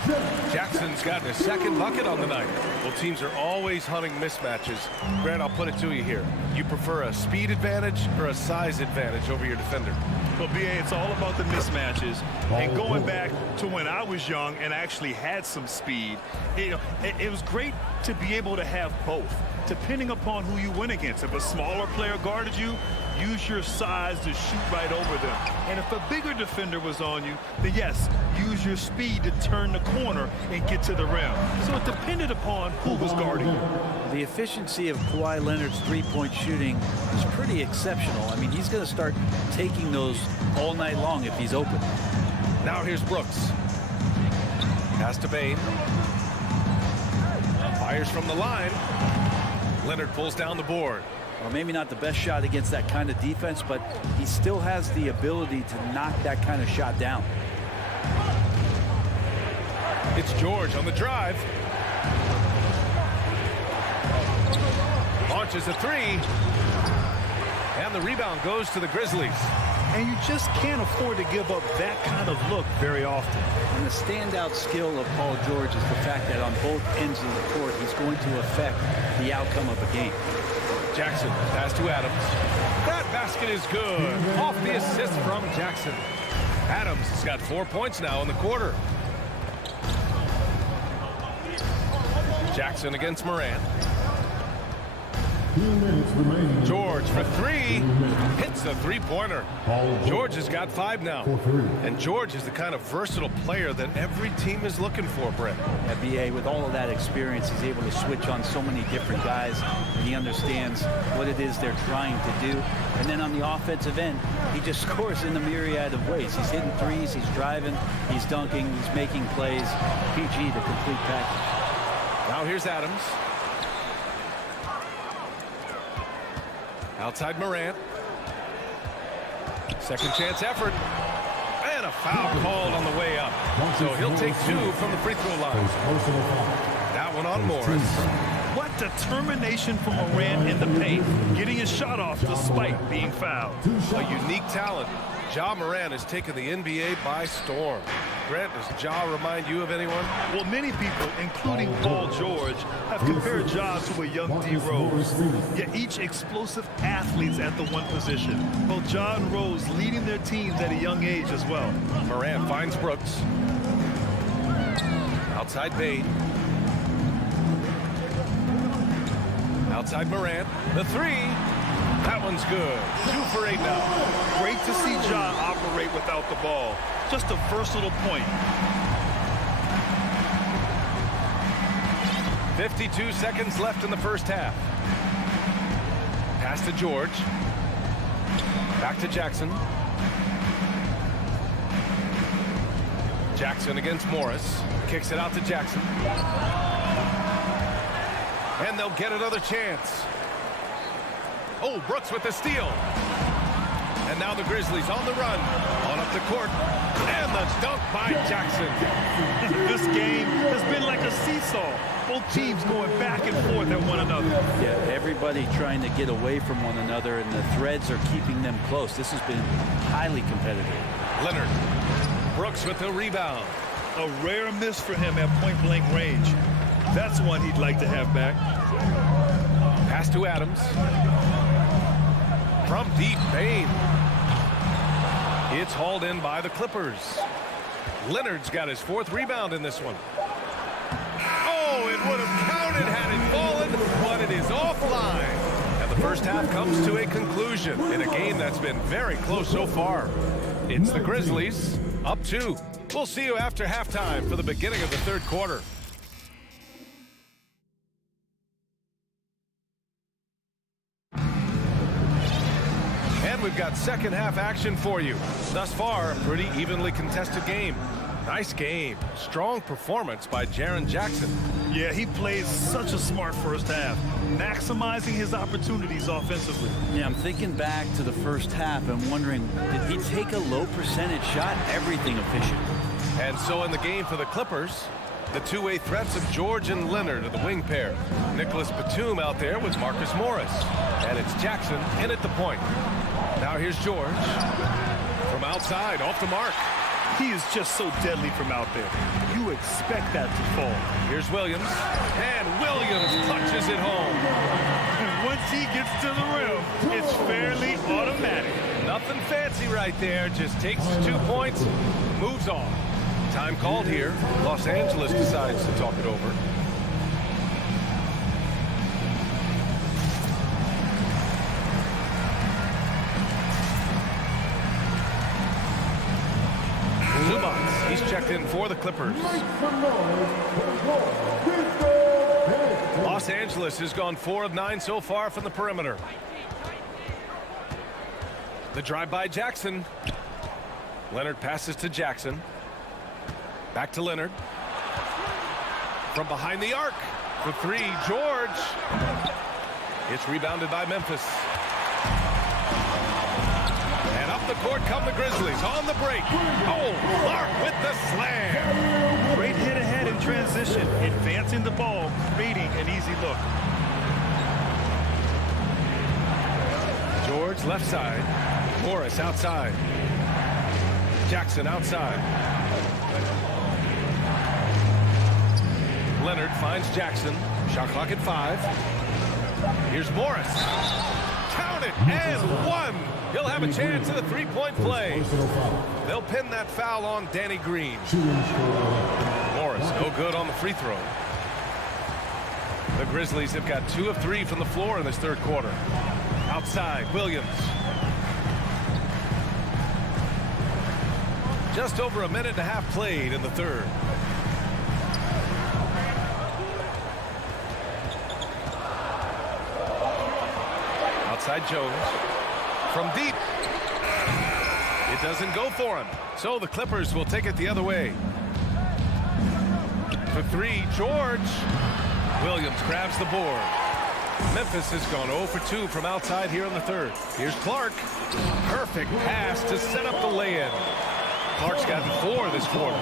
Jackson's gotten his second bucket on the night. Well, teams are always hunting mismatches. Grant, I'll put it to you here. You prefer a speed advantage or a size advantage over your defender? Well, B.A., it's all about the mismatches. And going back to when I was young and actually had some speed, it was great to be able to have both, depending upon who you went against. If a smaller player guarded you, use your size to shoot right over them. And if a bigger defender was on you, then yes, use your speed to turn the corner and get to the rim. So it depended upon who was guarding you. The efficiency of Kawhi Leonard's three-point shooting is pretty exceptional. I mean, he's going to start taking those all night long if he's open. Now here's Brooks. Pass to Bain. Fires from the line. Leonard pulls down the board. Well, maybe not the best shot against that kind of defense, but he still has the ability to knock that kind of shot down. It's George on the drive. Launches a 3. And the rebound goes to the Grizzlies. and you just can't afford to give up that kind of look very often. And the standout skill of Paul George is the fact that on both ends of the court, he's going to affect the outcome of a game. Jackson, pass to Adams. That basket is good. Off the assist from Jackson. Adams has got 4 points now in the quarter. Jackson against Morant. 2 minutes remaining. George for three. Hits the three-pointer. George has got 5 now. And George is the kind of versatile player that every team is looking for, Brett. At BA, with all of that experience, he's able to switch on so many different guys, and he understands what it is they're trying to do. And then on the offensive end, he just scores in a myriad of ways. He's hitting threes, he's driving, he's dunking, he's making plays. PG, the complete package. Now here's Adams. Outside Morant. Second chance effort. And a foul called on the way up. So he'll take 2 from the free throw line. That one on Morris. What determination from Morant in the paint, getting his shot off despite being fouled. A unique talent. Ja Morant has taken the NBA by storm. Grant, does Ja remind you of anyone? Well, many people, including Paul George, have compared Ja to a young D. Rose. Yet each explosive athletes at the one position. Both Ja and Rose leading their teams at a young age as well. Morant finds Brooks. Outside Bade. Outside Morant. The three. That one's good. 2 for 8 now. Great to see Ja operate without the ball. Just a versatile point. 52 seconds left in the first half. Pass to George. Back to Jackson. Jackson against Morris. Kicks it out to Jackson. And they'll get another chance. Oh, Brooks with the steal. And now the Grizzlies on the run. On up the court. And the dunk by Jackson. This game has been like a seesaw. Both teams going back and forth at one another. Yeah, everybody trying to get away from one another, and the threads are keeping them close. This has been highly competitive. Leonard. Brooks with the rebound. A rare miss for him at point-blank range. That's one he'd like to have back. Pass to Adams. From deep, Bane. It's hauled in by the Clippers. Leonard's got his 4th rebound in this one. Oh, it would have counted had it fallen, but it is offline. And the first half comes to a conclusion in a game that's been very close so far. It's the Grizzlies up 2. We'll see you after halftime for the beginning of the third quarter. We've got second half action for you. Thus far, a pretty evenly contested game. Nice game. Strong performance by Jaren Jackson. Yeah, he plays such a smart first half, maximizing his opportunities offensively. Yeah, I'm thinking back to the first half and wondering, did he take a low percentage shot? Everything efficient. And so in the game for the Clippers, the two-way threats of George and Leonard are the wing pair. Nicholas Batum out there with Marcus Morris. And it's Jackson in at the point. Now here's George. From outside, off the mark. He is just so deadly from out there. You expect that to fall. Here's Williams. And Williams punches it home. And once he gets to the rim, it's fairly automatic. Nothing fancy right there. Just takes his 2 points, moves on. Time called here. Los Angeles decides to talk it over. He's checked in for the Clippers. Los Angeles has gone 4 of 9 so far from the perimeter. The drive by Jackson. Leonard passes to Jackson. Back to Leonard. From behind the arc. For 3, George. It's rebounded by Memphis. And up the court come the Grizzlies on the break. Oh, Clark with the slam. Great hit ahead in transition, advancing the ball, creating an easy look. George left side. Morris outside. Jackson outside. Leonard finds Jackson. Shot clock at 5. Here's Morris. Count it, and 1. He'll have a chance at a three-point play. They'll pin that foul on Danny Green. Morris, no good on the free throw. The Grizzlies have got 2 of 3 from the floor in this third quarter. Outside, Williams. Just over a minute and a half played in the third. Outside Jones. From deep. It doesn't go for him. So the Clippers will take it the other way. For 3, George. Williams grabs the board. Memphis has gone 0 for 2 from outside here in the third. Here's Clark. Perfect pass to set up the lay-in. Clark's gotten 4 this quarter.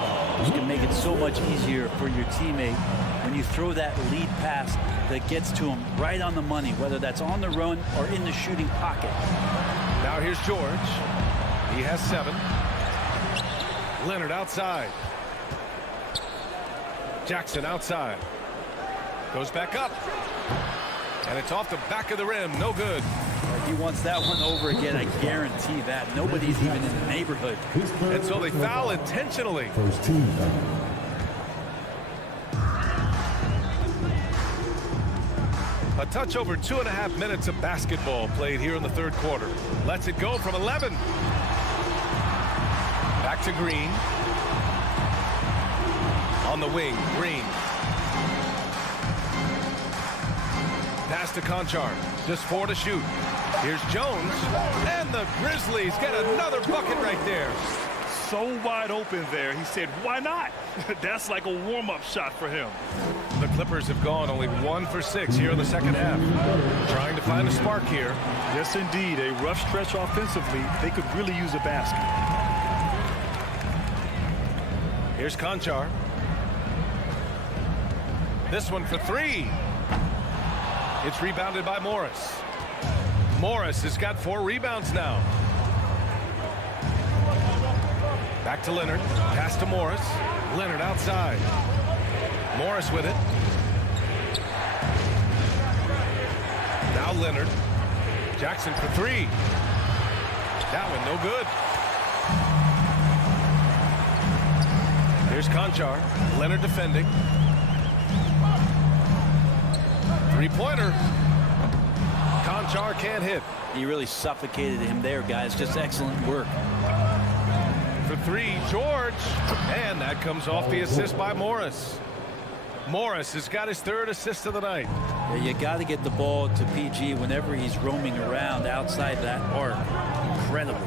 You can make it so much easier for your teammate when you throw that lead pass that gets to him right on the money, whether that's on the run or in the shooting pocket. Now here's George. He has 7. Leonard outside. Jackson outside. Goes back up. And it's off the back of the rim. No good. He wants that one over again. I guarantee that. Nobody's even in the neighborhood. And so they foul intentionally. First team foul. A touch over 2.5 minutes of basketball played here in the third quarter. Lets it go from 11. Back to Green. On the wing, Green. Pass to Conchar. Just 4 to shoot. Here's Jones. And the Grizzlies get another bucket right there. So wide open there. He said, why not? That's like a warm-up shot for him. The Clippers have gone only 1 for 6 here in the second half. Trying to find a spark here. Yes, indeed. A rough stretch offensively. They could really use a basket. Here's Conchar. This one for 3. It's rebounded by Morris. Morris has got 4 rebounds now. Back to Leonard. Pass to Morris. Leonard outside. Morris with it. Now Leonard. Jackson for 3. That one no good. Here's Conchar. Leonard defending. Three-pointer. Conchar can't hit. He really suffocated him there, guys. Just excellent work. For 3, George. And that comes off the assist by Morris. Morris has got his 3rd assist of the night. Yeah, you got to get the ball to PG whenever he's roaming around outside that arc. Incredible.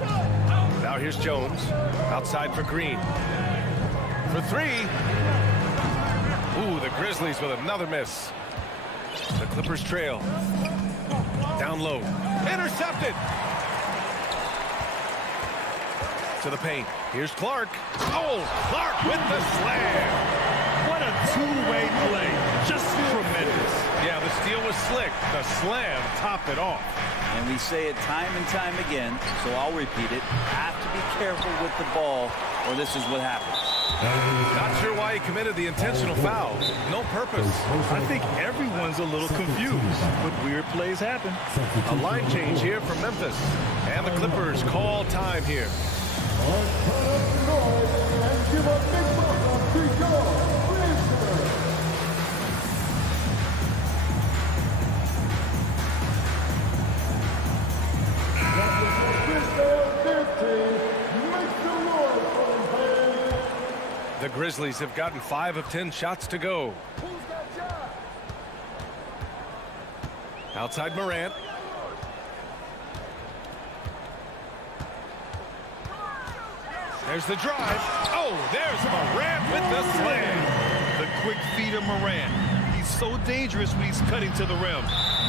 Now here's Jones. Outside for Green. For 3. Ooh, the Grizzlies with another miss. The Clippers trail. Down low. Intercepted. To the paint. Here's Clark. Oh, Clark with the slam. What a two-way play. Just tremendous. Yeah, the steal was slick. The slam topped it off. And we say it time and time again, so I'll repeat it. Have to be careful with the ball, or this is what happens. Not sure why he committed the intentional foul. No purpose. I think everyone's a little confused, but weird plays happen. A line change here from Memphis. And the Clippers call time here. The Grizzlies have gotten 5 of 10 shots to go. Outside Morant. There's the drive. Oh, there's Morant with the slam. The quick feed of Morant. He's so dangerous when he's cutting to the rim.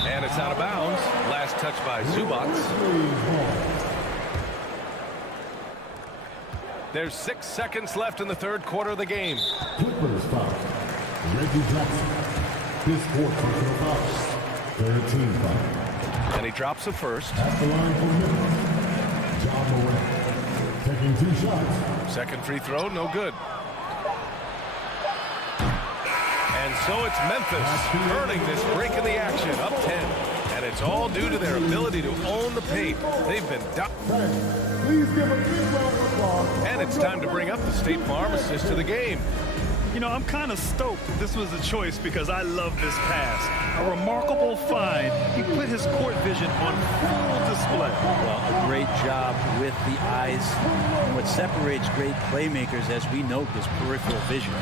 And it's out of bounds. Last touch by Zubac. There's 6 seconds left in the third quarter of the game. Clippers foul. Reggie Jackson. His 4th personal foul. 13 foul. And he drops the first. At the line for Memphis, Taking 2 shots. Second free throw, no good. And so it's Memphis earning this break in the action, up 10. And it's all due to their ability to own the paint. They've been Please give a big round of applause. And it's time to bring up the State Farm assist of the game. You know, I'm kind of stoked that this was a choice because I love this pass. A remarkable find. He put his court vision on full display. Well, a great job with the eyes. And what separates great playmakers, as we note, is peripheral vision.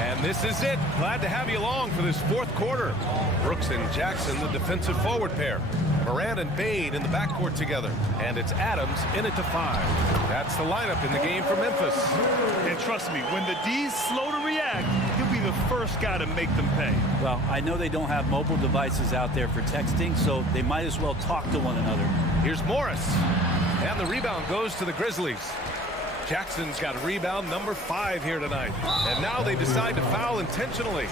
And this is it. Glad to have you along for this fourth quarter. Brooks and Jackson, the defensive forward pair. Moran and Bain in the backcourt together. And it's Adams in it to 5. That's the lineup in the game for Memphis. And trust me, when the D's slow to react, he'll be the first guy to make them pay. Well, I know they don't have mobile devices out there for texting, so they might as well talk to one another. Here's Morris. And the rebound goes to the Grizzlies. Jackson's got rebound number 5 here tonight. And now they decide to foul intentionally.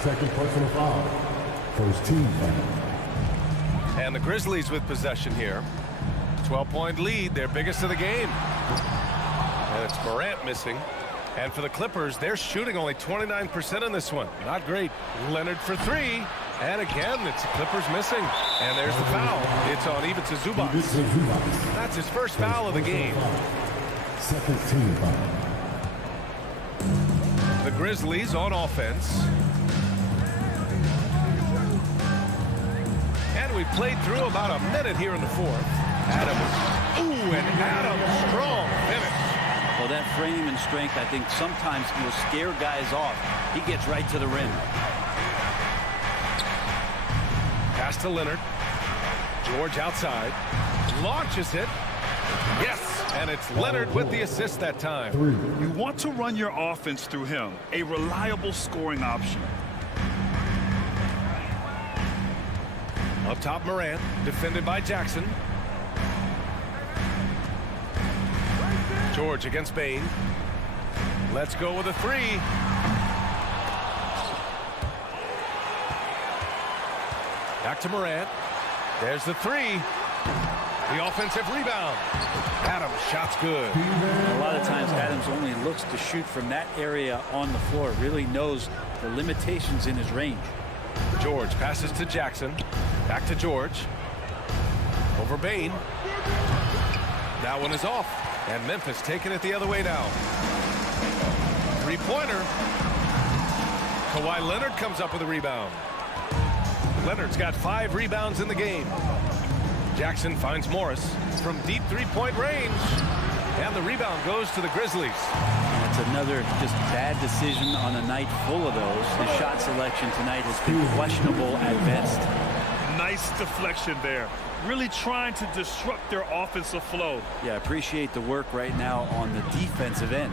Second personal foul. First team foul. And the Grizzlies with possession here. 12-point lead, their biggest of the game. And it's Morant missing. And for the Clippers, they're shooting only 29% in this one. Not great. Leonard for 3. And again, it's the Clippers missing. And there's the foul. It's on Ivica Zubac. That's his first foul of the game. Second team foul. The Grizzlies on offense. And we played through about a minute here in the fourth. Adams. Ooh, and Adams, strong finish. Well, that frame and strength, I think, sometimes will scare guys off. He gets right to the rim. Pass to Leonard. George outside. Launches it. Yes, and it's Leonard with the assist that time. You want to run your offense through him. A reliable scoring option. Up top, Morant, defended by Jackson. George against Bain. Let's go with a 3. Back to Morant. There's the 3. The offensive rebound. Adams, shot's good. A lot of times Adams only looks to shoot from that area on the floor. Really knows the limitations in his range. George passes to Jackson. Back to George. Over Bain. That one is off. And Memphis taking it the other way now. 3-pointer. Kawhi Leonard comes up with a rebound. Leonard's got 5 rebounds in the game. Jackson finds Morris from deep 3-point range. And the rebound goes to the Grizzlies. That's another just bad decision on a night full of those. His shot selection tonight has been questionable at best. Nice deflection there. Really trying to disrupt their offensive flow. Yeah, appreciate the work right now on the defensive end.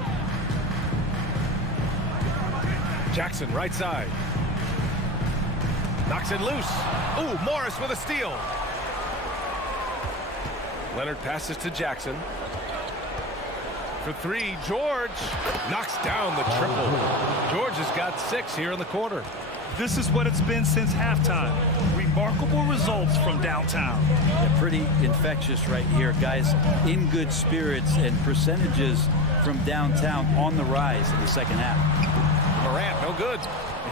Jackson right side. Knocks it loose. Ooh, Morris with a steal. Leonard passes to Jackson. For 3, George knocks down the triple. George has got 6 here in the quarter. This is what it's been since halftime. Remarkable results from downtown. Yeah, pretty infectious right here. Guys in good spirits and percentages from downtown on the rise in the second half. Morant, no good.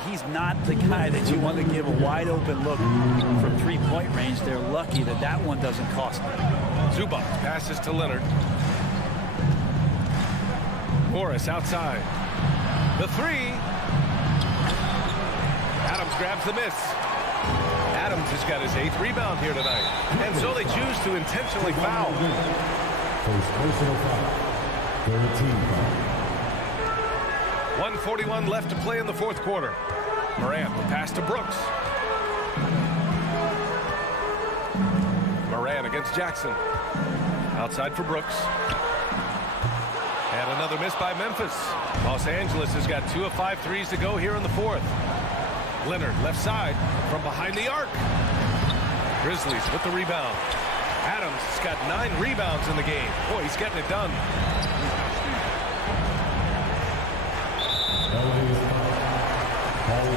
He's not the guy that you want to give a wide open look from 3-point range. They're lucky that that one doesn't cost them. Zubac passes to Leonard. Morris outside. The 3. Adams grabs the miss. Adams has got his 8th rebound here tonight. And so they choose to intentionally foul. First personal foul. Third team foul. 1:41 left to play in the fourth quarter. Morant, the pass to Brooks. Moran against Jackson. Outside for Brooks. And another miss by Memphis. Los Angeles has got 2 of 5 threes to go here in the fourth. Leonard left side from behind the arc. Grizzlies with the rebound. Adams has got 9 rebounds in the game. Boy, he's getting it done.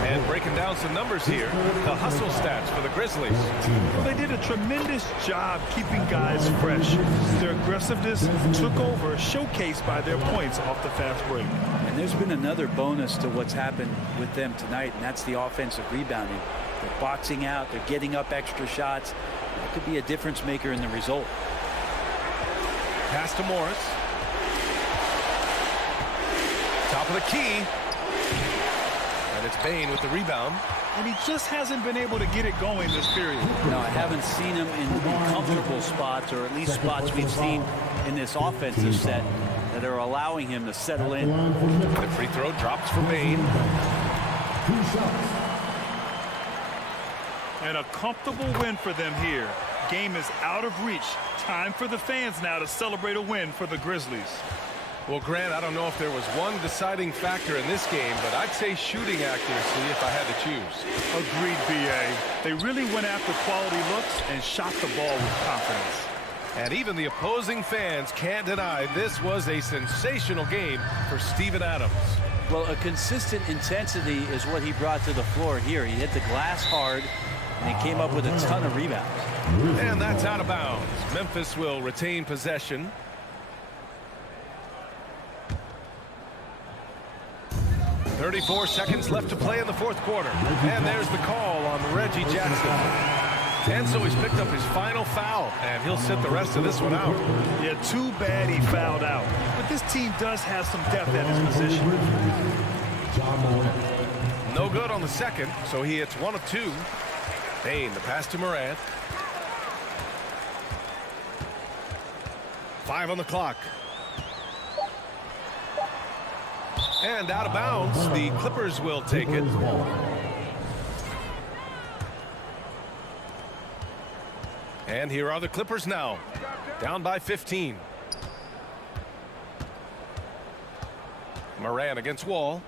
And breaking breaking down some numbers here. The hustle stats for the Grizzlies. Well, they did a tremendous job keeping guys fresh. Their aggressiveness took over, showcased by their points off the fast break. And there's been another bonus to what's happened with them tonight, and that's the offensive rebounding. They're boxing out, they're getting up extra shots. That could be a difference maker in the result. Pass to Morris. Top of the key. And it's Bain with the rebound. And he just hasn't been able to get it going this period. No, I haven't seen him in comfortable spots, or at least spots we've seen in this offensive set that are allowing him to settle in. The free throw drops for Bain. And a comfortable win for them here. Game is out of reach. Time for the fans now to celebrate a win for the Grizzlies. Well, Grant, I don't know if there was one deciding factor in this game, but I'd say shooting accuracy if I had to choose. Agreed, B.A. They really went after quality looks and shot the ball with confidence. And even the opposing fans can't deny this was a sensational game for Steven Adams. Well, a consistent intensity is what he brought to the floor here. He hit the glass hard, and he came up with a ton of rebounds. And that's out of bounds. Memphis will retain possession. .34 seconds left to play in the fourth quarter. And there's the call on Reggie Jackson. And so he's picked up his final foul, and he'll sit the rest of this one out. Yeah, too bad he fouled out. But this team does have some depth at his position. No good on the second, so he hits 1 of 2. Bain, the pass to Morant. 5 on the clock. And out of bounds, the Clippers will take it. And here are the Clippers now, down by 15. Moran against Wall.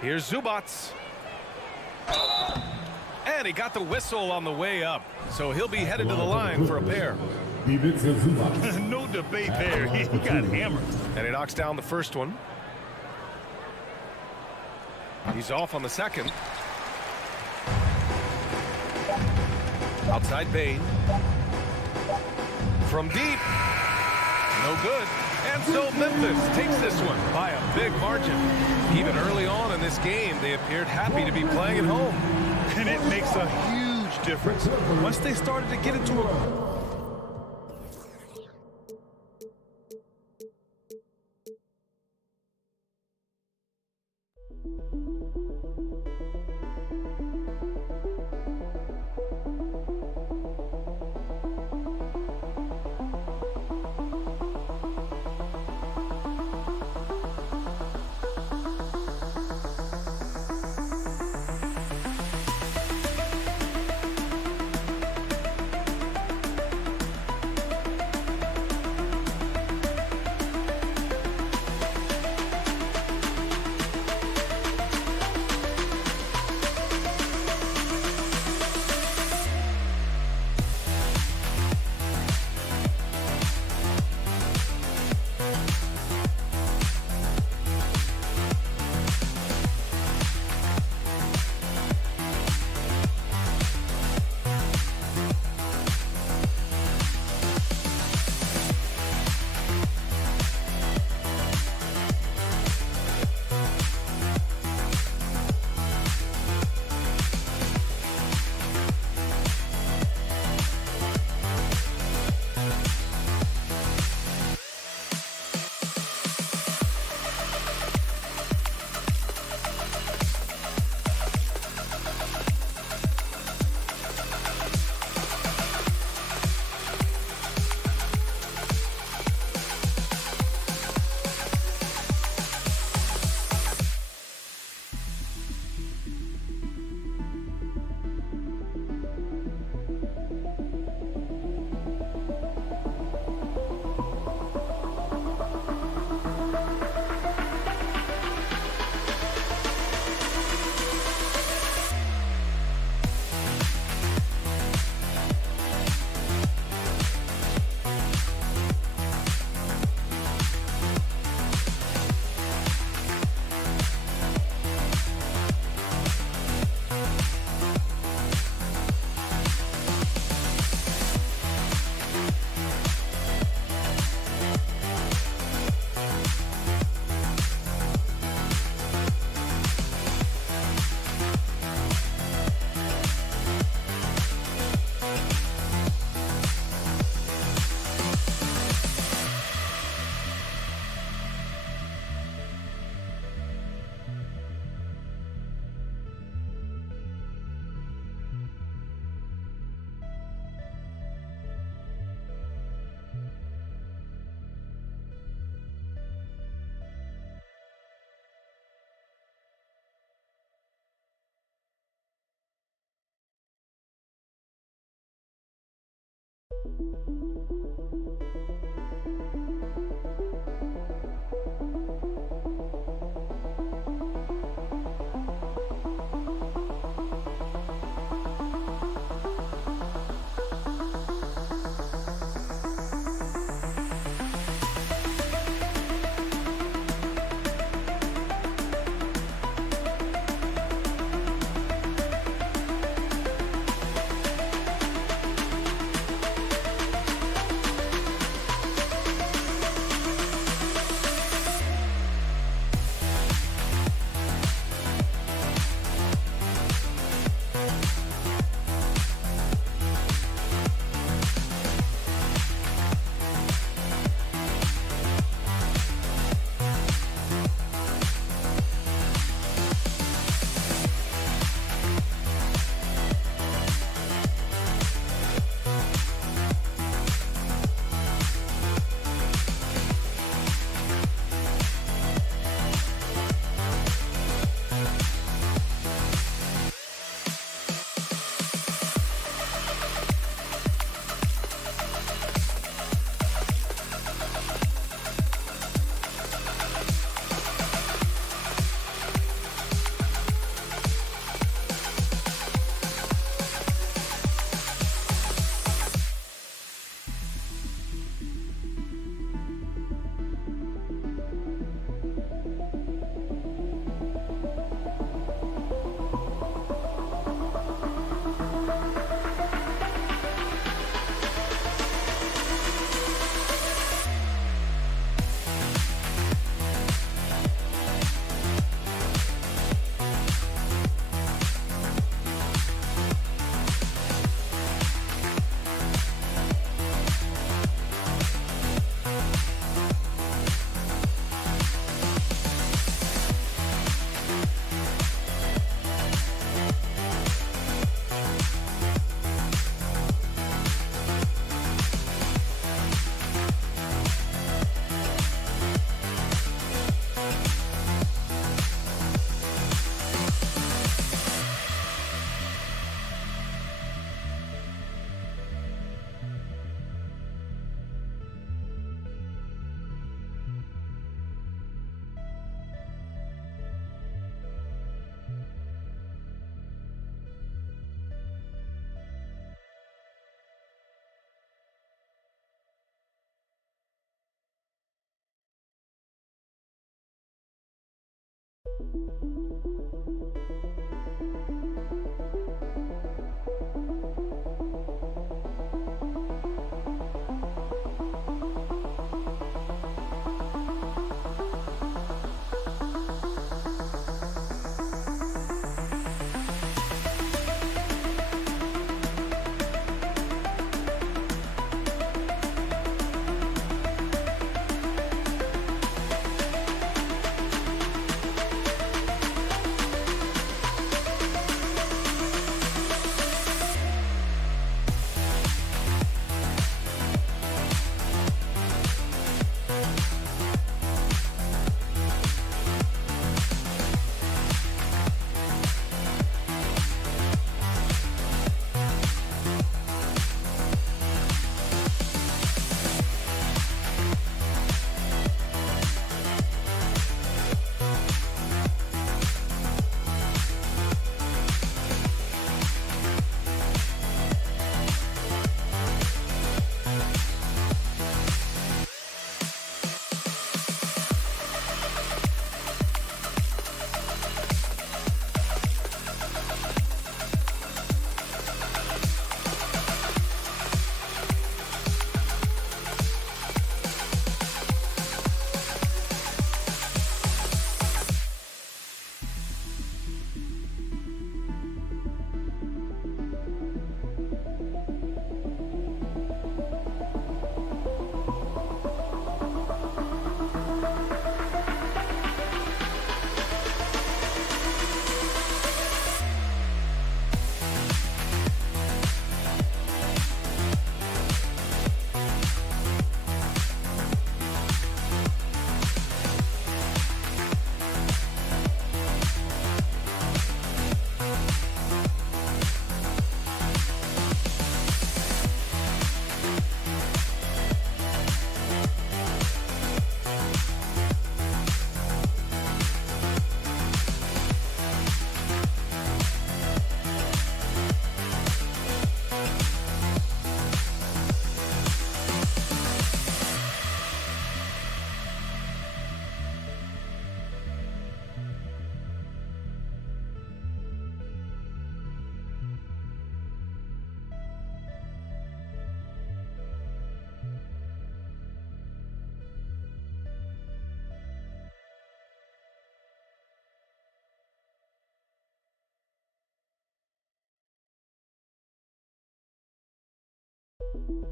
Here's Zubats. And he got the whistle on the way up, so he'll be headed to the line for a pair. No debate there. He got hammered. And he knocks down the first one. He's off on the second. Outside Bain. From deep. No good. And so Memphis takes this one by a big margin. Even early on in this game, they appeared happy to be playing at home. And it makes a huge difference. Once they started to get into a...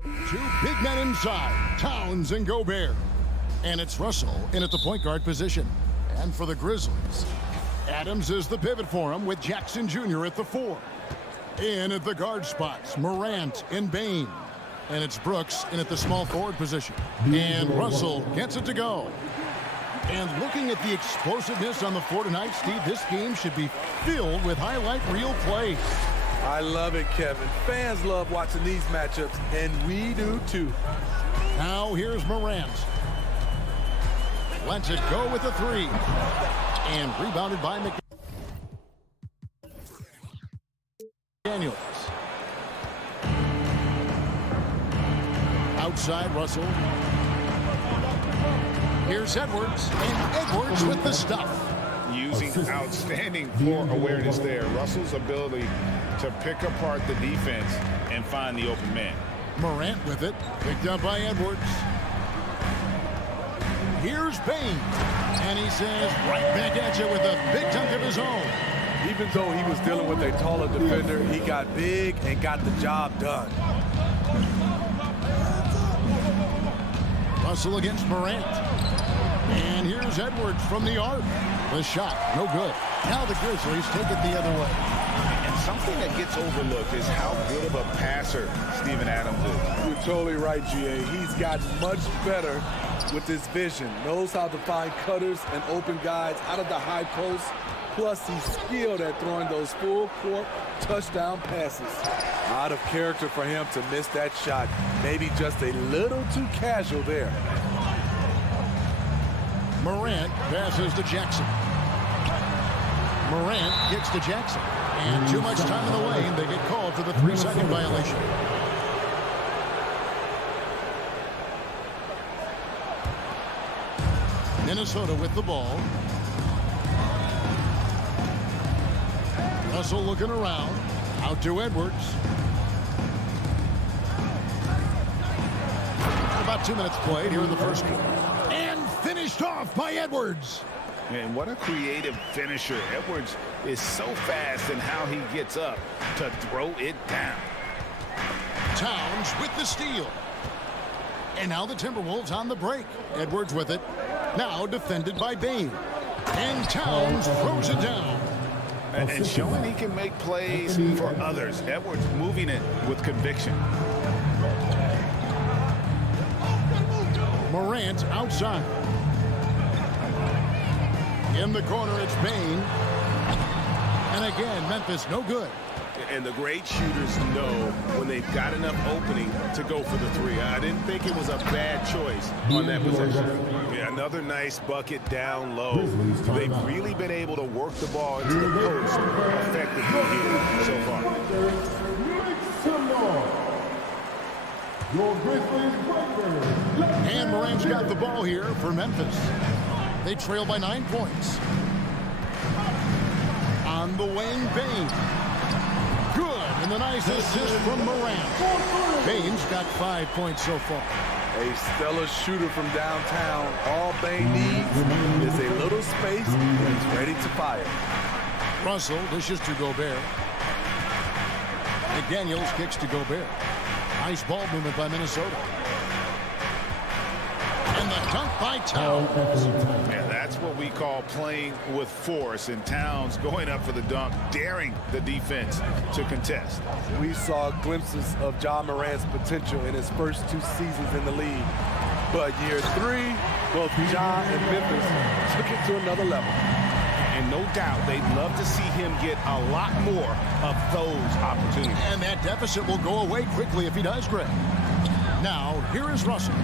Two big men inside, Towns and Gobert. And it's Russell in at the point guard position. And for the Grizzlies, Adams is the pivot for him with Jackson Jr. at the 4. In at the guard spots, Morant and Bain. And it's Brooks in at the small forward position. And Russell gets it to go. And looking at the explosiveness on the floor tonight, Steve, this game should be filled with highlight reel plays. I love it, Kevin. Fans love watching these matchups, and we do too. Now here's Morant. Lets it go with the 3. And rebounded by McDaniels. Outside Russell. Here's Edwards. And Edwards with the stuff. Using outstanding floor awareness there. Russell's ability to pick apart the defense and find the open man. Morant with it. Picked up by Edwards. Here's Bain. And he says, right back at you with a big dunk of his own. Even though he was dealing with a taller defender, he got big and got the job done. Russell against Morant. And here's Edwards from the arc. The shot, no good. Now the Grizzlies take it the other way. And something that gets overlooked is how good of a passer Steven Adams is. You're totally right, GA. He's gotten much better with his vision. Knows how to find cutters and open guys out of the high post. Plus, he's skilled at throwing those full-court touchdown passes. Out of character for him to miss that shot. Maybe just a little too casual there. Morant passes to Jackson. Morant gets to Jackson. And too much time in the lane. They get called for the 3-second violation. Minnesota with the ball. Russell looking around. Out to Edwards. About 2 minutes played here in the first quarter. And finished off by Edwards. And what a creative finisher. Edwards is so fast in how he gets up to throw it down. Towns with the steal. And now the Timberwolves on the break. Edwards with it. Now defended by Bain. And Towns throws it down. And showing he can make plays for others. Edwards moving it with conviction. Morant outside. In the corner, it's Bain. And again, Memphis no good. And the great shooters know when they've got enough opening to go for the 3. I didn't think it was a bad choice on that possession. Yeah, another nice bucket down low. They've really been able to work the ball into the post effectively here so far. And Morant's got the ball here for Memphis. They trail by 9 points. On the wing, Bain. Good, and the nice assist from Morant. Bain's got 5 points so far. A stellar shooter from downtown. All Bain needs is a little space, and he's ready to fire. Russell dishes to Gobert. McDaniels kicks to Gobert. Nice ball movement by Minnesota. And the dunk by Towns. Yeah, that's what we call playing with force. And Towns going up for the dunk, daring the defense to contest. We saw glimpses of Ja Morant's potential in his first 2 seasons in the league. But year 3, both Ja and Memphis took it to another level. And no doubt they'd love to see him get a lot more of those opportunities. And that deficit will go away quickly if he does, Greg. Now, here is Russell.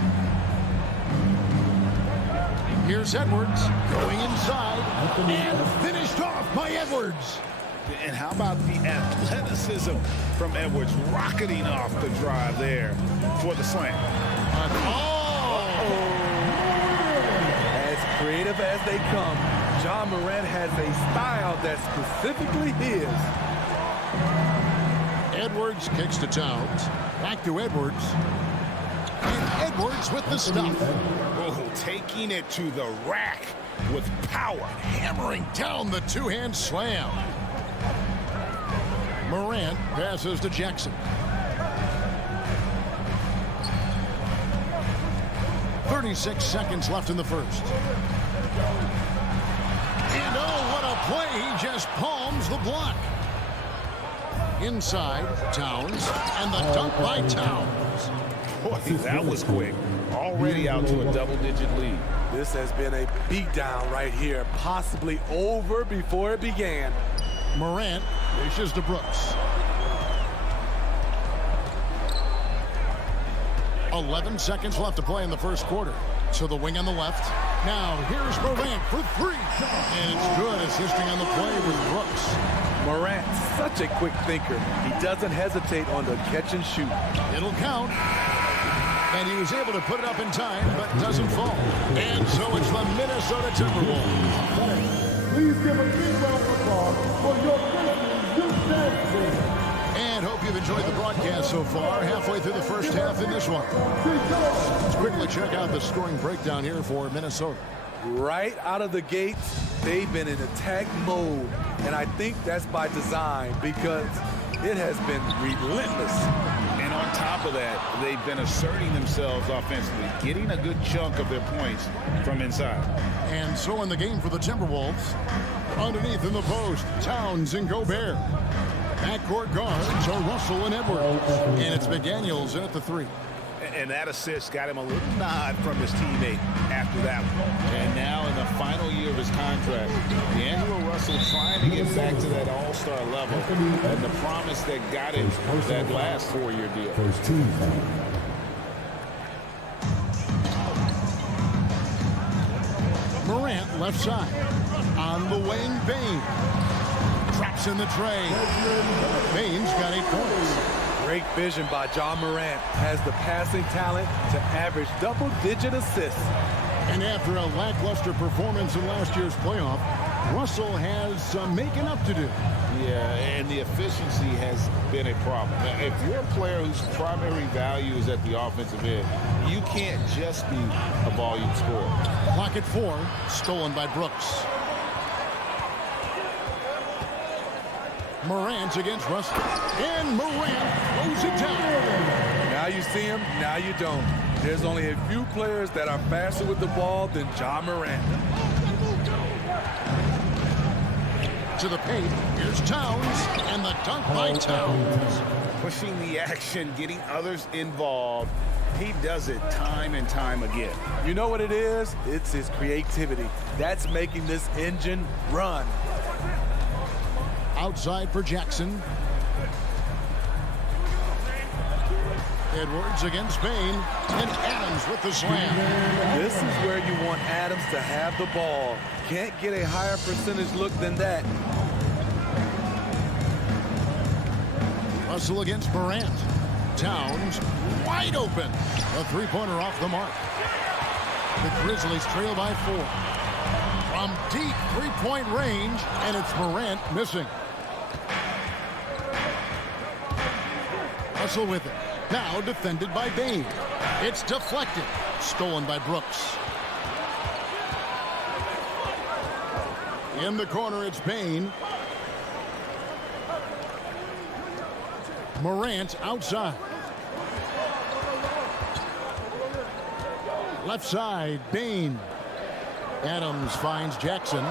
Here's Edwards going inside and finished off by Edwards. And how about the athleticism from Edwards rocketing off the drive there for the slam. As creative as they come, Ja Morant has a style that's specifically his. Edwards kicks to Towns. Back to Edwards. And Edwards with the stuff. Oh, taking it to the rack with power. Hammering down the 2-hand slam. Morant passes to Jackson. 36 seconds left in the first. And oh, what a play. He just palms the block. Inside, Towns, and the dunk by Towns. Boy, that was quick. Already out to a double-digit lead. This has been a beatdown right here, possibly over before it began. Morant dishes to Brooks. 11 seconds left to play in the first quarter. So the wing on the left. Now here's Morant for three. And it's good, assisting on the play with Brooks. Morant, such a quick thinker. He doesn't hesitate on the catch and shoot. It'll count. And he was able to put it up in time, but doesn't fall. And so it's the Minnesota Timberwolves. Please give a big round of applause for your Grizzlies. And hope you've enjoyed the broadcast so far. Halfway through the first half in this one. Let's quickly check out the scoring breakdown here for Minnesota. Right out of the gates, they've been in attack mode. And I think that's by design because it has been relentless. And on top of that, they've been asserting themselves offensively, getting a good chunk of their points from inside. And so in the game for the Timberwolves, underneath in the post, Towns and Gobert. Backcourt guards are Russell and Edwards. And it's McDaniels in at the three. And that assist got him a little nod from his teammate after that one. And now in the final year of his contract, D'Angelo Russell trying to get back to that all-star level and the promise that got him that last 4-year deal. Morant left side. On the wing, Bane. Traps in the tray. Bane's got 8 points. Great vision by Ja Morant. Has the passing talent to average double-digit assists. And after a lackluster performance in last year's playoff, Russell has some making up to do. Yeah, and the efficiency has been a problem. Now, if you're a player whose primary value is at the offensive end, you can't just be a volume scorer. Clock at 4, stolen by Brooks. Morant against Russell. And Morant throws it down. Now you see him, now you don't. There's only a few players that are faster with the ball than Ja Morant. To the paint, here's Towns, and the dunk by Towns. Pushing the action, getting others involved. He does it time and time again. You know what it is? It's his creativity. That's making this engine run. Outside for Jackson. Edwards against Bane, and Adams with the slam. This is where you want Adams to have the ball. Can't get a higher percentage look than that. Russell against Morant. Towns wide open. A three-pointer off the mark. The Grizzlies trail by 4. From deep three-point range, and it's Morant missing. Russell with it. Now defended by Bane. It's deflected. Stolen by Brooks. In the corner, it's Bane. Morant outside. Left side, Bane. Adams finds Jackson.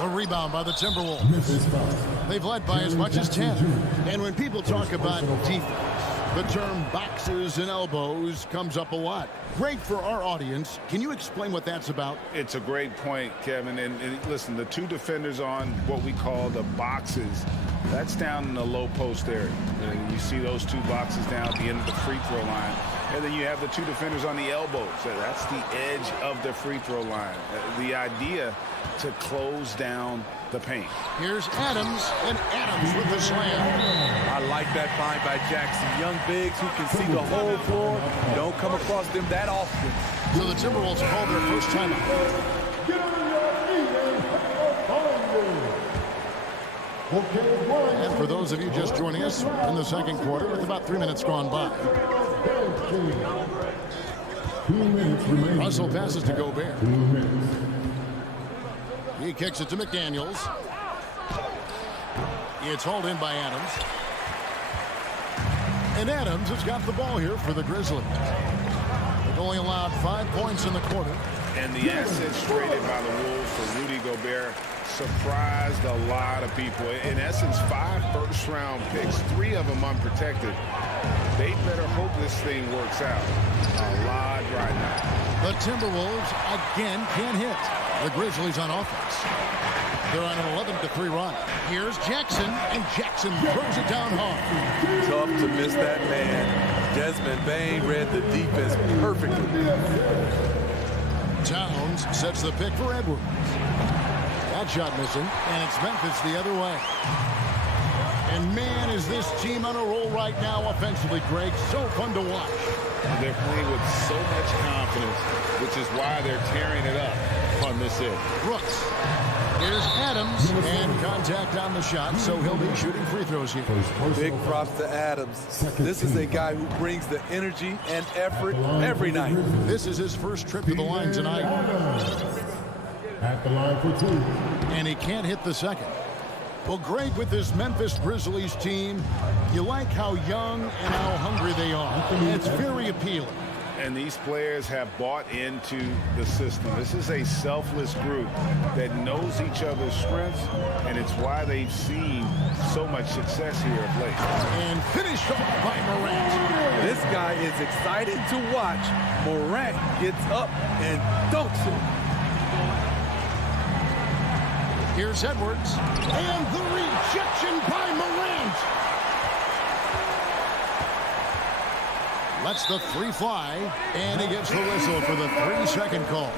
A rebound by the Timberwolves. They've led by as much as 10. And when people talk about defense, the term boxes and elbows comes up a lot. Great for our audience. Can you explain what that's about? It's a great point, Kevin. And listen, the two defenders on what we call the boxes, that's down in the low post area. And you see those two boxes down at the end of the free throw line. And then you have the two defenders on the elbows. That's the edge of the free throw line. The idea to close down the paint. Here's Adams, and Adams with the slam. I like that find by Jackson. Young bigs who can see the whole floor. You don't come across them that often. So the Timberwolves call their first timeout. And for those of you just joining us in the second quarter, with about 3 minutes gone by. Russell passes to Gobert. He kicks it to McDaniels. It's hauled in by Adams. And Adams has got the ball here for the Grizzlies. only allowed 5 points in the quarter. And the assets traded by the Wolves for Rudy Gobert surprised a lot of people. In essence, 5 first-round picks, 3 of them unprotected. They better hope this thing works out a lot right now. The Timberwolves again can't hit. The Grizzlies on offense. They're on an 11-3 run. Here's Jackson, and Jackson throws it down hard. Tough to miss that man. Desmond Bain read the defense perfectly. Towns sets the pick for Edwards. That shot missing, and it's Memphis the other way. And man, is this team on a roll right now offensively, Greg. So fun to watch. They're playing with so much confidence, which is why they're tearing it up on this end. Brooks. Here's Adams, and contact on the shot, so he'll be shooting free throws here. Big props to Adams. This is a guy who brings the energy and effort every night. This is his first trip to the line tonight. At the line for 2. And he can't hit the second. Well, Greg, with this Memphis Grizzlies team, you like how young and how hungry they are. It's very appealing. And these players have bought into the system. This is a selfless group that knows each other's strengths, and it's why they've seen so much success here of late. And finished off by Morant. This guy is exciting to watch. Morant gets up and dunks it. Here's Edwards, and the rejection by Morant. Lets the three fly, and he gets the whistle for the 3-second call.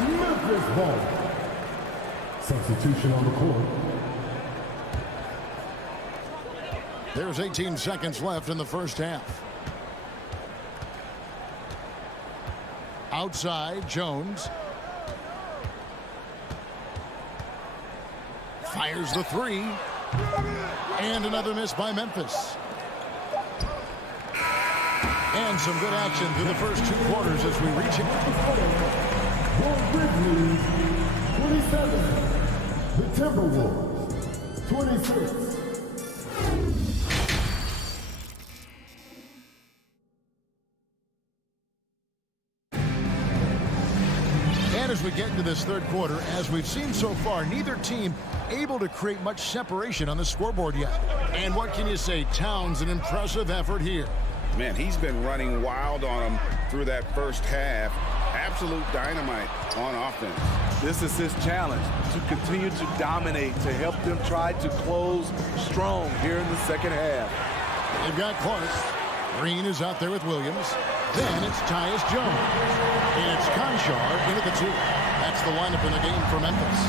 Memphis ball. Substitution on the court. There's 18 seconds left in the first half. Outside, Jones. Fires the 3. And another miss by Memphis. And some good action through the first 2 quarters as we reach it. Grizzlies 27. The Timberwolves 26. And as we get into this third quarter, as we've seen so far, neither team able to create much separation on the scoreboard yet. And what can you say? Towns, an impressive effort here. Man, he's been running wild on them through that first half. Absolute dynamite on offense. This is his challenge, to continue to dominate, to help them try to close strong here in the second half. They've got Clark. Green is out there with Williams. Then it's Tyus Jones. And it's Conchar into the 2. That's the lineup in the game for Memphis.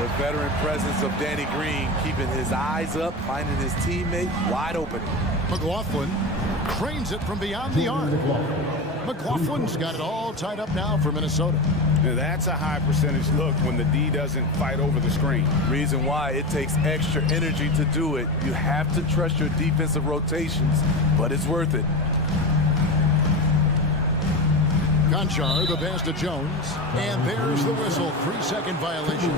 The veteran presence of Danny Green keeping his eyes up, finding his teammate wide open. McLaughlin cranes it from beyond the arc. McLaughlin's got it all tied up now for Minnesota. Now that's a high percentage look when the D doesn't fight over the screen. Reason why it takes extra energy to do it. You have to trust your defensive rotations, but it's worth it. Conchar, the pass to Jones, and there's the whistle. 3-second violation.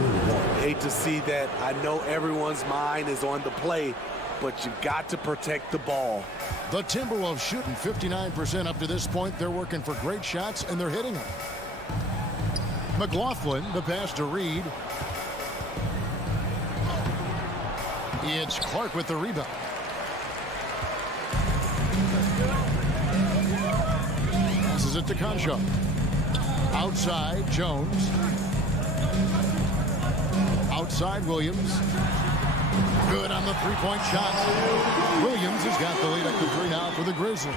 Hate to see that. I know everyone's mind is on the play, but you got to protect the ball. The Timberwolves shooting 59% up to this point. They're working for great shots, and they're hitting them. McLaughlin, the pass to Reed. It's Clark with the rebound. Passes it to Conchar. Outside, Jones. Outside, Williams. Good on the three-point shot. Williams has got the lead up to 3 now for the Grizzlies.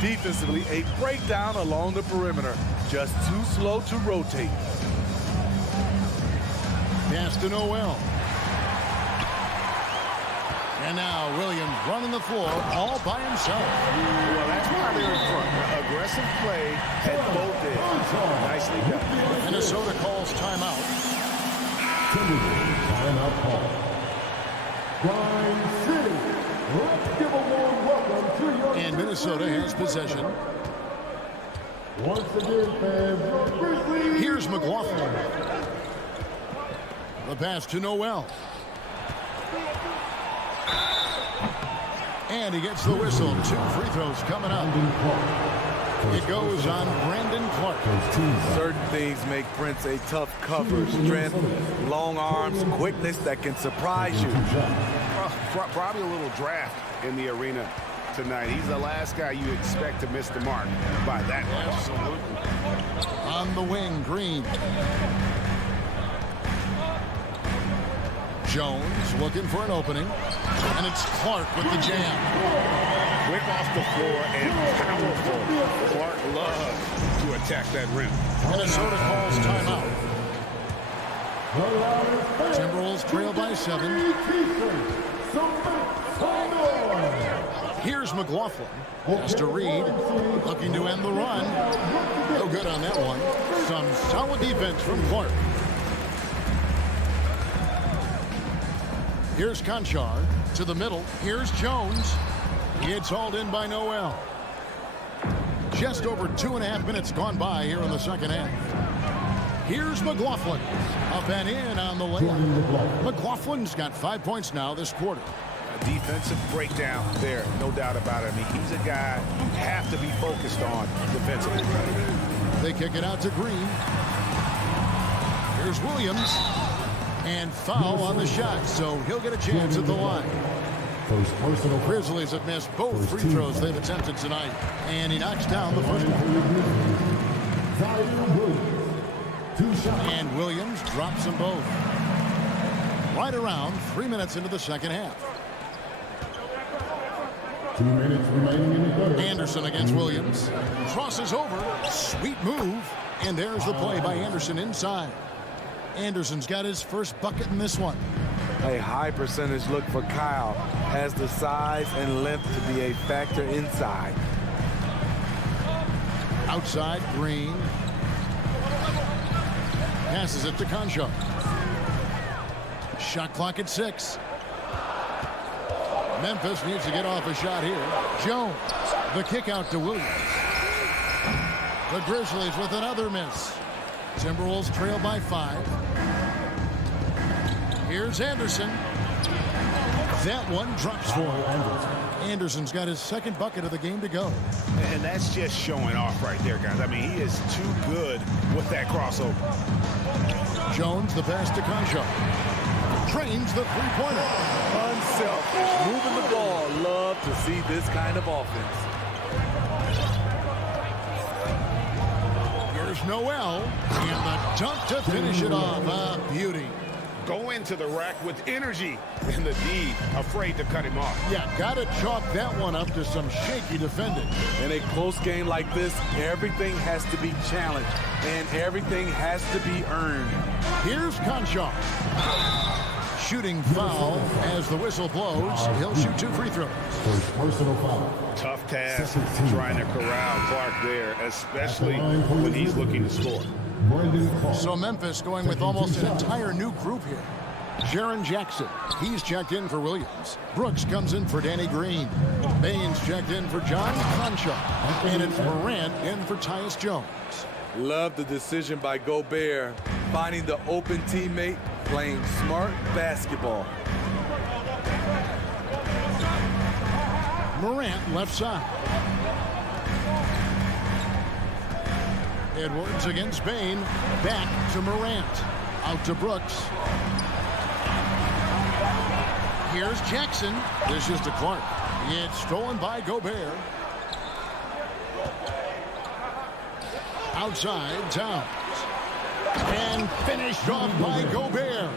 Defensively, a breakdown along the perimeter. Just too slow to rotate. Pass to Noel. And now Williams running the floor all by himself. Well, that's why they're in front. Aggressive play at both ends. Nicely done. Minnesota calls timeout. Timberwolves timeout call. Grind City, let's give a warm welcome to your... And Minnesota has possession. Once again, fans, your Grizzlies... Here's McLaughlin. The pass to Noel. And he gets the whistle. 2 free throws coming up. It goes on Brandon Clark. Certain things make Prince a tough cover. Strength, long arms, quickness that can surprise you. Probably a little draft in the arena tonight. He's the last guy you expect to miss the mark by that much. Absolutely. On the wing, Green. Jones looking for an opening. And it's Clark with the jam. Quick off the floor and powerful. Clark loves to attack that rim. Minnesota calls timeout. Timberwolves trail by 7. Here's McLaughlin. Has to Reed. Looking to end the run. No good on that one. Some solid defense from Clark. Here's Conchar to the middle. Here's Jones. It's hauled in by Noel. Just over 2.5 minutes gone by here in the second half. Here's McLaughlin. Up and in on the layup. McLaughlin's got 5 points now this quarter. A defensive breakdown there, no doubt about it. I mean, he's a guy you have to be focused on defensively. They kick it out to Green. Here's Williams. And foul on the shot, so he'll get a chance at the line. Grizzlies have missed both free throws they've attempted tonight, and he knocks down the first one. And Williams drops them both. Right around 3 minutes into the second half. 2 minutes remaining in the third. Anderson against Williams. Crosses over. Sweet move. And there's the play by Anderson inside. Anderson's got his first bucket in this one. A high percentage look for Kyle. Has the size and length to be a factor inside. Outside, Green. Passes it to Conchar. Shot clock at 6. Memphis needs to get off a shot here. Jones. The kick out to Williams. The Grizzlies with another miss. Timberwolves trail by 5. Here's Anderson. That one drops for him. Anderson's got his second bucket of the game to go. And that's just showing off right there, guys. I mean, he is too good with that crossover. Jones, the pass to Conchar. Trains the three-pointer. Unselfish, moving the ball. Love to see this kind of offense. Here's Noel. And the dunk to finish it off. A beauty. Go into the rack with energy, and the D afraid to cut him off. Yeah, got to chalk that one up to some shaky defending. In a close game like this, everything has to be challenged, and everything has to be earned. Here's Conchar. Shooting foul as the whistle blows. He'll shoot 2 free throws. First personal foul. Tough task trying to corral Clark there, especially when he's looking to score. So Memphis going with almost an entire new group here. Jaren Jackson, he's checked in for Williams. Brooks comes in for Danny Green. Baines checked in for John Conchar. And it's Morant in for Tyus Jones. Love the decision by Gobert, finding the open teammate, playing smart basketball. Morant left side. Edwards against Bain. Back to Morant. Out to Brooks. Here's Jackson. This is to Clark. It's stolen by Gobert. Outside, Towns. And finished off by Gobert.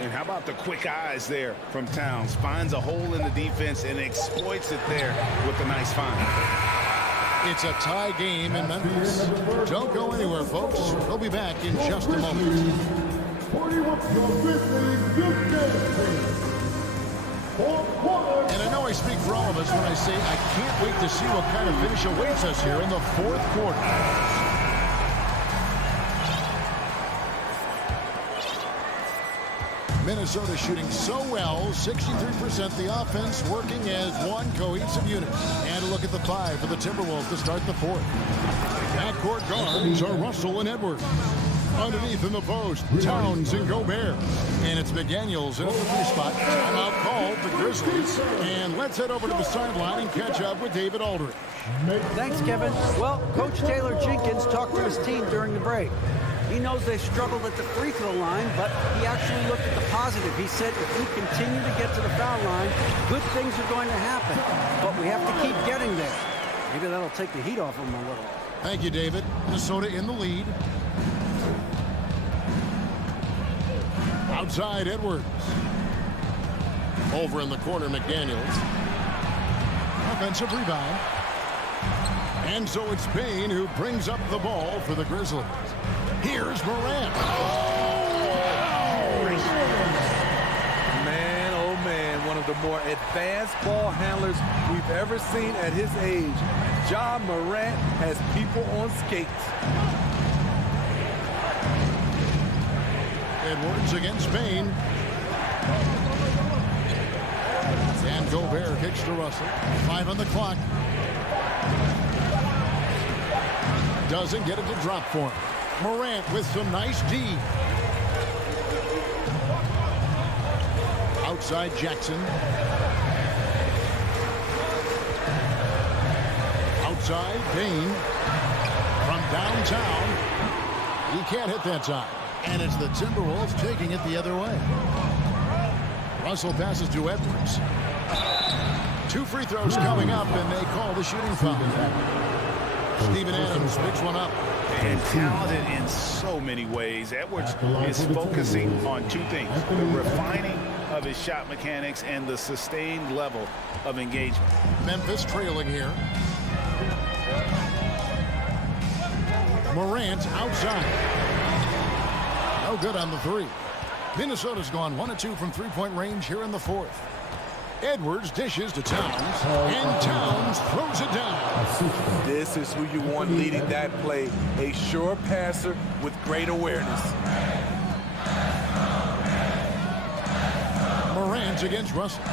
And how about the quick eyes there from Towns? Finds a hole in the defense and exploits it there with a nice find. It's a tie game in Memphis. Don't go anywhere, folks. We'll be back in just a moment. And I know I speak for all of us when I say I can't wait to see what kind of finish awaits us here in the fourth quarter. Minnesota shooting so well, 63%. The offense working as one cohesive unit. And a look at the 5 for the Timberwolves to start the fourth. Backcourt guards are Russell and Edwards. Underneath in the post, Towns and Gobert. And it's McDaniels in the 3 spot. Timeout called the Grizzlies. And let's head over to the sideline and catch up with David Aldridge. Thanks, Kevin. Well, Coach Taylor Jenkins talked to his team during the break. He knows they struggled at the free throw line, but he actually looked at the positive. He said if we continue to get to the foul line, good things are going to happen. But we have to keep getting there. Maybe that'll take the heat off him a little. Thank you, David. Minnesota in the lead. Outside Edwards. Over in the corner, McDaniels. Offensive rebound. And so it's Bain who brings up the ball for the Grizzlies. Here's Morant. Man, oh man, one of the more advanced ball handlers we've ever seen at his age. Ja Morant has people on skates. Edwards against Bain. And Gobert kicks to Russell. 5 on the clock. Doesn't get it to drop for him. Morant with some nice D. Outside Jackson. Outside Bain. From downtown. He can't hit that time. And it's the Timberwolves taking it the other way. Russell passes to Edwards. 2 free throws coming up, and they call the shooting foul. Steven Adams picks one up. And talented in so many ways. Edwards is focusing on 2 things. The refining of his shot mechanics and the sustained level of engagement. Memphis trailing here. Morant outside. No good on the 3. Minnesota's gone 1 of 2 from 3-point range here in the 4th. Edwards dishes to Towns, and Towns throws it down. This is who you want leading that play. A sure passer with great awareness. Morant against Russell.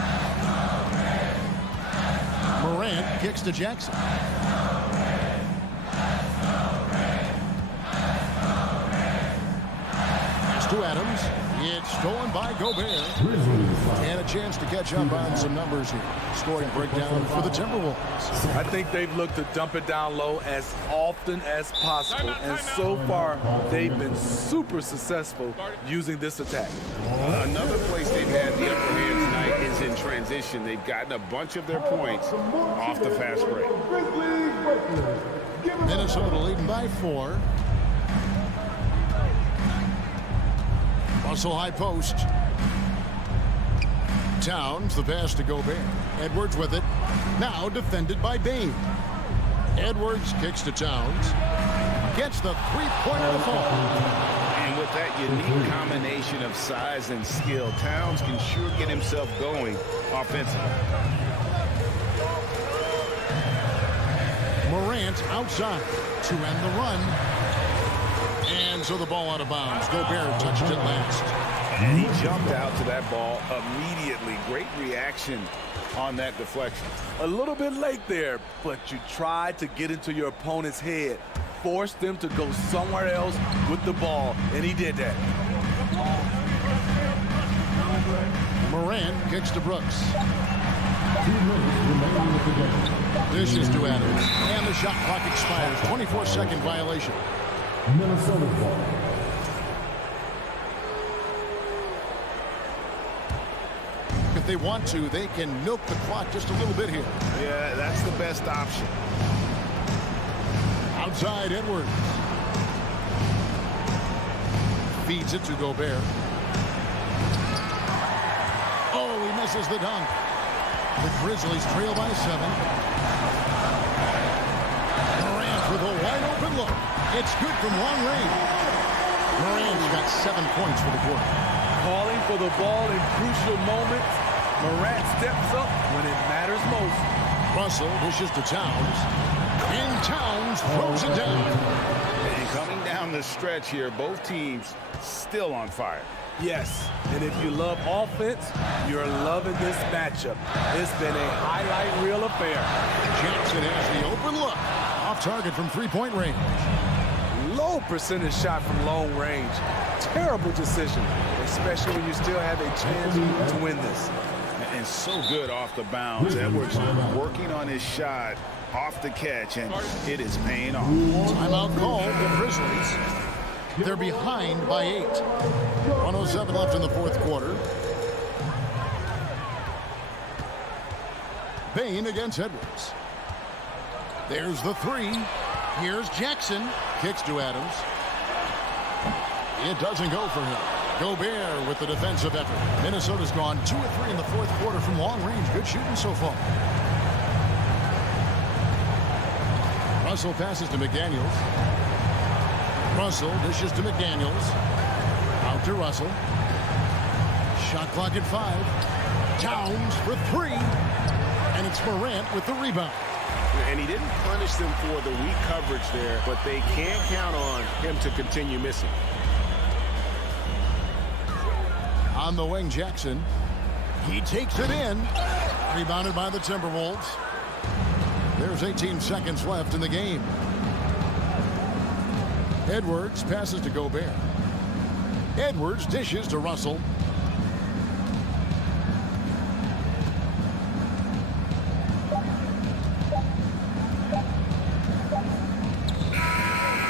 Morant kicks to Jackson. Pass to Adams. It's stolen by Gobert. And a chance to catch up on some numbers here. Scoring breakdown for the Timberwolves. I think they've looked to dump it down low as often as possible. And so far, they've been super successful using this attack. Another place they've had the upper hand tonight is in transition. They've gotten a bunch of their points off the fast break. Minnesota leading by 4. Russell high post. Towns, the pass to Gobert. Edwards with it. Now defended by Bain. Edwards kicks to Towns. Gets the 3-pointer to fall. And with that unique combination of size and skill, Towns can sure get himself going offensively. Morant outside to end the run. And so the ball out of bounds. Gobert touched it last. And he jumped out to that ball immediately. Great reaction on that deflection. A little bit late there, but you tried to get into your opponent's head. Force them to go somewhere else with the ball, and he did that. Morant kicks to Brooks. 2 minutes remaining with the game. Dishes to Adams. And the shot clock expires. 24-second violation. Minnesota ball. If they want to, they can milk the clock just a little bit here. Yeah, that's the best option. Outside Edwards. Feeds it to Gobert. Oh, he misses the dunk. The Grizzlies trail by 7. Morant with a wide open look. It's good from long range. Morant's got 7 points for the quarter. Calling for the ball in crucial moments. Morant steps up when it matters most. Russell dishes to Towns. And Towns throws it down. And coming down the stretch here, both teams still on fire. Yes, and if you love offense, you're loving this matchup. It's been a highlight reel affair. Jackson has the open look. Off target from 3-point range. Low low percentage shot from long range. Terrible decision, especially when you still have a chance to win this. And so good off the bounds. Edwards working on his shot off the catch, and it is paying off. Timeout call, the Grizzlies. They're behind by 8. 1:07 left in the fourth quarter. Bain against Edwards. There's the 3. Here's Jackson. Kicks to Adams. It doesn't go for him. Gobert with the defensive effort. Minnesota's gone 2 of 3 in the fourth quarter from long range. Good shooting so far. Russell passes to McDaniels. Russell dishes to McDaniels. Out to Russell. Shot clock at 5. Towns for 3. And it's Morant with the rebound. And he didn't punish them for the weak coverage there, but they can't count on him to continue missing. On the wing, Jackson. He takes it in. Rebounded by the Timberwolves. There's 18 seconds left in the game. Edwards passes to Gobert. Edwards dishes to Russell.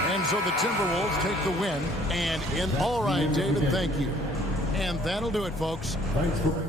And so the Timberwolves take the win. And in all right, David, thank you. And that'll do it, folks. Thanks for